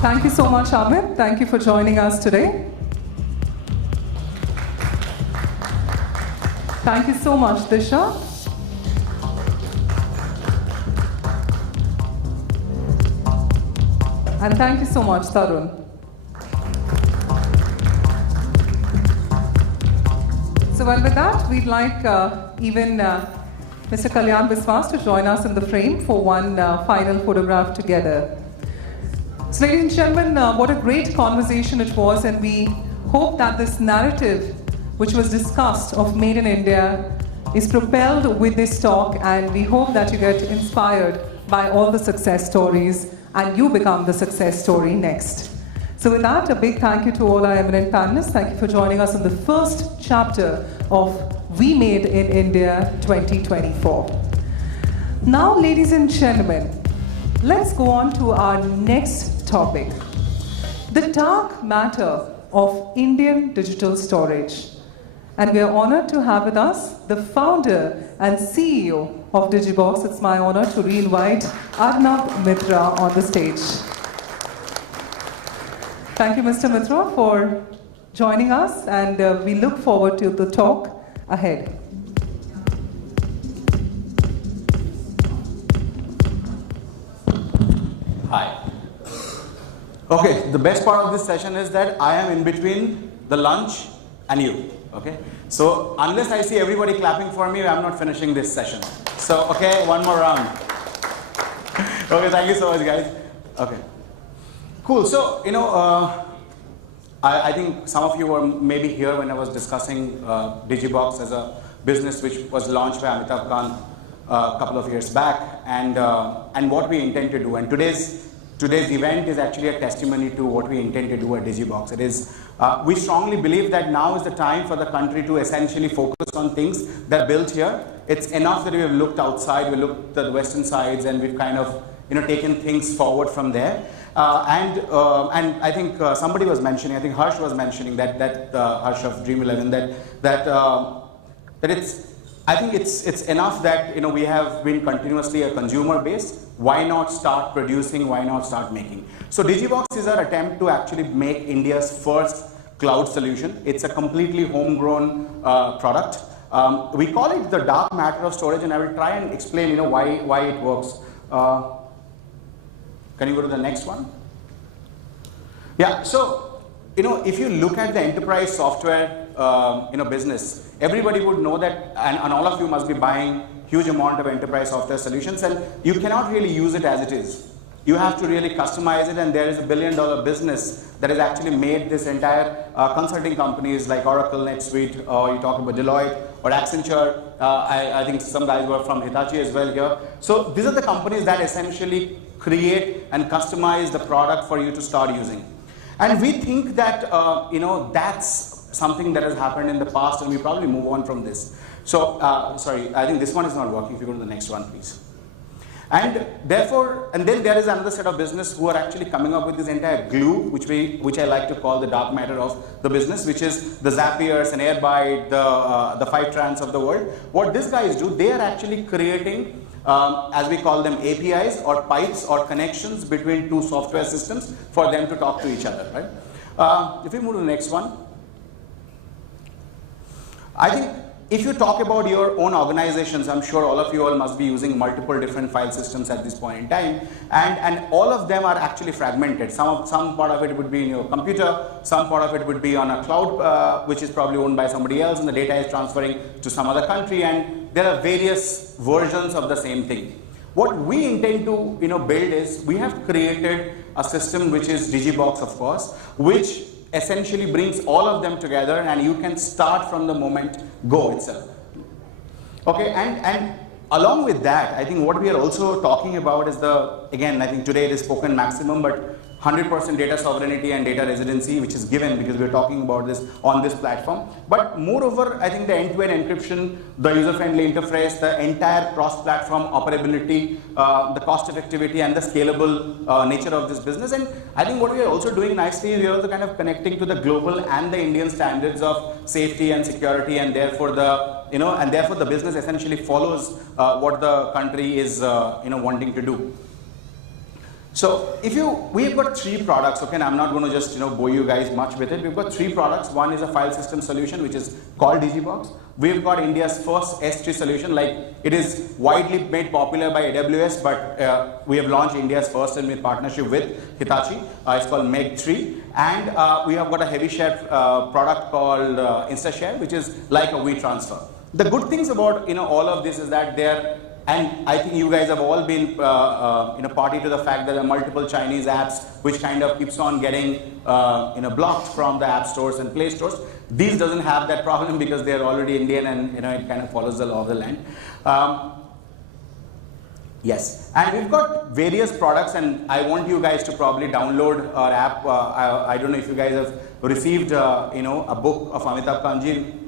Thank you so much, Amit. Thank you for joining us today. Thank you so much, Disha. And thank you so much, Tarun. So well, with that, we'd like even Mr. Kalyan Biswas to join us in the frame for one final photograph together. So ladies and gentlemen, what a great conversation it was, and we hope that this narrative which was discussed of Made in India is propelled with this talk, and we hope that you get inspired by all the success stories and you become the success story next. So with that, a big thank you to all our eminent panelists. Thank you for joining us on the first chapter of We Made in India 2024. Now, ladies and gentlemen, let's go on to our next topic, the dark matter of Indian digital storage. And we are honored to have with us the founder and CEO of Digibox. It's my honor to re-invite Arnab Mitra on the stage. Thank you, Mr. Mitra, for joining us, and we look forward to the talk ahead. Hi. Okay, the best part of this session is that I am in between the lunch and you. Okay, so unless I see everybody clapping for me, I'm not finishing this session. So, okay, one more round. Okay, thank you so much, guys. Okay, cool. So, I think some of you were maybe here when I was discussing Digibox as a business which was launched by Amitabh Kant a couple of years back, and what we intend to do. And today's event is actually a testimony to what we intend to do at Digibox. It is, we strongly believe that now is the time for the country to essentially focus on things that are built here. It's enough that we have looked outside, we looked at the western sides, and we've kind of taken things forward from there. And I think somebody was mentioning, I think Harsh was mentioning that Harsh of Dream11, that I think it's enough that we have been continuously a consumer base. Why not start producing? Why not start making? So Digibox is our attempt to actually make India's first cloud solution. It's a completely homegrown product. We call it the dark matter of storage, and I will try and explain why it works. Can you go to the next one? Yeah. So if you look at the enterprise software business, everybody would know that, and all of you must be buying huge amount of enterprise software solutions, and you cannot really use it as it is. You have to really customize it, and there is $1 billion business that has actually made this entire consulting companies like Oracle, NetSuite, or you talk about Deloitte or Accenture. I think some guys were from Hitachi as well here. So these are the companies that essentially create and customize the product for you to start using. And we think that that's something that has happened in the past, and we probably move on from this. So sorry, I think this one is not working. If you go to the next one, please. And therefore, and then there is another set of business who are actually coming up with this entire glue, which I like to call the dark matter of the business, which is the Zapiers and Airbyte, the Fivetrans of the world. What these guys do, they are actually creating, as we call them, APIs or pipes or connections between two software systems for them to talk to each other, right? If we move to the next one, I think if you talk about your own organizations, I'm sure all of you all must be using multiple different file systems at this point in time, and all of them are actually fragmented. Some part of it would be in your computer, some part of it would be on a cloud, which is probably owned by somebody else, and the data is transferring to some other country, and there are various versions of the same thing. What we intend to build is, we have created a system which is Digibox, of course, which essentially brings all of them together, and you can start from the moment go itself. Okay, and along with that, I think what we are also talking about is again, I think today it is spoken maximum, but 100% data sovereignty and data residency, which is given because we're talking about this on this platform. But moreover, I think the end-to-end encryption, the user-friendly interface, the entire cross-platform operability, the cost effectivity and the scalable nature of this business. And I think what we are also doing nicely is we are also kind of connecting to the global and the Indian standards of safety and security, and therefore the business essentially follows what the country is wanting to do. So we've got 3 products, okay, and I'm not going to just bore you guys much with it. We've got 3 products. One is a file system solution, which is called Digibox. We've got India's first S3 solution. Like, it is widely made popular by AWS, but we have launched India's first and in partnership with Hitachi. It's called Meg3. And we have got a heavy share product called InstaShare, which is like a WeTransfer. The good things about all of this is that and I think you guys have all been party to the fact that there are multiple Chinese apps which kind of keeps on getting blocked from the app stores and play stores. These doesn't have that problem because they are already Indian, and it kind of follows the law of the land. Yes, and we've got various products, and I want you guys to probably download our app. I don't know if you guys have received a book of Amitabh Kanji.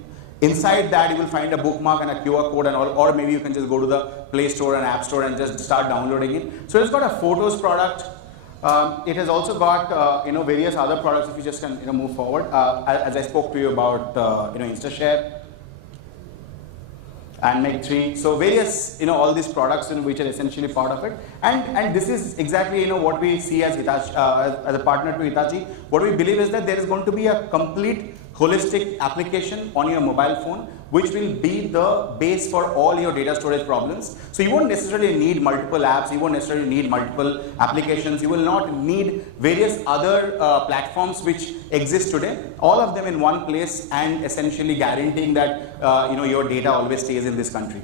Inside that, you will find a bookmark and a QR code and all, or maybe you can just go to the Play Store and App Store and just start downloading it. So it's got a photos product. It has also got various other products. If you just can move forward, as I spoke to you about InstaShare and Meg3. So various all these products which are essentially part of it. And this is exactly what we see as Hitachi as a partner to Hitachi. What we believe is that there is going to be a complete holistic application on your mobile phone, which will be the base for all your data storage problems. So you won't necessarily need multiple apps, you won't necessarily need multiple applications, you will not need various other platforms which exist today, all of them in one place, and essentially guaranteeing that your data always stays in this country.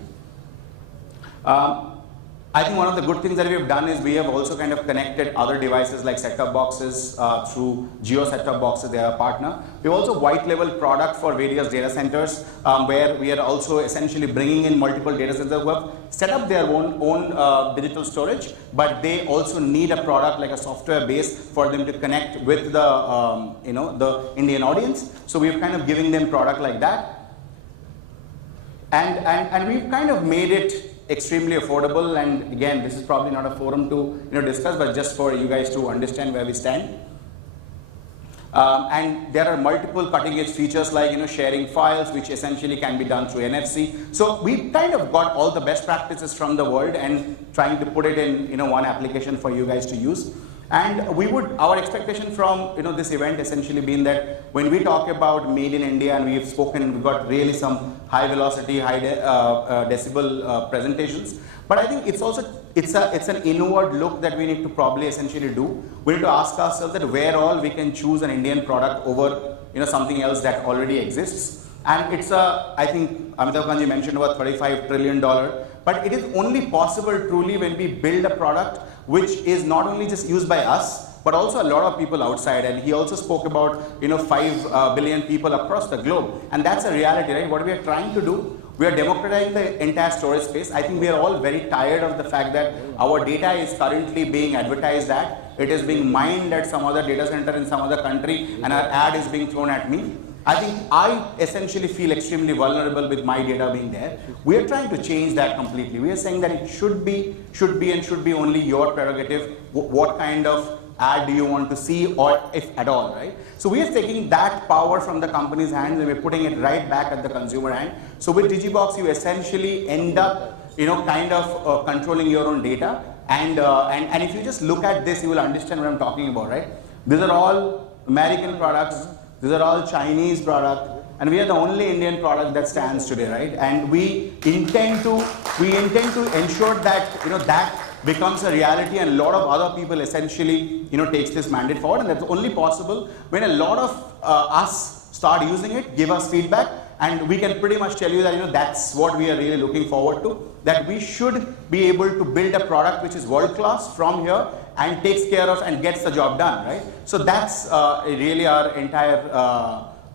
I think one of the good things that we have done is we have also kind of connected other devices like set-top boxes through Jio set-top boxes. They are a partner. We also white label product for various data centers where we are also essentially bringing in multiple data centers who have set up their own digital storage, but they also need a product like a software base for them to connect with the the Indian audience. So we've kind of giving them product like that, and we've kind of made it extremely affordable. And again, this is probably not a forum to discuss, but just for you guys to understand where we stand. And there are multiple cutting-edge features like sharing files, which essentially can be done through NFC. So we kind of got all the best practices from the world and trying to put it in one application for you guys to use. And our expectation from this event essentially been that when we talk about made in India, and we've got really some high velocity, high decibel presentations. But I think it's an inward look that we need to probably essentially do. We need to ask ourselves that where all we can choose an Indian product over something else that already exists. And I think Amitabh Kanji mentioned about $35 trillion, but it is only possible truly when we build a product which is not only just used by us, but also a lot of people outside. And he also spoke about 5 billion people across the globe, and that's a reality, right? What we are trying to do, we are democratizing the entire storage space. I think we are all very tired of the fact that our data is currently being advertised at, it is being mined at some other data center in some other country, and our ad is being thrown at me. I think I essentially feel extremely vulnerable with my data being there. We are trying to change that completely. We are saying that it should be only your prerogative. What kind of ad do you want to see, or if at all, right? So we are taking that power from the company's hands and we're putting it right back at the consumer hand. So with Digibox, you essentially end up, controlling your own data. And if you just look at this, you will understand what I'm talking about, right? These are all American products. These are all Chinese products, and we are the only Indian product that stands today, right? And we intend to ensure that that becomes a reality, and a lot of other people essentially takes this mandate forward, and that's only possible when a lot of us start using it, give us feedback, and we can pretty much tell you that that's what we are really looking forward to. That we should be able to build a product which is world class from here and takes care of and gets the job done, right? So that's really our entire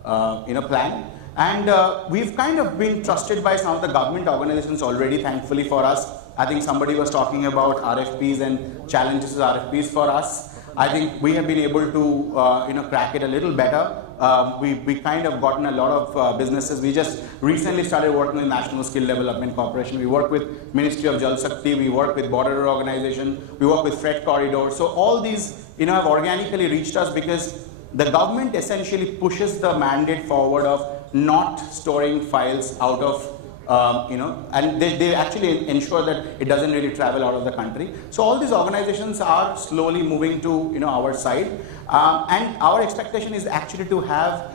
plan. And we've kind of been trusted by some of the government organizations already, thankfully for us. I think somebody was talking about RFPs and challenges with RFPs for us. I think we have been able to crack it a little better. We kind of gotten a lot of businesses. We just recently started working with National Skill Development Corporation. We work with Ministry of Jal Shakti. We work with Border Organization. We work with Freight Corridor. So all these have organically reached us because the government essentially pushes the mandate forward of not storing files out of and they actually ensure that it doesn't really travel out of the country. So all these organizations are slowly moving to our side, and our expectation is actually to have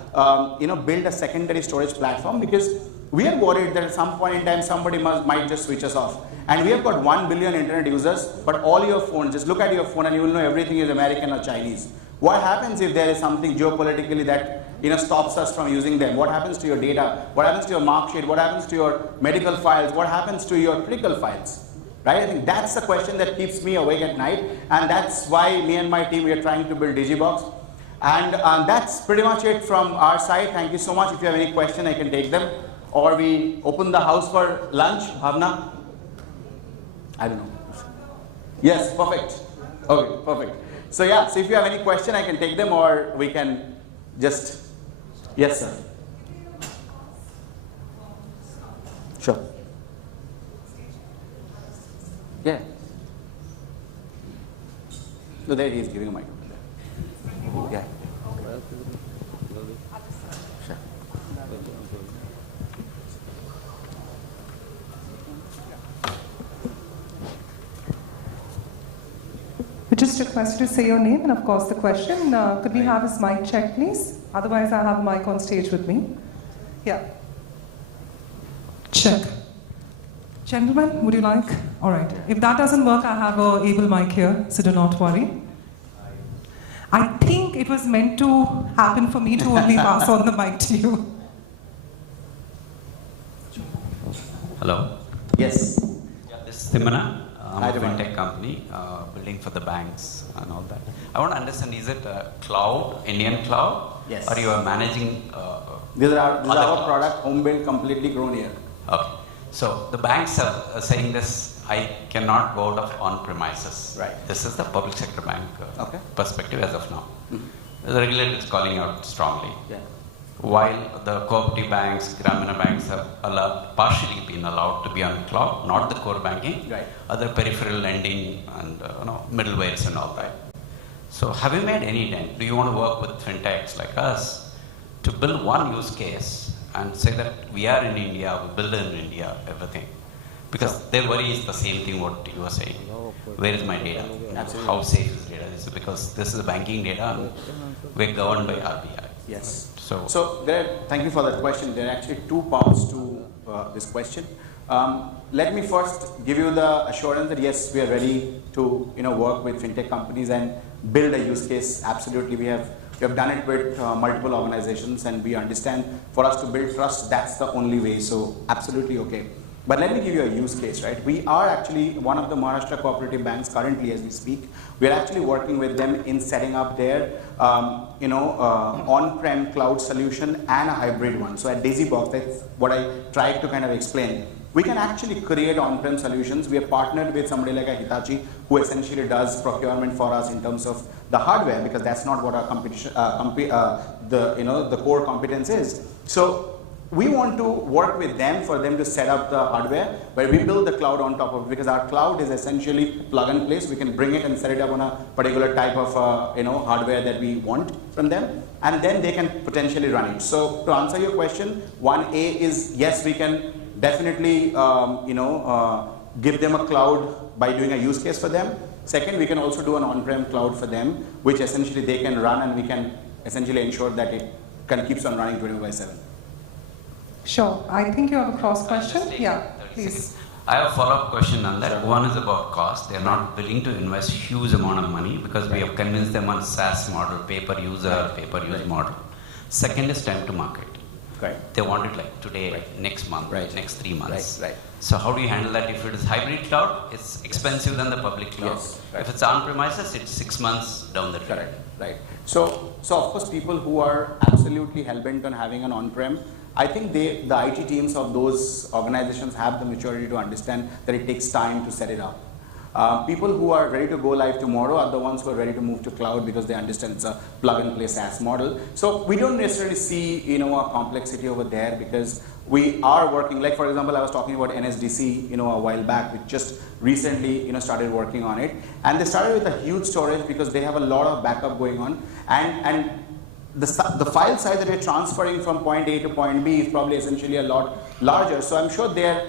build a secondary storage platform, because we are worried that at some point in time somebody might just switch us off. And we have got 1 billion internet users, but all your phones, just look at your phone and you will know everything is American or Chinese. What happens if there is something geopolitically that stops us from using them? What happens to your data? What happens to your mark sheet? What happens to your medical files? What happens to your critical files? Right? I think that's the question that keeps me awake at night, and that's why me and my team, we are trying to build Digibox. And that's pretty much it from our side. Thank you so much. If you have any question, I can take them. Or we open the house for lunch. Bhavna? I don't know. Yes, perfect. Okay, perfect. So yeah, so if you have any question, I can take them, or we can just, yes sir. Sure. Yeah. No, there he is giving a mic. Yeah. Sure. We just request you to say your name and of course the question. Could we have his mic check, please? Otherwise, I have a mic on stage with me. Yeah. Check. Gentlemen, would you like? All right. If that doesn't work, I have a able mic here, so do not worry. I think it was meant to happen for me to only pass on the mic to you. Hello. Yes. Yeah, this is Thimana. I'm a fintech company, building for the banks and all that. I want to understand, is it a cloud, Indian cloud? Yes. Or you are managing This is our product, home built, completely grown here. Okay. So the banks are saying this, I cannot go out of on-premises. Right. This is the public sector bank perspective as of now. The regulator is calling out strongly. Yeah. While the cooperative banks, Gramina banks have partially been allowed to be on cloud, not the core banking, right. Other peripheral lending and middlewares and all that. So have you made any dent? Do you want to work with fintechs like us to build one use case and say that we are in India, we build in India, everything? Because their worry is the same thing what you are saying. Where is my data? How safe is data? This is because this is banking data and we're governed by RBI. Yes. So thank you for that question. There are actually two parts to this question. Let me first give you the assurance that yes, we are ready to work with fintech companies and build a use case. Absolutely, we have done it with multiple organizations, and we understand for us to build trust, that's the only way. So absolutely okay. But let me give you a use case, right? We are actually one of the Maharashtra cooperative banks currently as we speak. We are actually working with them in setting up their on-prem cloud solution and a hybrid one. So at Daisybox, that's what I tried to kind of explain. We can actually create on-prem solutions. We have partnered with somebody like a Hitachi who essentially does procurement for us in terms of the hardware, because that's not what our competition, the core competence is. So we want to work with them for them to set up the hardware, where we build the cloud on top of it, because our cloud is essentially plug and place. We can bring it and set it up on a particular type of hardware that we want from them, and then they can potentially run it. So to answer your question, 1A is yes, we can definitely give them a cloud by doing a use case for them. Second, we can also do an on-prem cloud for them, which essentially they can run, and we can essentially ensure that it keeps on running 24/7. Sure. I think you have a cross question. Yeah, please. I have a follow-up question on that. One is about cost. They're not willing to invest huge amount of money because we have convinced them on SaaS model, pay-per-user, pay-per-use model. Second is time to market. Right. They want it like today, next month, next 3 months. Right. So how do you handle that? If it is hybrid cloud, it's expensive than the public cloud. Yes, right. If it's on-premises, it's 6 months down the track. Correct. Right. So of course, people who are absolutely hell-bent on having an on-prem, I think the IT teams of those organizations have the maturity to understand that it takes time to set it up. People who are ready to go live tomorrow are the ones who are ready to move to cloud because they understand it's a plug-and-play SaaS model. So we don't necessarily see a complexity over there, because we are working, like for example, I was talking about NSDC a while back, which just recently started working on it, and they started with a huge storage because they have a lot of backup going on, and the file size that you're transferring from point A to point B is probably essentially a lot larger. So I'm sure they're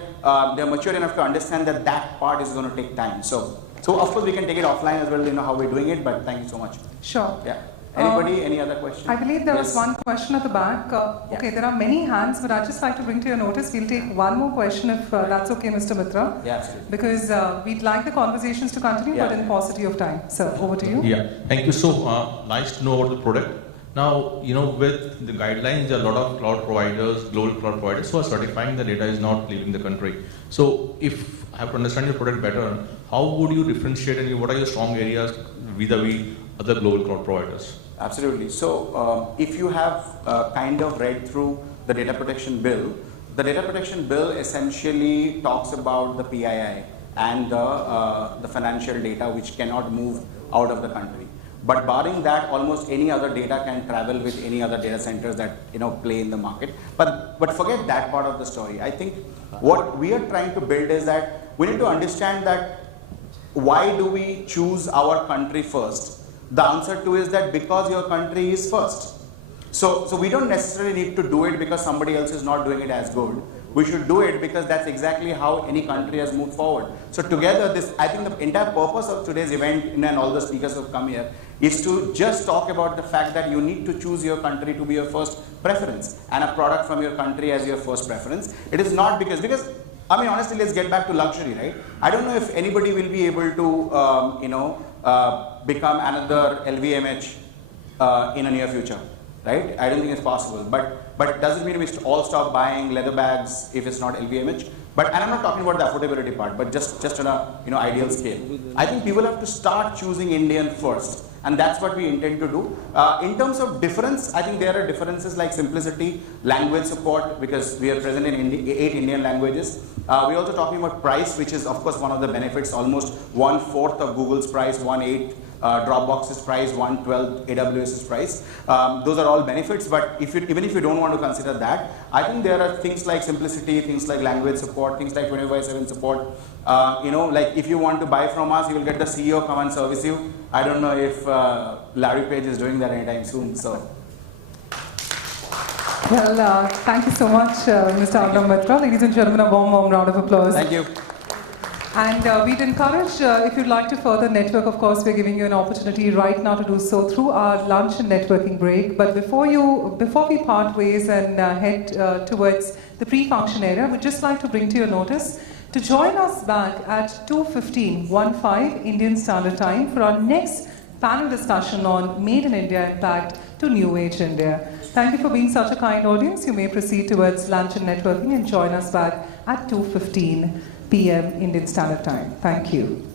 mature enough to understand that that part is going to take time. So of course we can take it offline as well, how we're doing it, but thank you so much. Sure. Yeah. Anybody, any other questions? I believe there was one question at the back. Okay, there are many hands, but I'd just like to bring to your notice, we'll take one more question if that's okay, Mr. Mitra. Yeah, absolutely. Because we'd like the conversations to continue, but in paucity of time. Sir, over to you. Yeah, thank you. So nice to know about the product. Now, with the guidelines, there are a lot of cloud providers, global cloud providers, who are certifying the data is not leaving the country. So if I have to understand your product better, how would you differentiate, and what are your strong areas vis-a-vis other global cloud providers? Absolutely. So if you have kind of read through the data protection bill essentially talks about the PII and the financial data which cannot move out of the country. But barring that, almost any other data can travel with any other data centers that play in the market. But forget that part of the story. I think what we are trying to build is that we need to understand that why do we choose our country first? The answer to is that because your country is first. So we don't necessarily need to do it because somebody else is not doing it as good. We should do it because that's exactly how any country has moved forward. So together, I think the entire purpose of today's event, and all the speakers who have come here, is to just talk about the fact that you need to choose your country to be your first preference, and a product from your country as your first preference. It is not because I mean, honestly, let's get back to luxury, right? I don't know if anybody will be able to, become another LVMH in a near future, right? I don't think it's possible. But doesn't mean we all stop buying leather bags if it's not LVMH. And I'm not talking about the affordability part, but just on a ideal scale. I think people have to start choosing Indian first, and that's what we intend to do. In terms of difference, I think there are differences like simplicity, language support, because we are present in 8 Indian languages. We're also talking about price, which is of course one of the benefits, almost 1/4 of Google's price, 1/8 Dropbox's price, 1/12 AWS's price. Those are all benefits, but even if you don't want to consider that, I think there are things like simplicity, things like language support, things like 24/7 support. Like if you want to buy from us, you will get the CEO come and service you. I don't know if Larry Page is doing that anytime soon. So. Well, thank you so much, Mr. Arnab Mitra. Ladies and gentlemen, a warm round of applause. Thank you. And we'd encourage, if you'd like to further network, of course, we're giving you an opportunity right now to do so through our lunch and networking break. But before we part ways and head towards the pre-function area, we'd just like to bring to your notice to join us back at 2:15 Indian Standard Time for our next panel discussion on Made in India Impact to New Age India. Thank you for being such a kind audience. You may proceed towards lunch and networking and join us back at 2:15 p.m. Indian Standard Time. Thank you.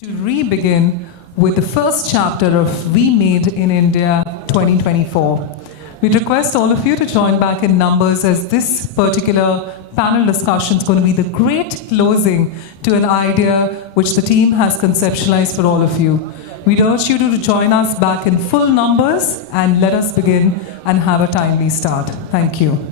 To re-begin with the first chapter of We Made in India 2024. We'd request all of you to join back in numbers, as this particular panel discussion is going to be the great closing to an idea which the team has conceptualized for all of you. We'd urge you to join us back in full numbers and let us begin and have a timely start. Thank you.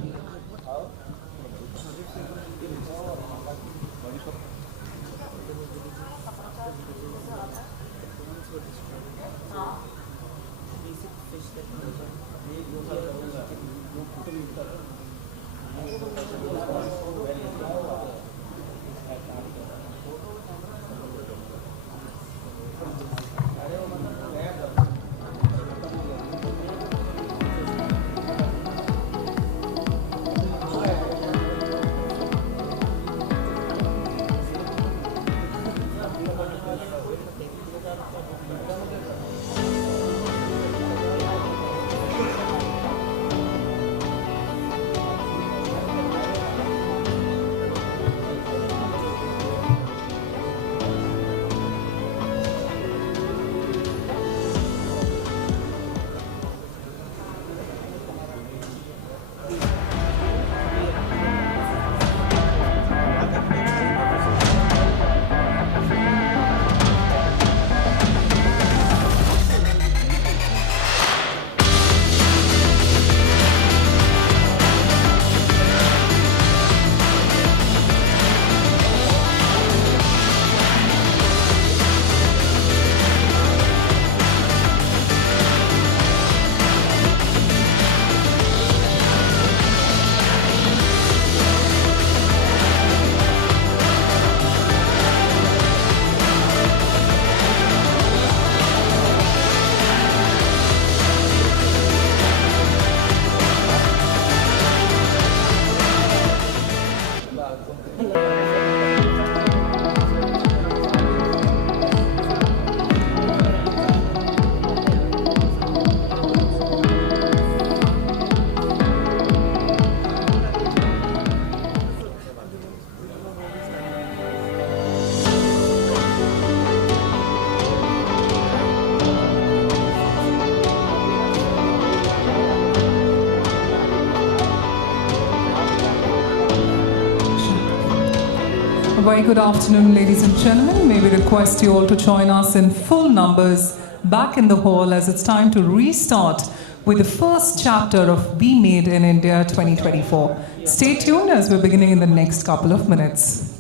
A very good afternoon, ladies and gentlemen. May we request you all to join us in full numbers back in the hall, as it's time to restart with the first chapter of We Made in India 2024. Stay tuned as we're beginning in the next couple of minutes.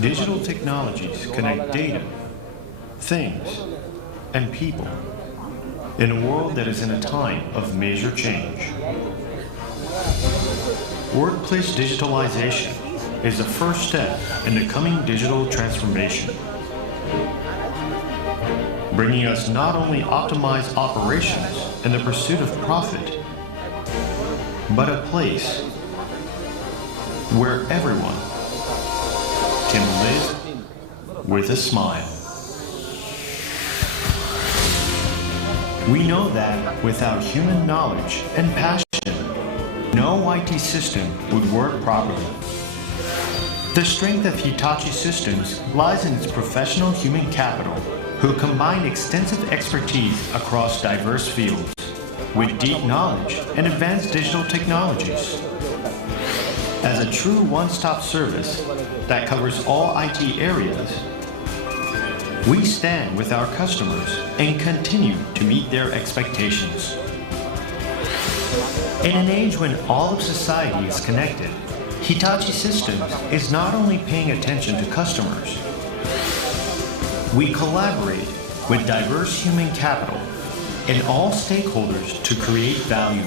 Digital technologies connect data, things, and people in a world that is in a time of major change. Workplace digitalization is the first step in the coming digital transformation, bringing us not only optimized operations in the pursuit of profit, but a place where everyone can live with a smile. We know that without human knowledge and passion, no IT system would work properly. The strength of Hitachi Systems lies in its professional human capital, who combine extensive expertise across diverse fields with deep knowledge and advanced digital technologies. As a true one-stop service that covers all IT areas, We stand with our customers and continue to meet their expectations. In an age when all of society is connected, Hitachi Systems is not only paying attention to customers. We collaborate with diverse human capital and all stakeholders to create value.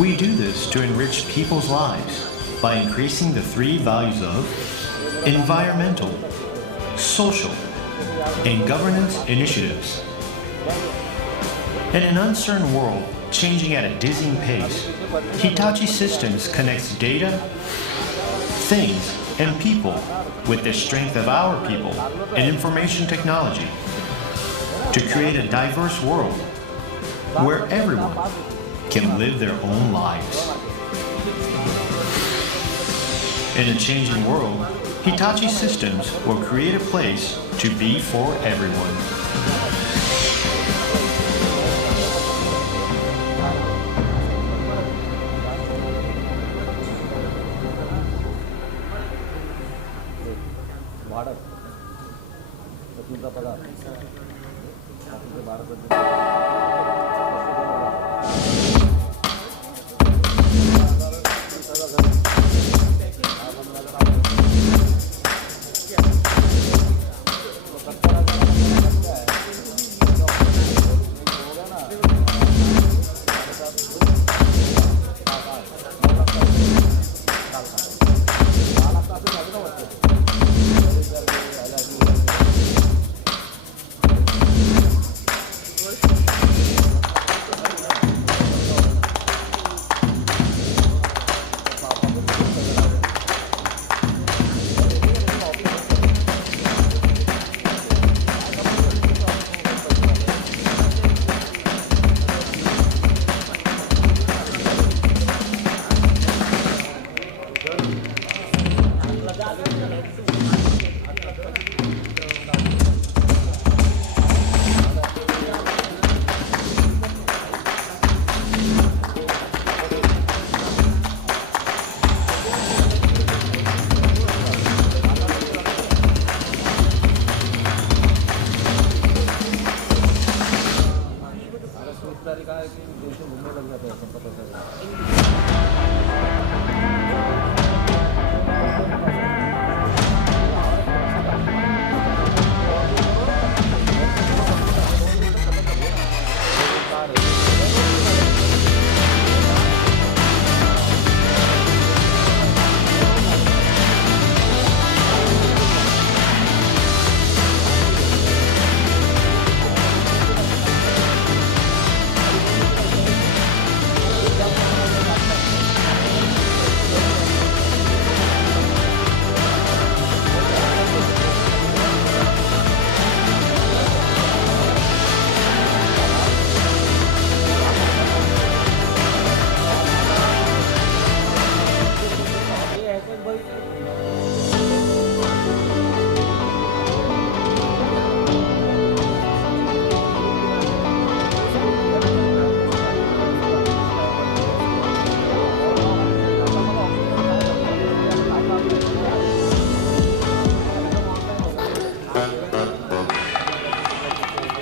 We do this to enrich people's lives by increasing the 3 values of environmental, social, and governance initiatives. In an uncertain world changing at a dizzying pace, Hitachi Systems connects data, things, and people with the strength of our people and information technology to create a diverse world where everyone can live their own lives. In a changing world, Hitachi Systems will create a place to be for everyone.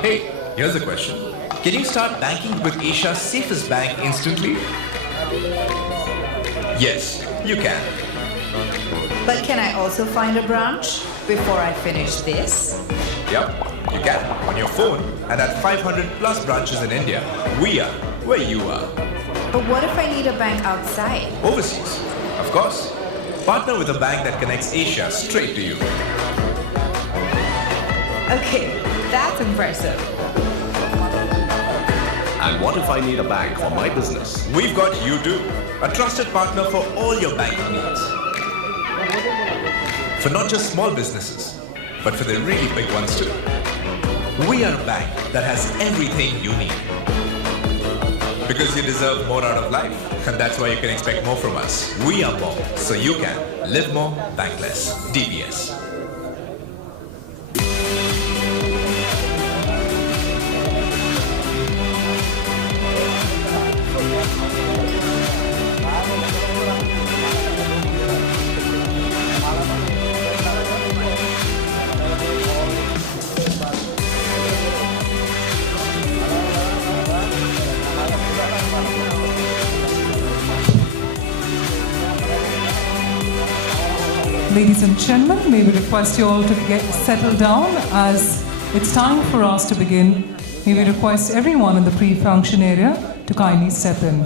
Hey, here's a question. Can you start banking with Asia's safest bank instantly? Yes, you can. But can I also find a branch before I finish this? Yep, you can on your phone and at 500 plus branches in India. We are where you are. But what if I need a bank outside? Overseas, of course. Partner with a bank that connects Asia straight to you. Okay, that's impressive. And what if I need a bank for my business? We've got you too. A trusted partner for all your banking needs. For not just small businesses, but for the really big ones too. We are a bank that has everything you need. Because you deserve more out of life, and that's why you can expect more from us. We are more, so you can live more, bank less. DBS. Ladies and gentlemen, may we request you all to get settled down as it's time for us to begin. May we request everyone in the pre-function area to kindly step in.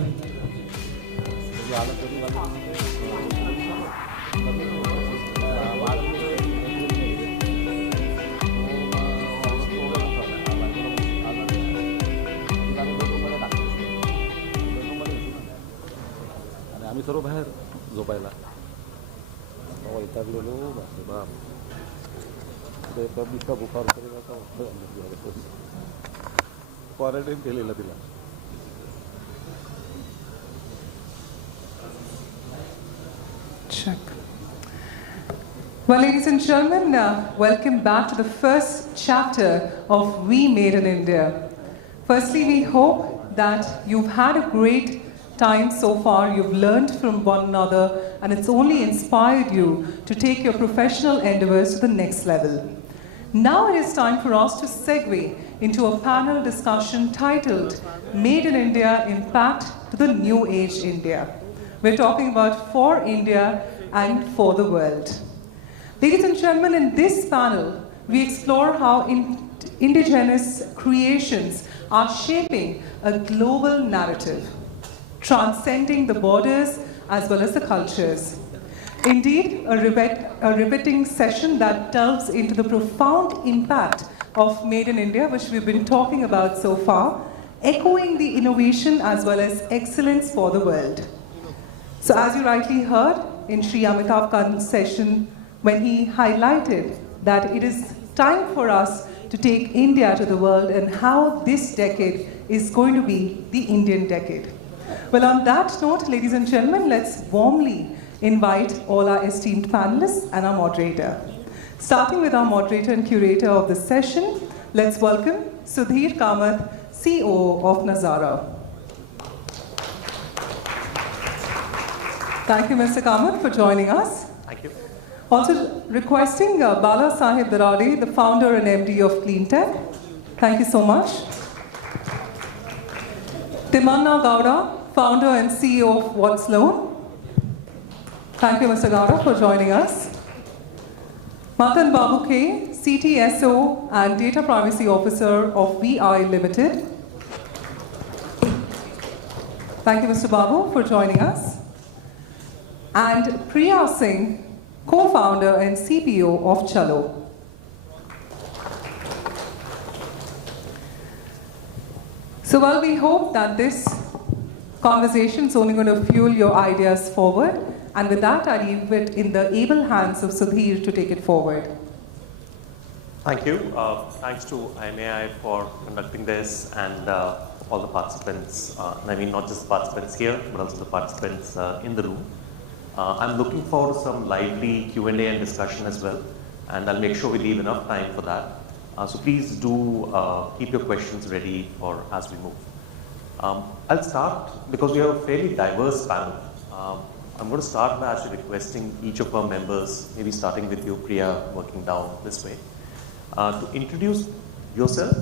आम्ही सर्व बाहेर झोपायला वैतागलेलो बापरे बाप ते इतका बुखार quarantine केलेलं तिला. Check. Well, ladies and gentlemen, welcome back to the first chapter of We Made in India. Firstly, we hope that you've had a great time so far, you've learned from one another, and it's only inspired you to take your professional endeavors to the next level. Now it is time for us to segue into a panel discussion titled Made in India Impact to the New Age India. We're talking about for India and for the world. Ladies and gentlemen, in this panel, we explore how indigenous creations are shaping a global narrative, transcending the borders as well as the cultures. Indeed, a riveting session that delves into the profound impact of Made in India, which we've been talking about so far, echoing the innovation as well as excellence for the world. So as you rightly heard in Sri Amitabh Kant's session, when he highlighted that it is time for us to take India to the world and how this decade is going to be the Indian decade. Well, on that note, ladies and gentlemen, let's warmly invite all our esteemed panelists and our moderator. Starting with our moderator and curator of the session, let's welcome Sudhir Kamath, CEO of Nazara. Thank you, Mr. Kamath, for joining us. Thank you. Also requesting Bala Sahib Darade, the founder and MD of Cleantech. Thank you so much. Timanna Gowda, founder and CEO of What's Loan. Thank you, Mr. Gowda, for joining us. Matan Babu K, CTSO and Data Privacy Officer of VI Limited. Thank you, Mr. Babu, for joining us. And Priya Singh, co-founder and CPO of Chalo. So while we hope that this conversation is only going to fuel your ideas forward, and with that, I leave it in the able hands of Sudhir to take it forward. Thank you. Thanks to IMAI for conducting this and all the participants. I mean, not just participants here, but also the participants in the room. I'm looking forward to some lively Q&A and discussion as well, and I'll make sure we leave enough time for that. So please do keep your questions ready for as we move. I'll start because we have a fairly diverse panel. I'm going to start by actually requesting each of our members, maybe starting with you, Priya, working down this way, to introduce yourself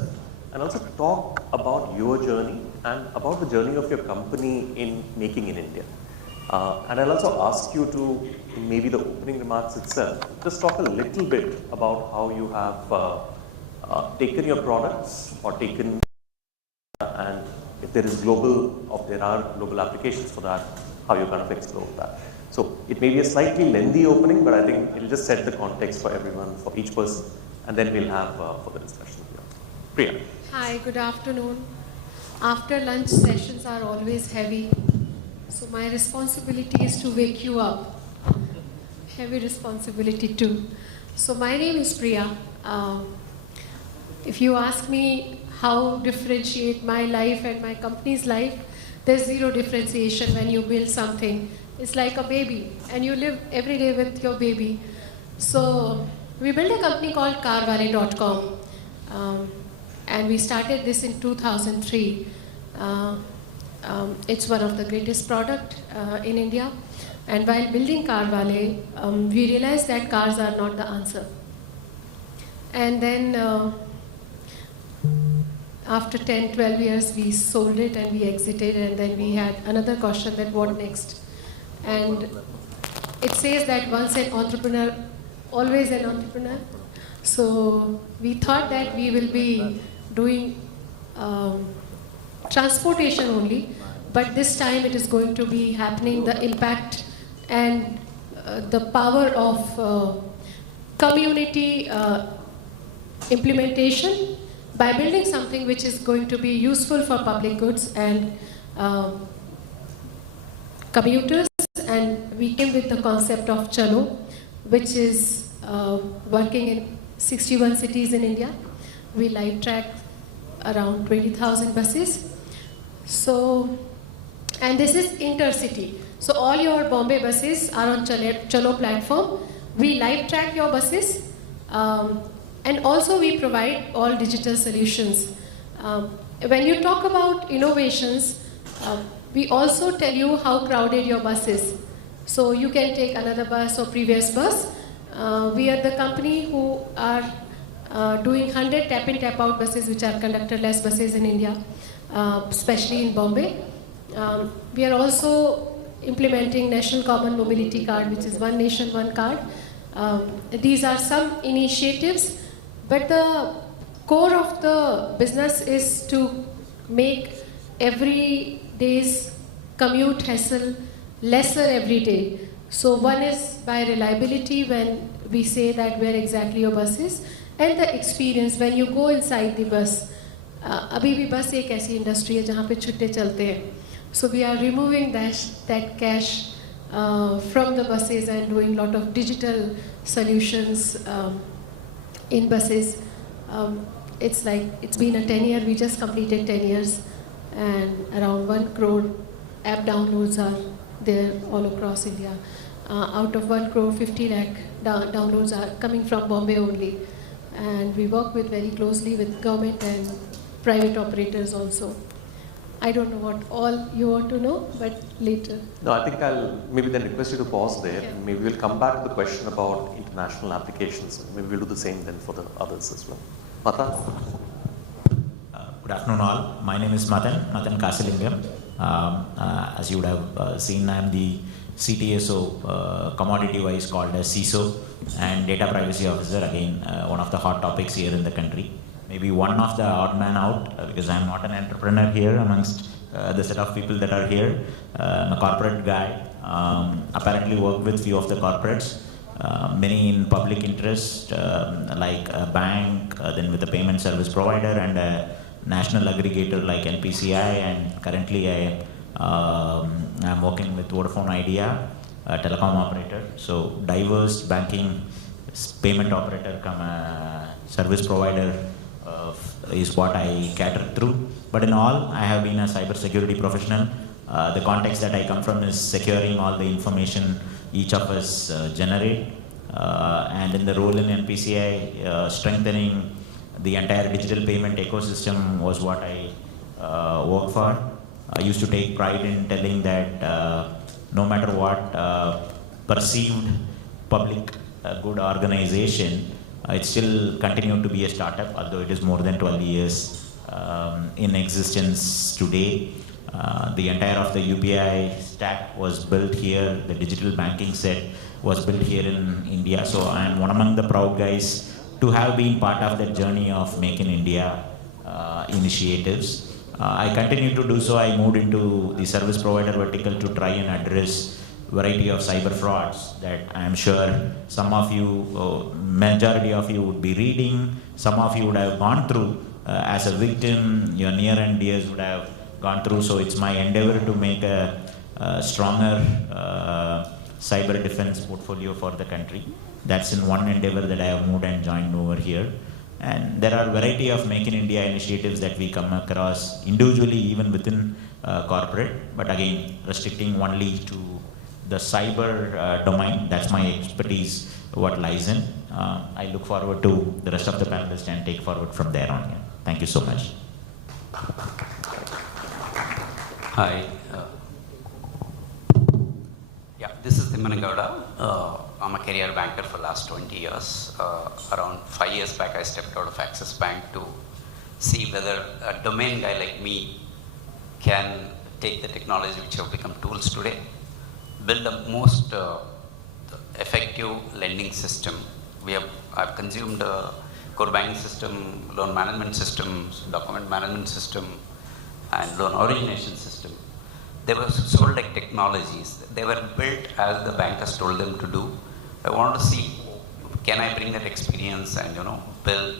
and also to talk about your journey and about the journey of your company in making in India. And I'll also ask you to, in maybe the opening remarks itself, just talk a little bit about how you have taken your products or taken, and if there is there are global applications for that, how you're going to explore that. So it may be a slightly lengthy opening, but I think it'll just set the context for everyone, for each person, and then we'll have further discussion. Priya. Hi, good afternoon. After lunch sessions are always heavy, so my responsibility is to wake you up. Heavy responsibility too. So my name is Priya. If you ask me how differentiate my life and my company's life, there's zero differentiation when you build something. It's like a baby, and you live every day with your baby. So we built a company called carvale.com, and we started this in 2003. It's one of the greatest product in India. And while building Carvale, we realized that cars are not the answer. And then after 10, 12 years, we sold it and we exited, and then we had another question that what next? And it says that once an entrepreneur, always an entrepreneur. So we thought that we will be doing transportation only, but this time it is going to be happening the impact and the power of community implementation by building something which is going to be useful for public goods and commuters. And we came with the concept of Chalo, which is working in 61 cities in India. We live track around 20,000 buses. So, and this is intercity. So all your Bombay buses are on Chalo platform. We live track your buses, and also we provide all digital solutions. When you talk about innovations, we also tell you how crowded your bus is. So you can take another bus or previous bus. We are the company who are doing 100 tap-in, tap-out buses, which are conductorless buses in India, especially in Bombay. We are also implementing National Common Mobility Card, which is One Nation, One Card. These are some initiatives, but the core of the business is to make every day's commute hassle lesser every day. So one is by reliability, when we say that where exactly your bus is, and the experience when you go inside the bus. अभी भी बस एक ऐसी industry है जहाँ पे छुट्टे चलते हैं. So we are removing that cash from the buses and doing a lot of digital solutions in buses. It's been a 10-year, we just completed 10 years, and around 1 crore app downloads are there all across India. Out of 1 crore, 50 lakh downloads are coming from Bombay only. And we work very closely with government and private operators also. I don't know what all you want to know, but later. No, I think I'll maybe then request you to pause there. Yeah. And maybe we'll come back to the question about international applications. Maybe we'll do the same then for the others as well. Matan? Good afternoon all. My name is Matan Kasilingam. As you would have seen, I'm the CTSO, commodity-wise called as CISO, and Data Privacy Officer, again, one of the hot topics here in the country. Maybe one of the odd man out, because I'm not an entrepreneur here amongst the set of people that are here. I'm a corporate guy, apparently work with few of the corporates, many in public interest, like a bank, then with a payment service provider and a national aggregator like NPCI, and currently I'm working with Vodafone Idea, a telecom operator. So diverse banking, payment operator, service provider is what I cater through. But in all, I have been a cybersecurity professional. The context that I come from is securing all the information each of us generate. And in the role in NPCI, strengthening the entire digital payment ecosystem was what I work for. I used to take pride in telling that no matter what perceived public good organization, it still continued to be a startup, although it is more than 12 years in existence today. The entire of the UPI stack was built here. The digital banking set was built here in India. So I am one among the proud guys to have been part of that journey of Make in India initiatives. I continue to do so. I moved into the service provider vertical to try and address variety of cyber frauds that I am sure some of you, majority of you would be reading, some of you would have gone through as a victim, your near and dears would have gone through. So it's my endeavor to make a stronger cyber defense portfolio for the country. That's in one endeavor that I have moved and joined over here. And there are a variety of Make in India initiatives that we come across individually, even within corporate, but again, restricting only to the cyber domain. That's my expertise, what lies in. I look forward to the rest of the panelists and take forward from there on. Yeah. Thank you so much. Hi. Yeah, this is Timmanagowda. I'm a career banker for the last 20 years. Around 5 years back, I stepped out of Axis Bank to see whether a domain guy like me can take the technology which have become tools today, build the most effective lending system. I've consumed core banking system, loan management systems, document management system, and loan origination system. They were sold like technologies. They were built as the bankers told them to do. I wanted to see, can I bring that experience and build,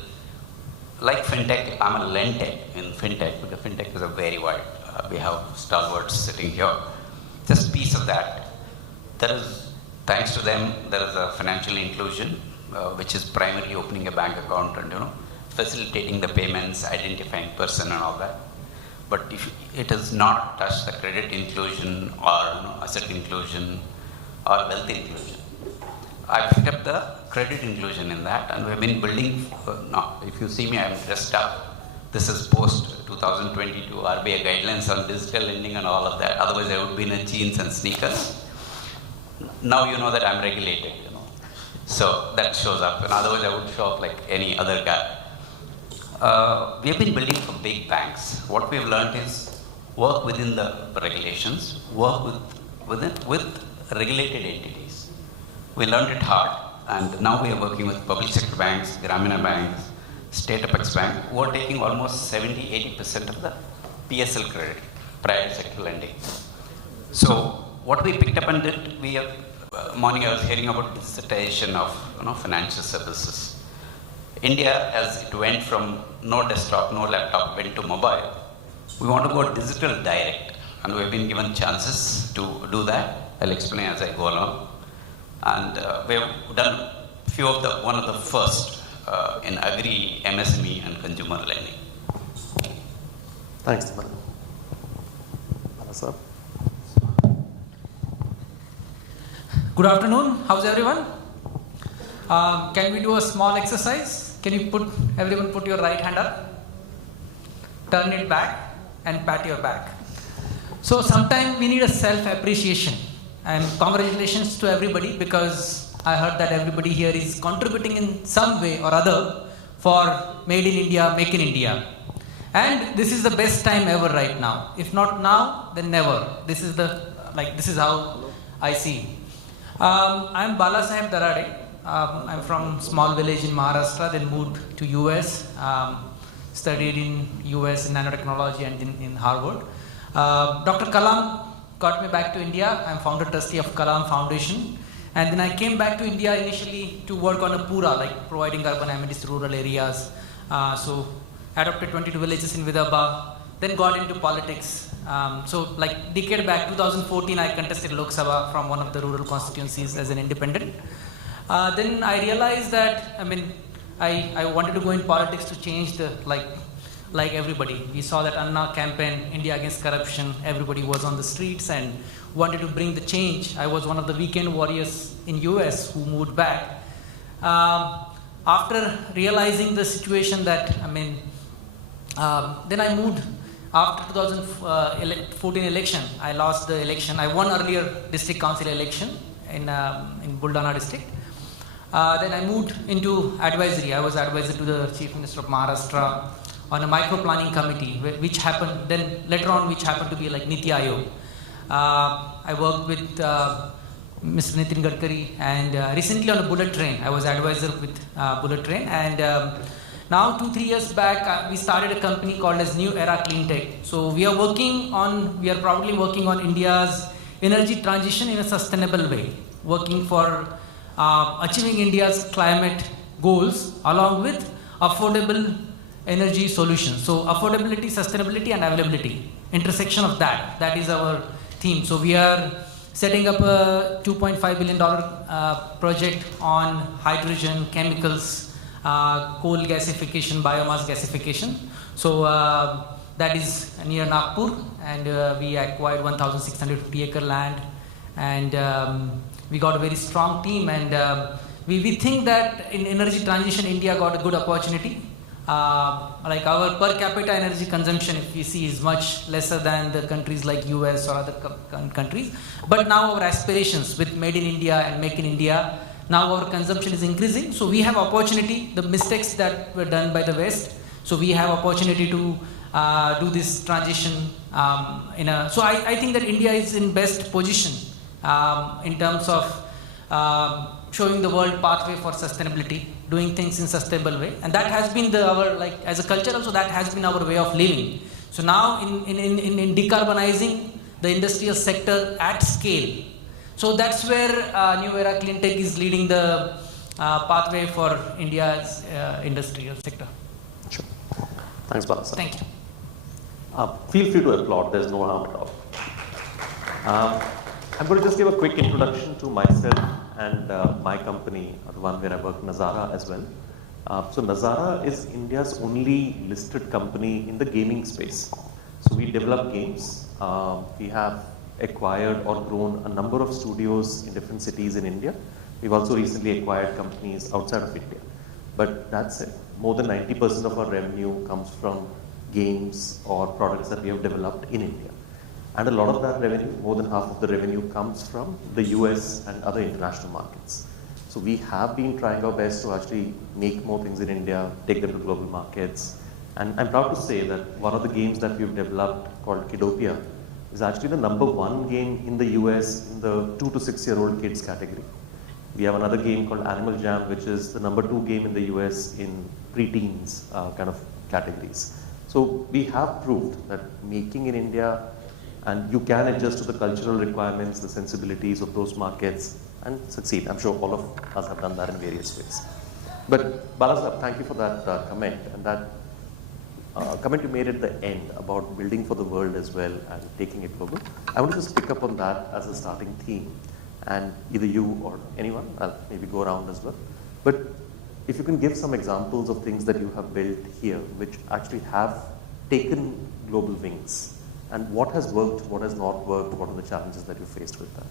like fintech. I'm a lendtech in fintech, because fintech is a very wide. We have stalwarts sitting here. Just piece of that. There is, thanks to them, there is a financial inclusion, which is primarily opening a bank account and facilitating the payments, identifying person and all that. But if it has not touched the credit inclusion or asset inclusion or wealth inclusion, I picked up the credit inclusion in that, and we've been building. Now, if you see me, I'm dressed up. This is post 2022 RBI guidelines on digital lending and all of that. Otherwise, I would be in jeans and sneakers. Now you know that I'm regulated, so that shows up. And otherwise, I would show up like any other guy. We have been building for big banks. What we have learned is work within the regulations, work with regulated entities. We learned it hard, and now we are working with public sector banks, Gramina banks, State Apex Bank, who are taking almost 70-80% of the PSL credit, private sector lending. So what we picked up and did, morning I was hearing about digitization of financial services. India, as it went from no desktop, no laptop, went to mobile, we want to go digital direct, and we've been given chances to do that. I'll explain as I go along. And we have done one of the first in agri, MSME, and consumer lending. Thanks, man. Sir. Good afternoon. How's everyone? Can we do a small exercise? Can you everyone put your right hand up, turn it back, and pat your back. So sometimes we need a self-appreciation, and congratulations to everybody, because I heard that everybody here is contributing in some way or other for Made in India, Make in India. And this is the best time ever right now. If not now, then never. This is how I see. I'm Bala Saheb Darade. I'm from small village in Maharashtra, then moved to US, studied in US in nanotechnology and in Harvard. Dr. Kalam got me back to India. I'm founder trustee of Kalam Foundation. And then I came back to India initially to work on a Pura, like providing urban amenities to rural areas. So adopted 22 villages in Vidarbha, then got into politics. So like decade back, 2014, I contested Lok Sabha from one of the rural constituencies as an independent. Then I realized that, I wanted to go in politics to change like everybody. We saw that Anna campaign, India Against Corruption, everybody was on the streets and wanted to bring the change. I was one of the weekend warriors in US who moved back. After realizing the situation that, then I moved after 2014 election. I lost the election. I won earlier district council election in Buldana district. Then I moved into advisory. I was advisor to the Chief Minister of Maharashtra on a micro planning committee, which happened then later on, which happened to be like Niti Aayog. I worked with Mr. Nitin Gadkari, and recently on a bullet train. I was advisor with bullet train, and now 2-3 years back we started a company called as New Era Clean Tech. So we are proudly working on India's energy transition in a sustainable way, working for achieving India's climate goals along with affordable energy solutions. So affordability, sustainability, and availability, intersection of that is our theme. So we are setting up a $2.5 billion project on hydrogen, chemicals, coal gasification, biomass gasification. So that is near Nagpur, and we acquired 1,650 acre land, and we got a very strong team, and we think that in energy transition, India got a good opportunity. Like our per capita energy consumption, if we see, is much lesser than the countries like US or other countries. But now our aspirations with Made in India and Make in India, now our consumption is increasing. So we have opportunity, the mistakes that were done by the West. So we have opportunity to do this transition so I think that India is in best position in terms of showing the world pathway for sustainability, doing things in sustainable way, and that has been our, like, as a culture also, that has been our way of living. So now in decarbonizing the industrial sector at scale, so that's where New Era Clean Tech is leading the pathway for India's industrial sector. Sure. Thanks, Balas. Thank you. Feel free to applaud, there's no harm at all. I'm going to just give a quick introduction to myself and my company, the one where I work, Nazara, as well. So Nazara is India's only listed company in the gaming space. So we develop games. We have acquired or grown a number of studios in different cities in India. We've also recently acquired companies outside of India. But that's it. More than 90% of our revenue comes from games or products that we have developed in India. And a lot of that revenue, more than half of the revenue, comes from the US and other international markets. So we have been trying our best to actually make more things in India, take them to global markets. And I'm proud to say that one of the games that we've developed called Kidopia is actually the #1 game in the US in the 2 to 6 year old kids category. We have another game called Animal Jam, which is the #2 game in the US in preteens kind of categories. So we have proved that making in India, and you can adjust to the cultural requirements, the sensibilities of those markets, and succeed. I'm sure all of us have done that in various ways. But Balasaheb, thank you for that comment, and that comment you made at the end about building for the world as well and taking it global. I want to just pick up on that as a starting theme, and either you or anyone, I'll maybe go around as well. But if you can give some examples of things that you have built here, which actually have taken global wings, and what has worked, what has not worked, what are the challenges that you faced with that?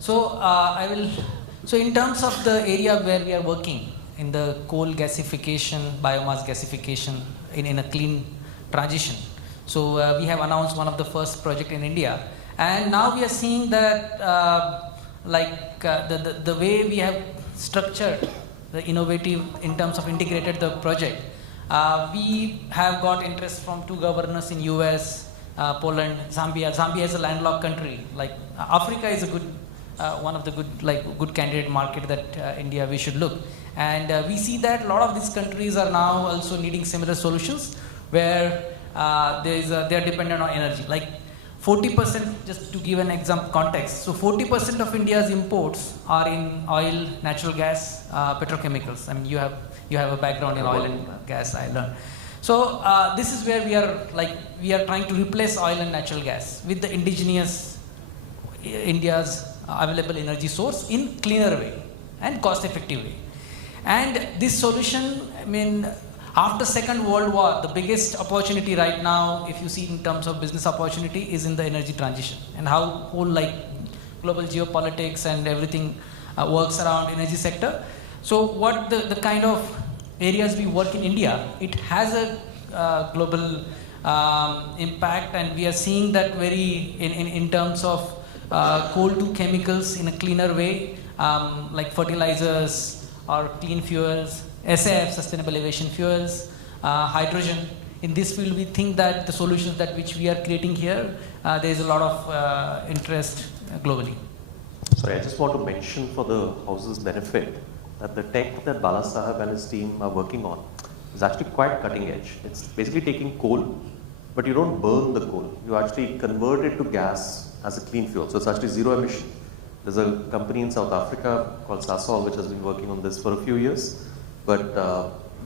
So in terms of the area where we are working, in the coal gasification, biomass gasification, in a clean transition. So we have announced one of the first project in India, and now we are seeing that the way we have structured the innovative in terms of integrated the project, we have got interest from 2 governors in US, Poland, Zambia. Zambia is a landlocked country. Like Africa is a good, one of the good candidate market that India we should look. And we see that a lot of these countries are now also needing similar solutions where they are dependent on energy. Like 40%, just to give an example context, so 40% of India's imports are in oil, natural gas, petrochemicals. I mean, you have a background in oil and gas, I learned. So this is where we are trying to replace oil and natural gas with the indigenous India's available energy source in cleaner way and cost effective way. And this solution, I mean, after Second World War, the biggest opportunity right now, if you see in terms of business opportunity, is in the energy transition and how whole global geopolitics and everything works around energy sector. So what the kind of areas we work in India, it has a global impact, and we are seeing that very in terms of coal to chemicals in a cleaner way, like fertilizers or clean fuels, SAF, sustainable aviation fuels, hydrogen. In this field, we think that the solutions that which we are creating here, there is a lot of interest globally. Sorry, I just want to mention for the house's benefit that the tech that Balasaheb and his team are working on is actually quite cutting edge. It's basically taking coal, but you don't burn the coal. You actually convert it to gas as a clean fuel. So it's actually zero emission. There's a company in South Africa called Sasol which has been working on this for a few years, but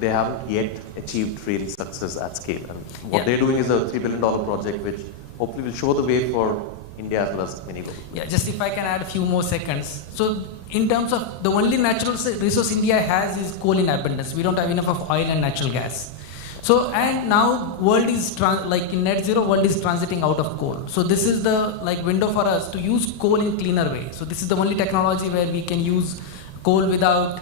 they haven't yet achieved real success at scale. And what they're doing is a $3 billion project which hopefully will show the way for India as well as many global. Yeah, just if I can add a few more seconds. So in terms of the only natural resource India has is coal in abundance. We don't have enough of oil and natural gas. So, and now world is in net zero, world is transiting out of coal. So this is the window for us to use coal in cleaner way. So this is the only technology where we can use coal without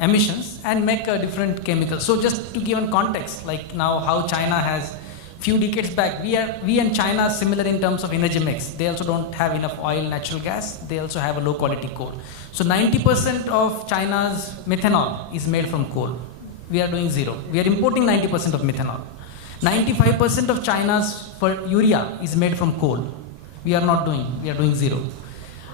emissions and make a different chemical. So just to give a context, like now how China has few decades back, we and China are similar in terms of energy mix. They also don't have enough oil, natural gas. They also have a low quality coal. So 90% of China's methanol is made from coal. We are doing zero. We are importing 90% of methanol. 95% of China's urea is made from coal. We are not doing, we are doing zero.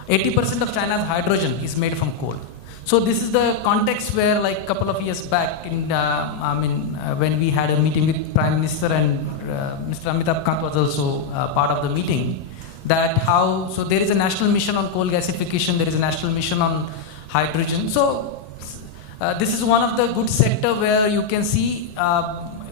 80% of China's hydrogen is made from coal. So this is the context where, like a couple of years back, when we had a meeting with Prime Minister and Mr. Amitabh Kant was also part of the meeting, so there is a national mission on coal gasification, there is a national mission on hydrogen. So this is one of the good sector where you can see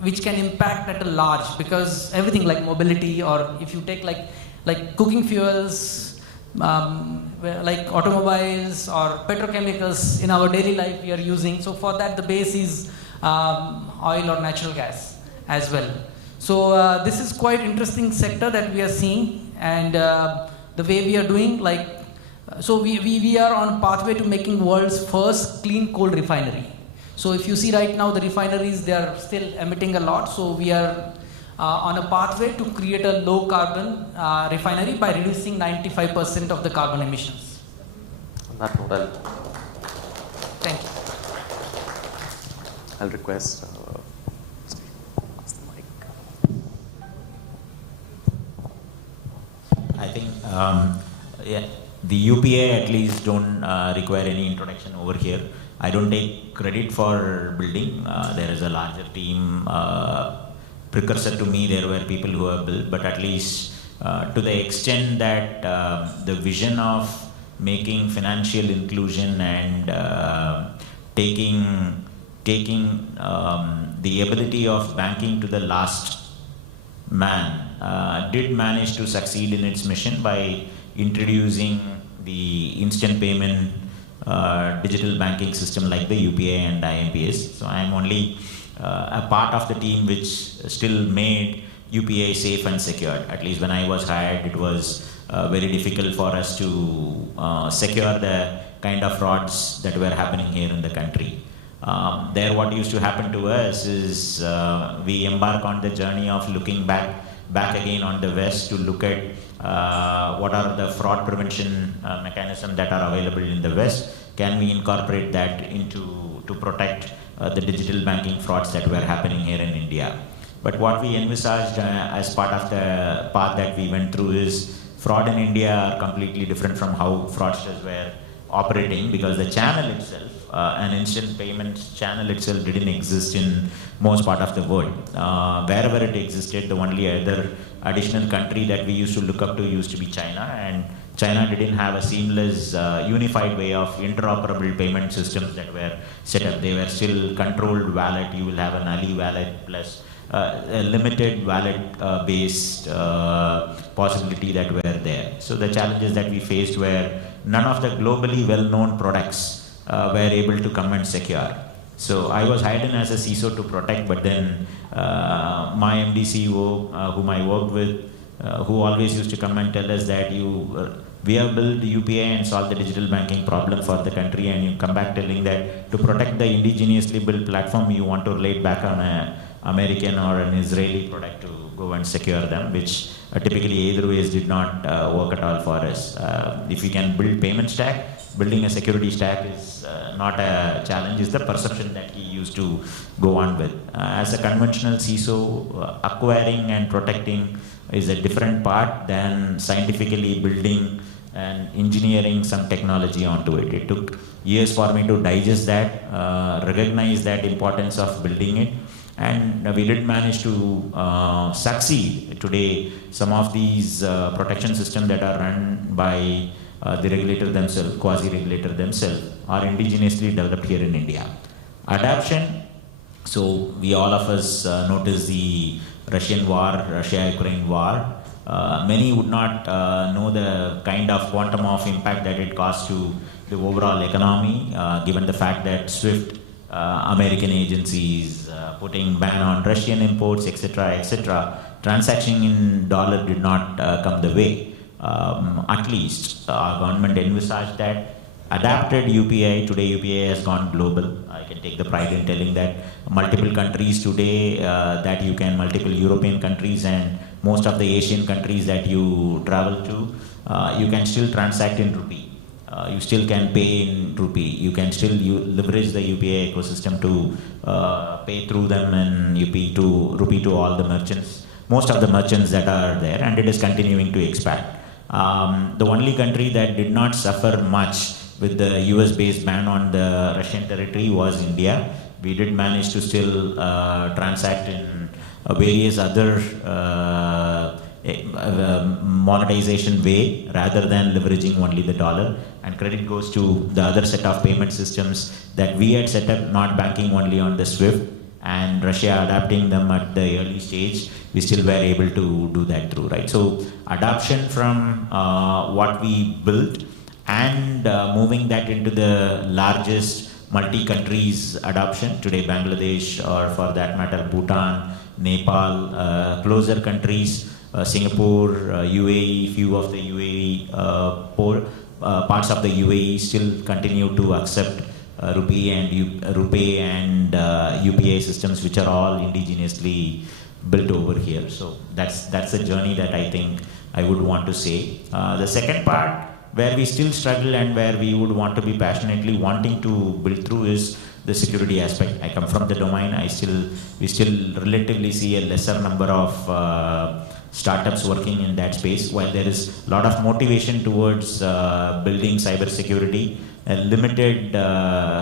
which can impact at a large, because everything like mobility, or if you take like cooking fuels, like automobiles or petrochemicals in our daily life we are using. So for that the base is oil or natural gas as well. So this is quite interesting sector that we are seeing, and the way we are doing, so we are on pathway to making world's first clean coal refinery. So if you see right now the refineries, they are still emitting a lot. So we are on a pathway to create a low carbon refinery by reducing 95% of the carbon emissions. On that note, thank you. I'll request I think the UPA at least don't require any introduction over here. I don't take credit for building. There is a larger team. Precursor to me, there were people who have built, but at least to the extent that the vision of making financial inclusion and taking the ability of banking to the last man did manage to succeed in its mission by introducing the instant payment digital banking system like the UPI and IMPS. So I am only a part of the team which still made UPI safe and secured. At least when I was hired, it was very difficult for us to secure the kind of frauds that were happening here in the country. There what used to happen to us is we embark on the journey of looking back again on the West to look at what are the fraud prevention mechanisms that are available in the West. Can we incorporate that to protect the digital banking frauds that were happening here in India? But what we envisaged as part of the path that we went through is fraud in India are completely different from how fraudsters were operating, because the channel itself, an instant payments channel itself didn't exist in most part of the world. Wherever it existed, the only other additional country that we used to look up to used to be China, and China didn't have a seamless, unified way of interoperable payment systems that were set up. They were still controlled wallet. You will have an Ali wallet plus a limited wallet-based possibility that were there. So the challenges that we faced were none of the globally well-known products were able to come and secure. So I was hired in as a CISO to protect, but then my MD CEO, whom I worked with, who always used to come and tell us that we have built the UPI and solved the digital banking problem for the country, and you come back telling that to protect the indigenously built platform, you want to relate back on an American or an Israeli product to go and secure them, which typically either ways did not work at all for us. If you can build payment stack, building a security stack is not a challenge, it's the perception that he used to go on with. As a conventional CISO, acquiring and protecting is a different part than scientifically building and engineering some technology onto it. It took years for me to digest that, recognize that importance of building it, and we did manage to succeed. Today, some of these protection systems that are run by the regulator themselves, quasi-regulator themselves, are indigenously developed here in India. Adoption, so we all of us noticed the Russian war, Russia-Ukraine war. Many would not know the kind of quantum of impact that it caused to the overall economy, given the fact that SWIFT, American agencies putting ban on Russian imports, etc., transaction in dollar did not come the way. At least our government envisaged that, adapted UPI. Today UPI has gone global. I can take the pride in telling that multiple countries today, multiple European countries and most of the Asian countries that you travel to, you can still transact in rupee. you still can pay in rupee. You can still leverage the UPI ecosystem to pay through them in rupee to all the merchants, most of the merchants that are there, and it is continuing to expand. The only country that did not suffer much with the US-based ban on the Russian territory was India. We did manage to still transact in various other monetization way rather than leveraging only the dollar, and credit goes to the other set of payment systems that we had set up, not banking only on the SWIFT, and Russia adapting them at the early stage. We still were able to do that through, right? So adoption from what we built and moving that into the largest multi-countries adoption today, Bangladesh, or for that matter Bhutan, Nepal, closer countries, Singapore, UAE, few of the UAE parts of the UAE still continue to accept rupee and UPI systems, which are all indigenously built over here. So that's a journey that I think I would want to say. The second part, where we still struggle and where we would want to be passionately wanting to build through, is the security aspect. I come from the domain. We still relatively see a lesser number of startups working in that space. While there is a lot of motivation towards building cyber security, limited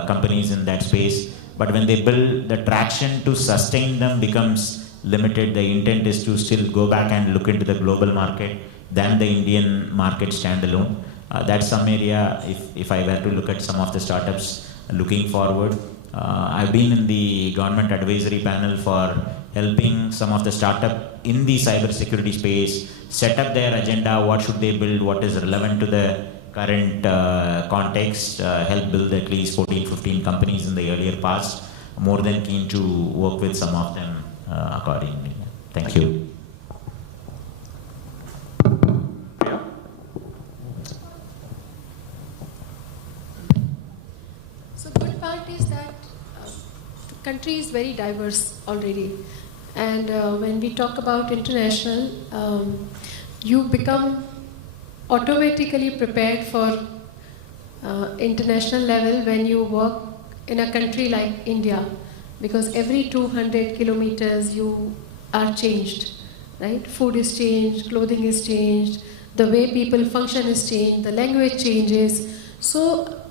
companies in that space. But when they build, the traction to sustain them becomes limited. The intent is to still go back and look into the global market than the Indian market standalone. That's some area, if I were to look at some of the startups looking forward. I've been in the government advisory panel for helping some of the startup in the cyber security space set up their agenda, what should they build, what is relevant to the current context, help build at least 14, 15 companies in the earlier past. More than keen to work with some of them accordingly. Thank you. Good part is that the country is very diverse already, and when we talk about international, you become automatically prepared for international level when you work in a country like India, because every 200 kilometers you are changed, right? Food is changed, clothing is changed, the way people function is changed, the language changes. So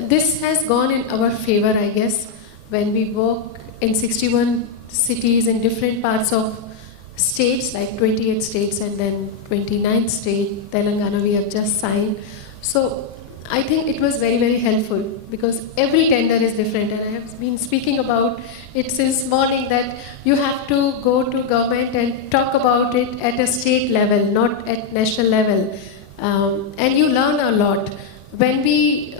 this has gone in our favor, I guess, when we work in 61 cities in different parts of states, like 28 states and then 29th state, Telangana, we have just signed. So I think it was very, very helpful, because every tender is different, and I have been speaking about it since morning that you have to go to government and talk about it at a state level, not at national level, and you learn a lot. When we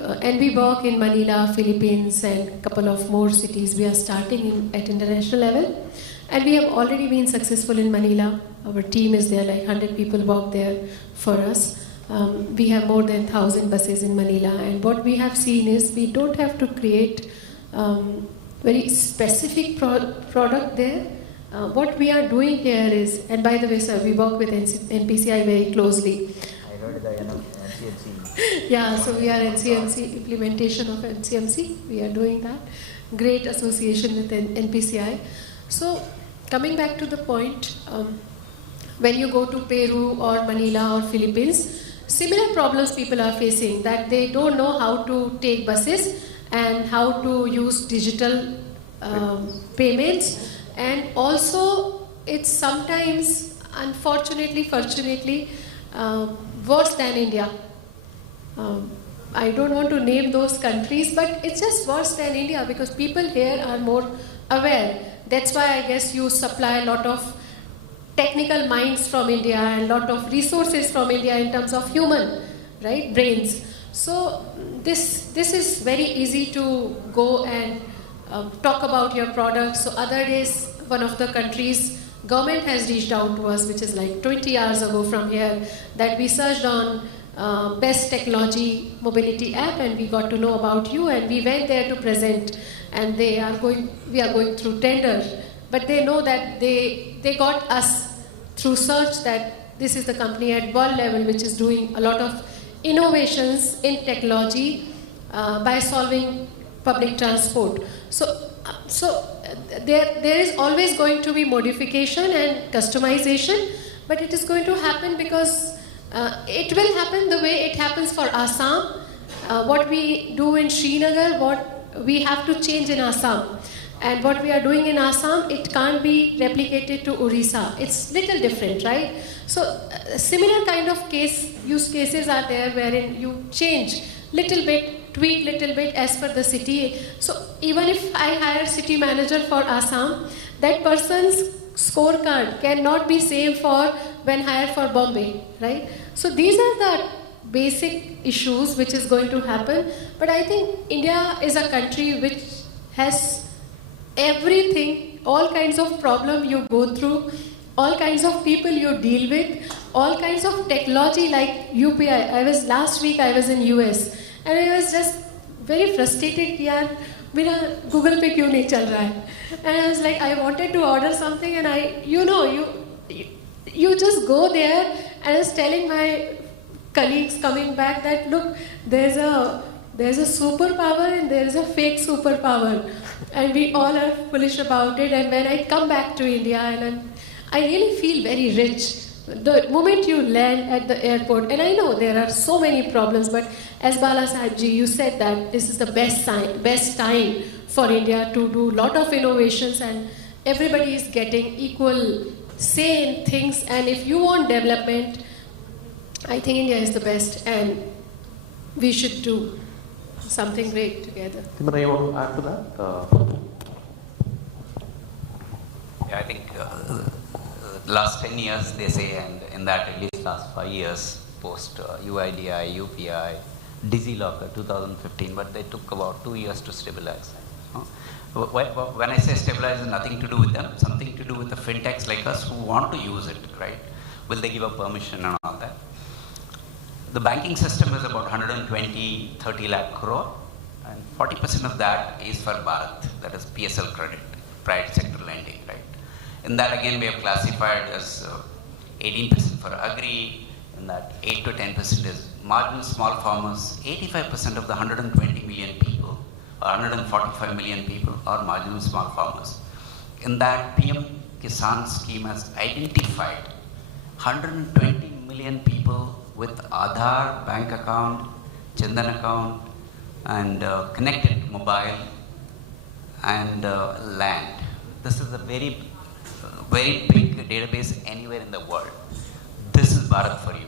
work in Manila, Philippines, and a couple of more cities, we are starting at international level, and we have already been successful in Manila. Our team is there, like 100 people work there for us. We have more than 1,000 buses in Manila, and what we have seen is we don't have to create very specific product there. What we are doing here is, and by the way, sir, we work with NPCI very closely. I heard the NCMC. Yeah, so we are NCMC, implementation of NCMC. We are doing that. Great association with NPCI. So coming back to the point, when you go to Peru or Manila or Philippines, similar problems people are facing, that they don't know how to take buses and how to use digital payments, and also it's sometimes, unfortunately, fortunately, worse than India. I don't want to name those countries, but it's just worse than India because people here are more aware. That's why I guess you supply a lot of technical minds from India and a lot of resources from India in terms of human, right, brains. So this is very easy to go and talk about your products. So other days, one of the countries, government has reached out to us, which is like 20 hours ago from here, that we searched on best technology mobility app, and we got to know about you, and we went there to present, and we are going through tenders, but they know that they got us through search that this is the company at world level which is doing a lot of innovations in technology by solving public transport. So there is always going to be modification and customization, but it is going to happen because it will happen the way it happens for Assam. What we do in Srinagar, what we have to change in Assam. And what we are doing in Assam, it can't be replicated to Orissa. It's little different, right? So similar kind of use cases are there wherein you change little bit, tweak little bit as per the city. So even if I hire city manager for Assam, that person's scorecard cannot be same for when hired for Bombay, right? So these are the basic issues which is going to happen. But I think India is a country which has everything, all kinds of problem you go through, all kinds of people you deal with, all kinds of technology like UPI. Last week I was in US and I was just very frustrated. Yaar, mera Google Pay kyun nahi chal raha hai? And I was like, I wanted to order something and you just go there, and I was telling my colleagues coming back that look, there's a superpower and there's a fake superpower. And we all are foolish about it. And when I come back to India, and I really feel very rich. The moment you land at the airport, and I know there are so many problems, but as Bala Sahibji, you said that this is the best time for India to do a lot of innovations, and everybody is getting equal say in things. And if you want development, I think India is the best, and we should do something great together. Timothy, you want to add to that? Yeah, I think last 10 years, they say, and in that at least last 5 years, post UIDI, UPI, DigiLocker 2015, but they took about 2 years to stabilize. When I say stabilize, it's nothing to do with them, something to do with the fintechs like us who want to use it, right? Will they give a permission and all that? The banking system is about 120-30 lakh crore, and 40% of that is for Bharat, that is PSL credit, private sector lending, right? In that again we have classified as 18% for agri, in that 8 to 10% is marginal small farmers. 85% of the 120 million people, or 145 million people are marginal small farmers. In that PM Kisan scheme has identified 120 million people with Aadhaar, bank account, Chandan account, and connected mobile and land. This is a very big database anywhere in the world. This is Bharat for you.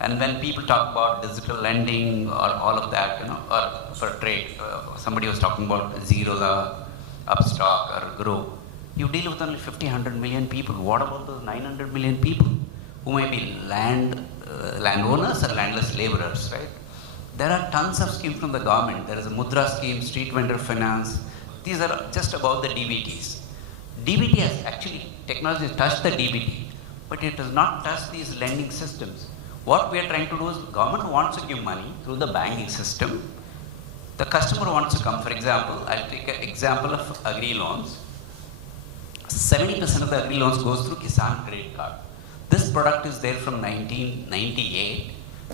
And when people talk about digital lending or all of that, or for trade, somebody was talking about Zerodha, Upstock or Grow. You deal with only 50-100 million people. What about those 900 million people who may be landowners or landless laborers, right? There are tons of schemes from the government. There is a Mudra scheme, street vendor finance. These are just about the DBTs. DBT has actually, technology has touched the DBT, but it has not touched these lending systems. What we are trying to do is, government wants to give money through the banking system. The customer wants to come. For example, I'll take an example of agri loans. 70% of the agri loans goes through Kisan Credit Card. This product is there from 1998.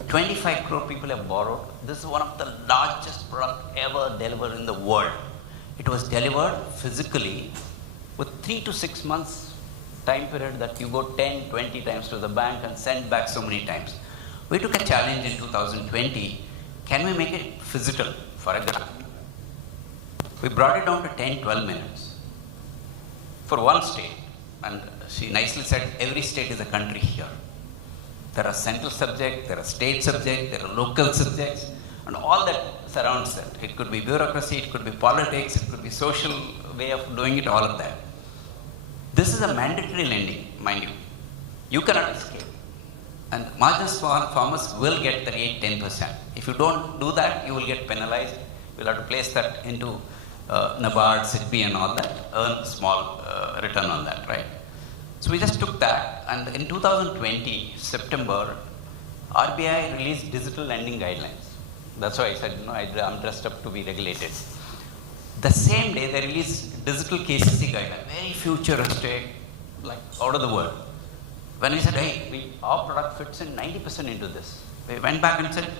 25 crore people have borrowed. This is one of the largest products ever delivered in the world. It was delivered physically with 3 to 6 months time period that you go 10, 20 times to the bank and send back so many times. We took a challenge in 2020. Can we make it physical for a grant? We brought it down to 10, 12 minutes for one state. And she nicely said, every state is a country here. There are central subjects, there are state subjects, there are local subjects, and all that surrounds that. It could be bureaucracy, it could be politics, it could be social way of doing it, all of that. This is a mandatory lending, mind you. You cannot escape. And marginal small farmers will get the rate 10%. If you don't do that, you will get penalized. You'll have to place that into NABARD, SIDBI and all that, earn small return on that, right? So we just took that, and in 2020, September, RBI released digital lending guidelines. That's why I said, I'm dressed up to be regulated. The same day, they released digital KCC guideline, very futuristic, like out of the world. When we said, hey, our product fits in 90% into this. We went back and said,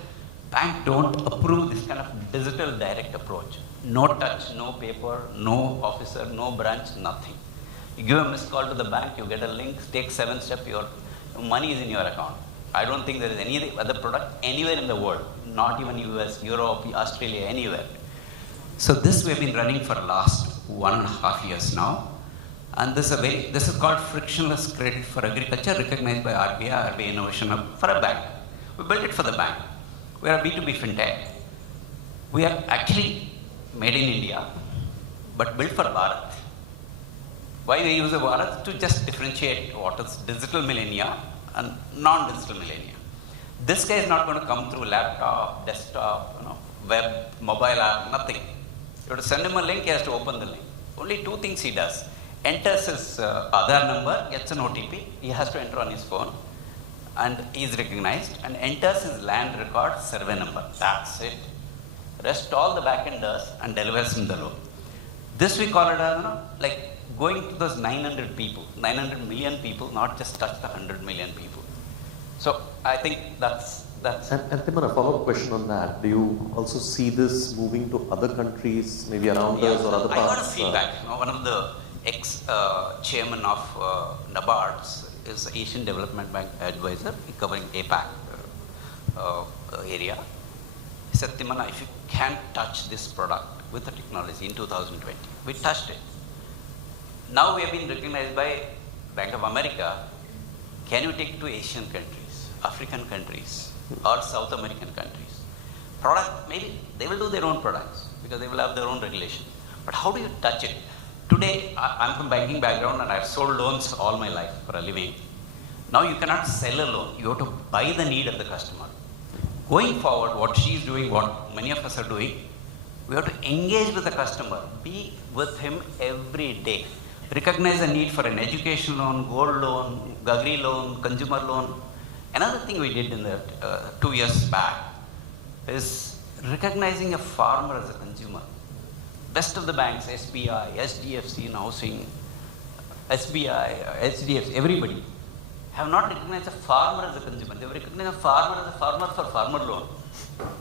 bank don't approve this kind of digital direct approach. No touch, no paper, no officer, no branch, nothing. You give a missed call to the bank, you get a link, take 7 steps, your money is in your account. I don't think there is any other product anywhere in the world, not even US, Europe, Australia, anywhere. So this we've been running for the last 1.5 years now. And this is called frictionless credit for agriculture, recognized by RBI, RBI Innovation Hub for a bank. We built it for the bank. We are a B2B fintech. We are actually made in India, but built for Bharat. Why we use the Bharat? To just differentiate what is digital millennia and non-digital millennia. This guy is not going to come through laptop, desktop, web, mobile app, nothing. You have to send him a link, he has to open the link. Only 2 things he does. Enters his Aadhaar number, gets an OTP, he has to enter on his phone, and he is recognized, and enters his land record survey number. That's it. Rest all the backend does and delivers him the loan. This we call it as, like going to those 900 people, 900 million people, not just touch the 100 million people. So I think that's. And Timon, a follow-up question on that. Do you also see this moving to other countries, maybe around us or other parts? I got a feedback. One of the ex-chairman of NABARDS is Asian Development Bank advisor covering APAC area. He said, Timana, if you can't touch this product with the technology in 2020, we touched it. Now we have been recognized by Bank of America. Can you take it to Asian countries, African countries, or South American countries? Product, maybe they will do their own products because they will have their own regulation. But how do you touch it? Today, I'm from banking background and I've sold loans all my life for a living. Now you cannot sell a loan. You have to buy the need of the customer. Going forward, what she's doing, what many of us are doing, we have to engage with the customer, be with him every day. Recognize the need for an education loan, gold loan, agri loan, consumer loan. Another thing we did in the 2 years back is recognizing a farmer as a consumer. Best of the banks, SBI, SDFC in housing, SBI, HDFC, everybody have not recognized a farmer as a consumer. They have recognized a farmer as a farmer for farmer loan.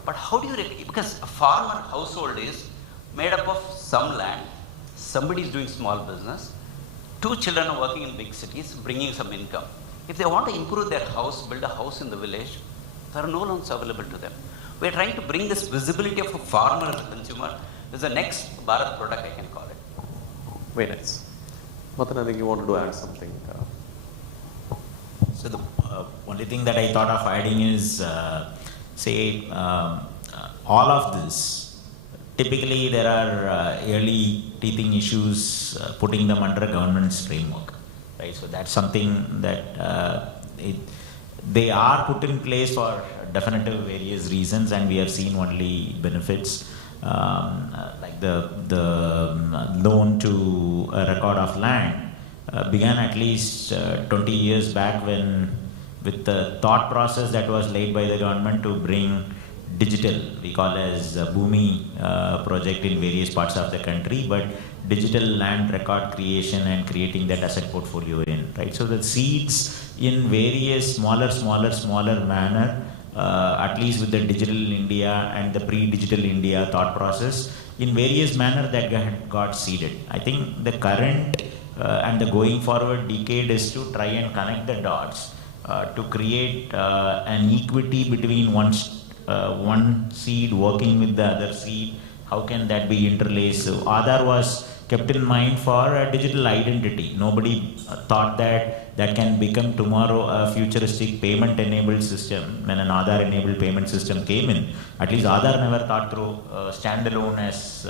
But how do you recognize? Because a farmer household is made up of some land, somebody is doing small business, 2 children are working in big cities, bringing some income. If they want to improve their house, build a house in the village, there are no loans available to them. We are trying to bring this visibility of a farmer as a consumer. This is the next Bharat product, I can call it. Very nice. Matan, I think you wanted to add something. So the only thing that I thought of adding is, all of this, typically there are early teething issues, putting them under a government's framework, right? So that's something that they are put in place for definitive various reasons, and we have seen only benefits. Like the loan to a record of land began at least 20 years back, when with the thought process that was laid by the government to bring digital, we call as Bhumi project in various parts of the country, but digital land record creation and creating that asset portfolio in, right? So the seeds in various smaller manner, at least with the digital India and the pre-digital India thought process, in various manner that got seeded. I think the current and the going forward decade is to try and connect the dots to create an equity between one seed working with the other seed. How can that be interlaced? So Aadhaar was kept in mind for a digital identity. Nobody thought that can become tomorrow a futuristic payment-enabled system. When an Aadhaar-enabled payment system came in, at least Aadhaar never thought through standalone as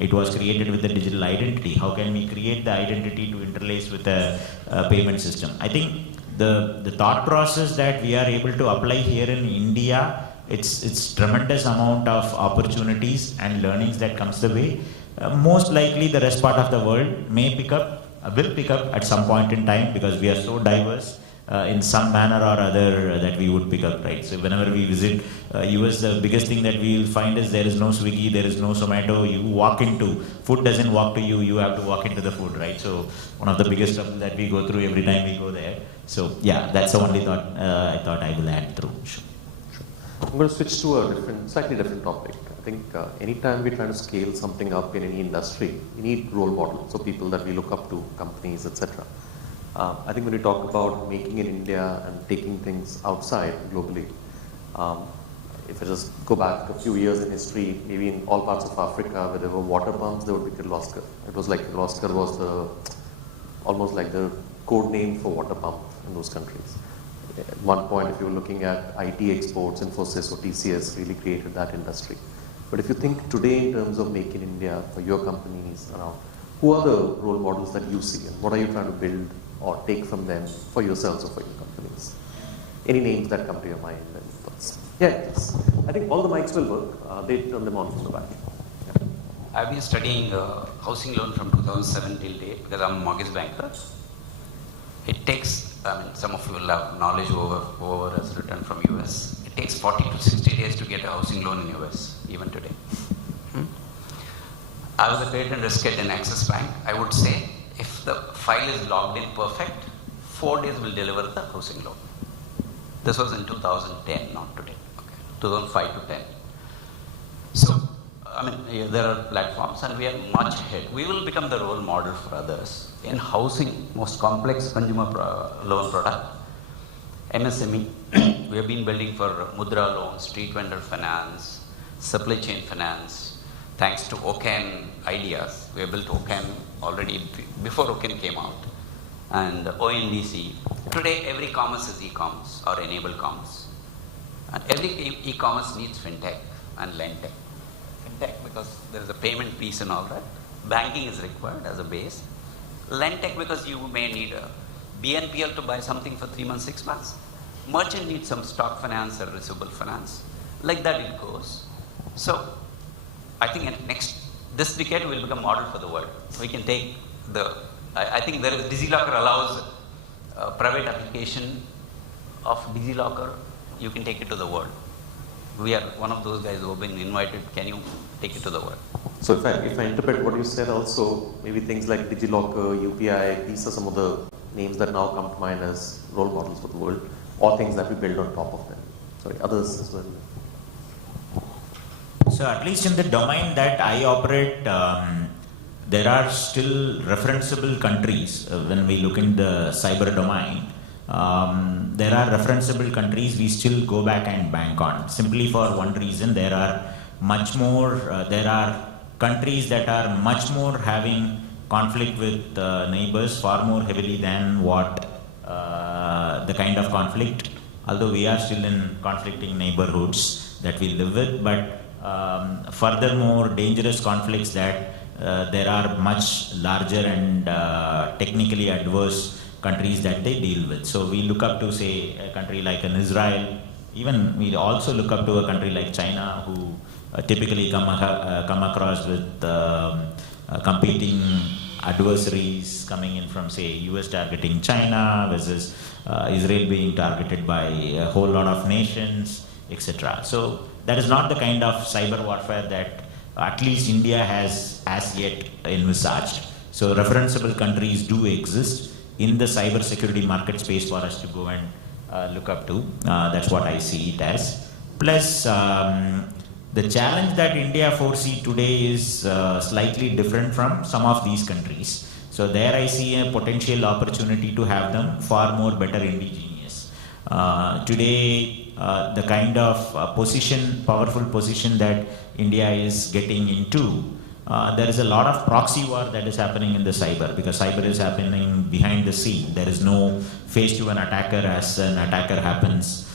it was created with the digital identity. How can we create the identity to interlace with a payment system? I think the thought process that we are able to apply here in India, it's tremendous amount of opportunities and learnings that comes the way. Most likely the rest part of the world will pick up at some point in time, because we are so diverse in some manner or other that we would pick up, right? So whenever we visit US, the biggest thing that we will find is there is no Swiggy, there is no Zomato. You walk into, food doesn't walk to you, you have to walk into the food, right? So one of the biggest trouble that we go through every time we go there. So yeah, that's the only thought I thought I will add through. Sure. I'm going to switch to a slightly different topic. I think anytime we're trying to scale something up in any industry, we need role models, so people that we look up to, companies, etc. I think when we talk about making in India and taking things outside globally, if I just go back a few years in history, maybe in all parts of Africa where there were water pumps, there would be Kirloskar. It was like Kirloskar was almost like the code name for water pump in those countries. At one point, if you were looking at IT exports, Infosys or TCS really created that industry. But if you think today in terms of Make in India for your companies around, who are the role models that you see and what are you trying to build or take from them for yourselves or for your companies? Any names that come to your mind and thoughts? Yeah, yes. I think all the mics will work. They turn them on from the back. Yeah. I've been studying housing loan from 2007 till date because I'm a mortgage banker. It takes, some of you will have knowledge whoever has returned from US. It takes 40 to 60 days to get a housing loan in US, even today. I was a credit and risk head in Axis Bank. I would say if the file is logged in perfect, 4 days will deliver the housing loan. This was in 2010, not today. Okay. 2005 to 10. So, there are platforms and we are much ahead. We will become the role model for others. In housing, most complex consumer loan product, MSME, we have been building for Mudra loans, street vendor finance, supply chain finance. Thanks to OCAN ideas, we have built OCAN already before OCAN came out. And ONDC. Today, every commerce is e-commerce or enabled commerce. And every e-commerce needs fintech and lendtech. Fintech because there is a payment piece and all that. Banking is required as a base. Lendtech because you may need a BNPL to buy something for 3 months, 6 months. Merchant needs some stock finance or receivable finance. Like that it goes. So I think this decade will become model for the world. We can take I think there is DigiLocker allows private application of DigiLocker. You can take it to the world. We are one of those guys who have been invited. Can you take it to the world? So if I interpret what you said also, maybe things like DigiLocker, UPI, these are some of the names that now come to mind as role models for the world, or things that we build on top of them. Sorry, others as well. So at least in the domain that I operate, there are still referenceable countries. When we look in the cyber domain, there are referenceable countries we still go back and bank on. Simply for one reason, there are countries that are much more having conflict with neighbors far more heavily than what the kind of conflict, although we are still in conflicting neighborhoods that we live with, but furthermore dangerous conflicts that there are much larger and technically adverse countries that they deal with. So we look up to, say, a country like an Israel. Even we also look up to a country like China, who typically come across with competing adversaries coming in from, say, US targeting China versus Israel being targeted by a whole lot of nations, etc. So that is not the kind of cyber warfare that at least India has as yet envisaged. So referenceable countries do exist in the cyber security market space for us to go and look up to. That's what I see it as. Plus, the challenge that India foresee today is slightly different from some of these countries. So there I see a potential opportunity to have them far more better indigenous. Today, the kind of powerful position that India is getting into, there is a lot of proxy war that is happening in the cyber, because cyber is happening behind the scene. There is no face to an attacker as an attacker happens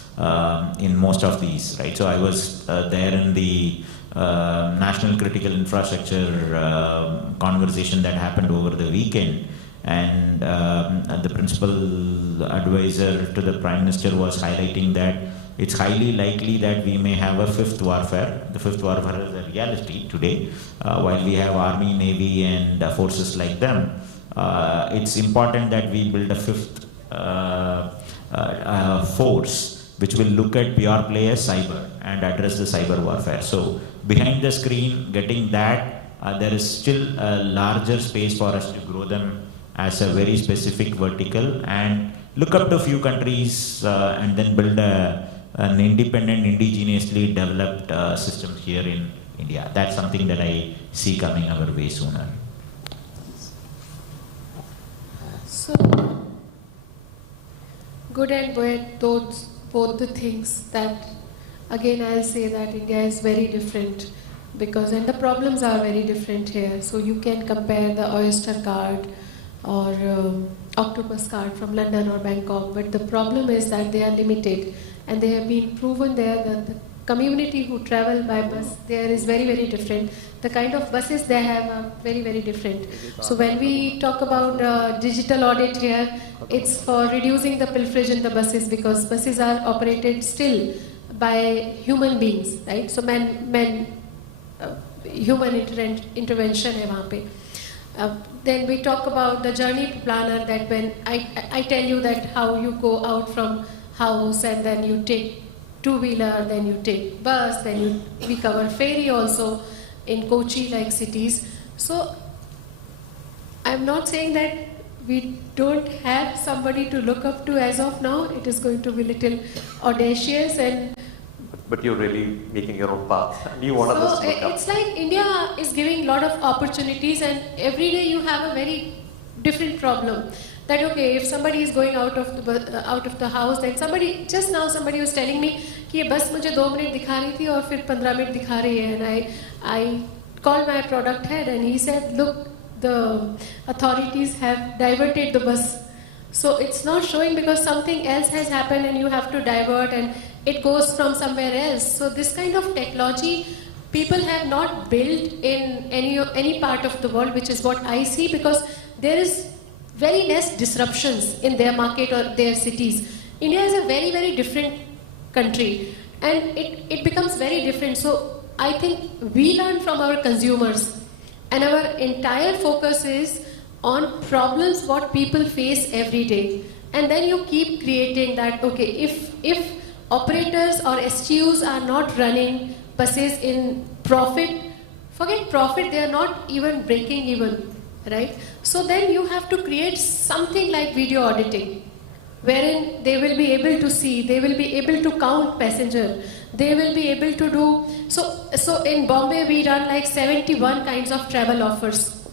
in most of these, right? So I was there in the National Critical Infrastructure conversation that happened over the weekend, and the principal advisor to the Prime Minister was highlighting that it's highly likely that we may have a fifth warfare. The fifth warfare is a reality today. While we have army, navy, and forces like them, it's important that we build a fifth force which will look at pure play as cyber and address the cyber warfare. So behind the screen, getting that, there is still a larger space for us to grow them as a very specific vertical and look up to a few countries and then build a an independent, indigenously developed system here in India. That's something that I see coming our way sooner. So, good and bad, both the things that, again, I'll say that India is very different and the problems are very different here. So you can compare the Oyster card or Octopus card from London or Bangkok, but the problem is that they are limited, and they have been proven there that the community who travel by bus there is very, very different. The kind of buses they have are very, very different. So when we talk about digital audit here, it's for reducing the pilferage in the buses, because buses are operated still by human beings, right? So human intervention hai wahan pe. Then we talk about the journey planner, that when I tell you that how you go out from house and then you take two-wheeler, then you take bus, then we cover ferry also in Kochi like cities. So I'm not saying that we don't have somebody to look up to as of now. It is going to be a little audacious, but you're really making your own path. You want others to look up. It's like India is giving a lot of opportunities, and every day you have a very different problem. That okay, if somebody is going out of the house, then somebody was telling me कि ये बस मुझे 2 minute दिखा रही थी और फिर 15 minute दिखा रही है, and I called my product head and he said, look, the authorities have diverted the bus. So it's not showing because something else has happened and you have to divert and it goes from somewhere else. So this kind of technology people have not built in any part of the world, which is what I see, because there is very less disruptions in their market or their cities. India is a very, very different country, and it becomes very different. So I think we learn from our consumers, and our entire focus is on problems what people face every day. And then you keep creating that, okay, if operators or STUs are not running buses in profit, forget profit, they are not even breaking even, right? So then you have to create something like video auditing, wherein they will be able to see, they will be able to count passenger, they will be able to do, so in Bombay we run like 71 kinds of travel offers,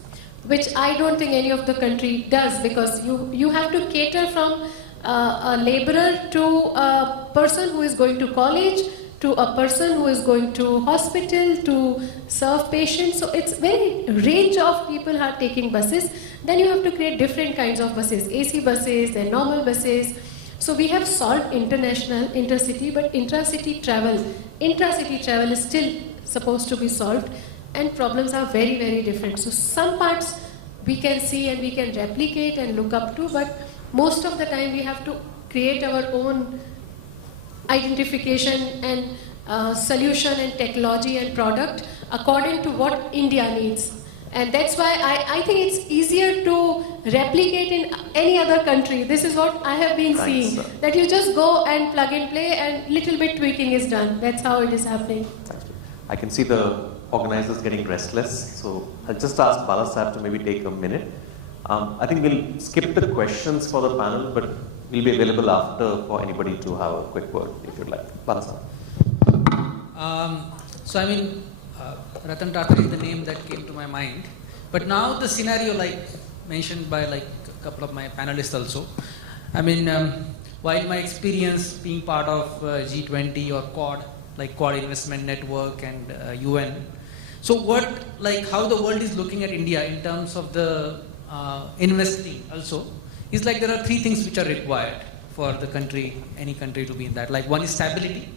which I don't think any of the country does, because you have to cater from a laborer to a person who is going to college, to a person who is going to hospital to serve patients. So it's very range of people are taking buses. Then you have to create different kinds of buses, AC buses, then normal buses. So we have solved international, intercity, but intracity travel is still supposed to be solved, and problems are very, very different. So some parts we can see and we can replicate and look up to, but most of the time we have to create our own identification and solution and technology and product according to what India needs. And that's why I think it's easier to replicate in any other country. This is what I have been seeing, that you just go and plug and play and little bit tweaking is done. That's how it is happening. Thank you. I can see the organizers getting restless, so I'll just ask Bala Sahib to maybe take a minute. I think we'll skip the questions for the panel, but we'll be available after for anybody to have a quick word if you'd like. Bala Sahib. So I mean, Ratan Tata is the name that came to my mind. But now the scenario, like mentioned by like a couple of my panelists also, I mean, while my experience being part of G20 or Quad, like Quad Investment Network and UN, so how the world is looking at India in terms of the investing also, is like there are 3 things which are required for the country, any country to be in that. Like one is stability,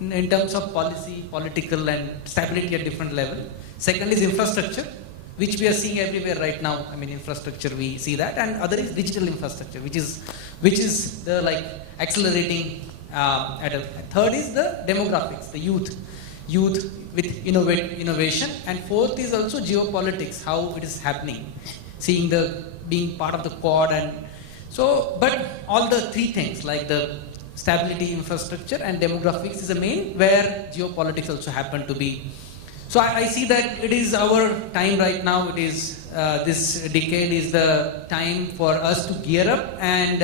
in terms of policy, political and stability at different level. Second is infrastructure, which we are seeing everywhere right now. I mean, infrastructure, we see that. And other is digital infrastructure, which is the like accelerating. Third is the demographics, the youth with innovation. And fourth is also geopolitics, how it is happening, seeing being part of the Quad. And so, but all the 3 things like the stability, infrastructure and demographics is the main, where geopolitics also happen to be. So I see that it is our time right now. It is this decade is the time for us to gear up, and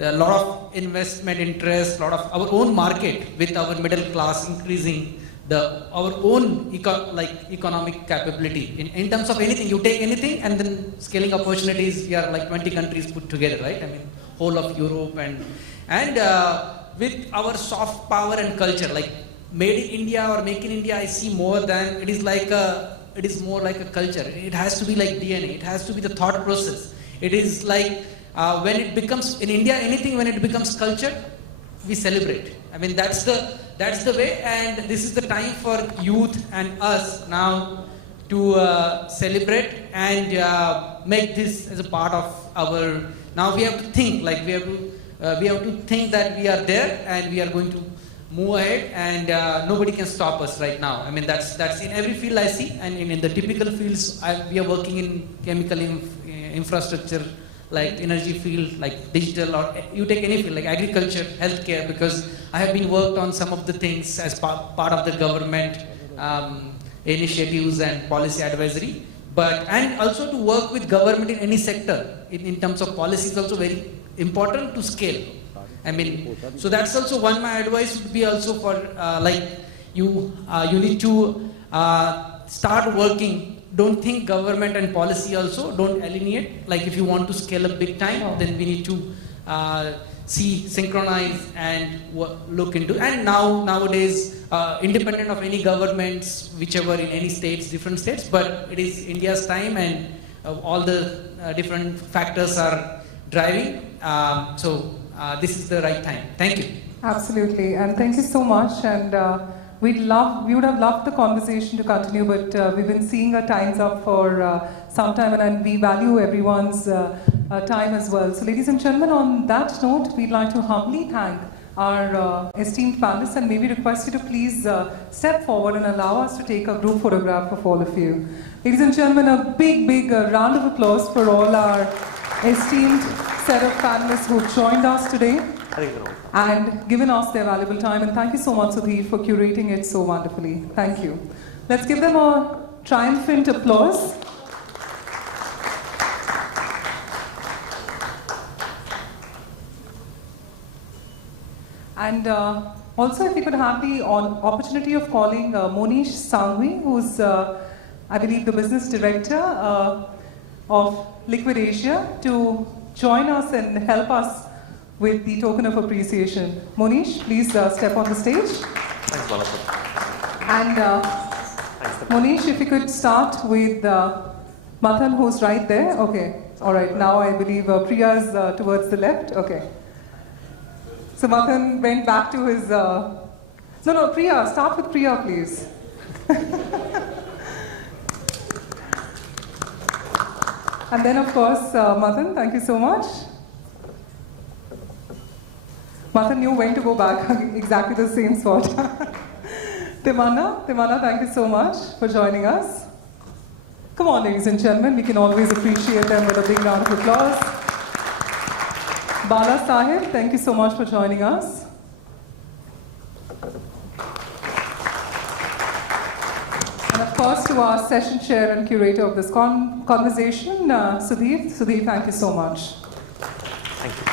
There are a lot of investment interest, a lot of our own market with our middle class increasing, our own economic capability. In terms of anything, you take anything and then scaling opportunities, we are like 20 countries put together, right? I mean, whole of Europe and with our soft power and culture, like made in India or make in India, I see more than, it is more like a culture. It has to be like DNA, it has to be the thought process. It is like, when it becomes, in India, anything when it becomes culture, we celebrate. I mean, that's the way, and this is the time for youth and us now to celebrate and make this as a part of our, now we have to think, like we have to think that we are there and we are going to move ahead, and nobody can stop us right now. I mean, that's in every field I see, and in the typical fields, we are working in chemical infrastructure, like energy field, like digital, or you take any field, like agriculture, healthcare, because I have been worked on some of the things as part of the government initiatives and policy advisory, and also to work with government in any sector, in terms of policy is also very important to scale. I mean, so that's also one, my advice would be also for, you need to start working. Don't think government and policy also, don't alienate. Like if you want to scale up big time, then we need to synchronize and look into. And nowadays, independent of any governments, whichever in any states, different states, but it is India's time, and all the different factors are driving. This is the right time. Thank you. Absolutely, and thank you so much. And we would have loved the conversation to continue, but we've been seeing our time's up for some time, and we value everyone's time as well. So ladies and gentlemen, on that note, we'd like to humbly thank our esteemed panelists, and maybe request you to please step forward and allow us to take a group photograph of all of you. Ladies and gentlemen, a big round of applause for all our esteemed set of panelists who've joined us today and given us their valuable time. And thank you so much, Sudhir, for curating it so wonderfully. Thank you. Let's give them a triumphant applause. And also, if we could have the opportunity of calling Monish Sanghvi, who's, I believe, the business director of Liquid Asia, to join us and help us with the token of appreciation. Monish, please step on the stage. Thanks, Balapur. And Monish, if you could start with Matan, who's right there. Okay, all right. Now I believe Priya's towards the left. Okay. So Matan went back to his... No, Priya, start with Priya, please. And then, of course, Matan, thank you so much. Matan knew when to go back, exactly the same spot. Timana, thank you so much for joining us. Come on, ladies and gentlemen, we can always appreciate them with a big round of applause. Bala Sahib, thank you so much for joining us. And of course, to our session chair and curator of this conversation, Sudhir. Sudhir, thank you so much. Thank you.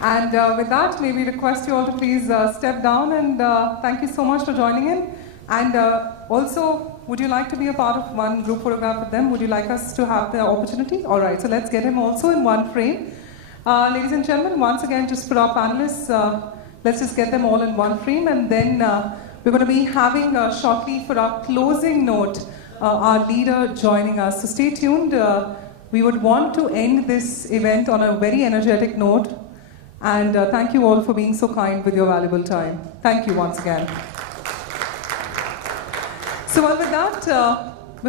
And with that, may we request you all to please step down, and thank you so much for joining in. And also, would you like to be a part of one group photograph with them? Would you like us to have the opportunity? All right, so let's get him also in one frame. Ladies and gentlemen, once again, just for our panelists, let's just get them all in one frame, and then we're going to be having shortly for our closing note, our leader joining us. So stay tuned. We would want to end this event on a very energetic note. And thank you all for being so kind with your valuable time. Thank you once again. So well, with that,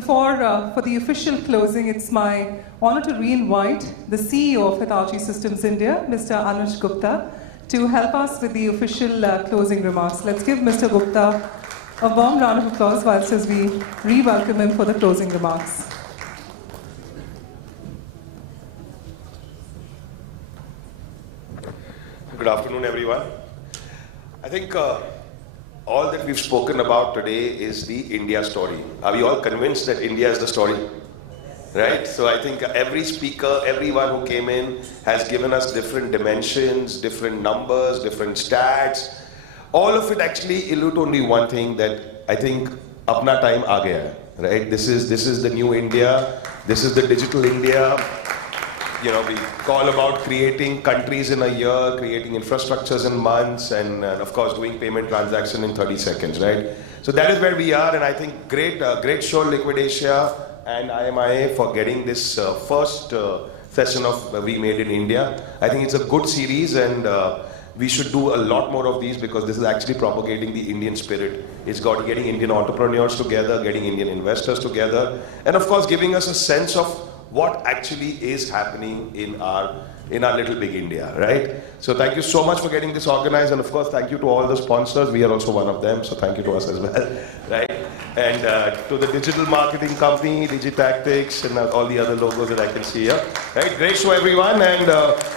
for the official closing, it's my honor to re-invite the CEO of Hitachi Systems India, Mr. Anuj Gupta, to help us with the official closing remarks. Let's give Mr. Gupta a warm round of applause whilst as we re-welcome him for the closing remarks. Good afternoon, everyone. I think all that we've spoken about today is the India story. Are we all convinced that India is the story? right? So I think every speaker, everyone who came in has given us different dimensions, different numbers, different stats. All of it actually allude only one thing, that I think apna time aa gaya hai, right? This is the new India. This is the digital India. You know, we call about creating countries in a year, creating infrastructures in months, and of course doing payment transaction in 30 seconds, right? So that is where we are, and I think great show Liquid Asia and IMIA for getting this first session of We Made in India. I think it's a good series, and we should do a lot more of these, because this is actually propagating the Indian spirit. It's got getting Indian entrepreneurs together, getting Indian investors together, and of course giving us a sense of what actually is happening in our little big India, right? So thank you so much for getting this organized, and of course thank you to all the sponsors. We are also one of them, so thank you to us as well, right? And to the digital marketing company, Digitactics, and all the other logos that I can see here, right? Great show, everyone, and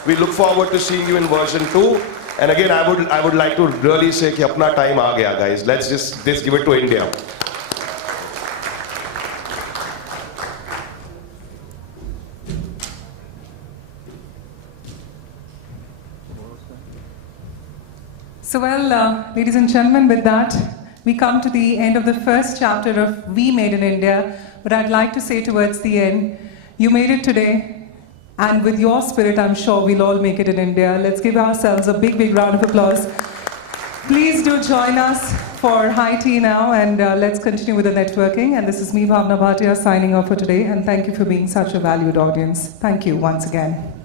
we look forward to seeing you in version 2. And again, I would like to really say कि अपना time आ गया, guys. Let's just give it to India. So well, ladies and gentlemen, with that, we come to the end of the first chapter of We Made in India. But I'd like to say towards the end, you made it today, and with your spirit, I'm sure we'll all make it in India. Let's give ourselves a big, big round of applause. Please do join us for high tea now, and let's continue with the networking. And this is me, Bhavna Bhatia, signing off for today. And thank you for being such a valued audience. Thank you once again.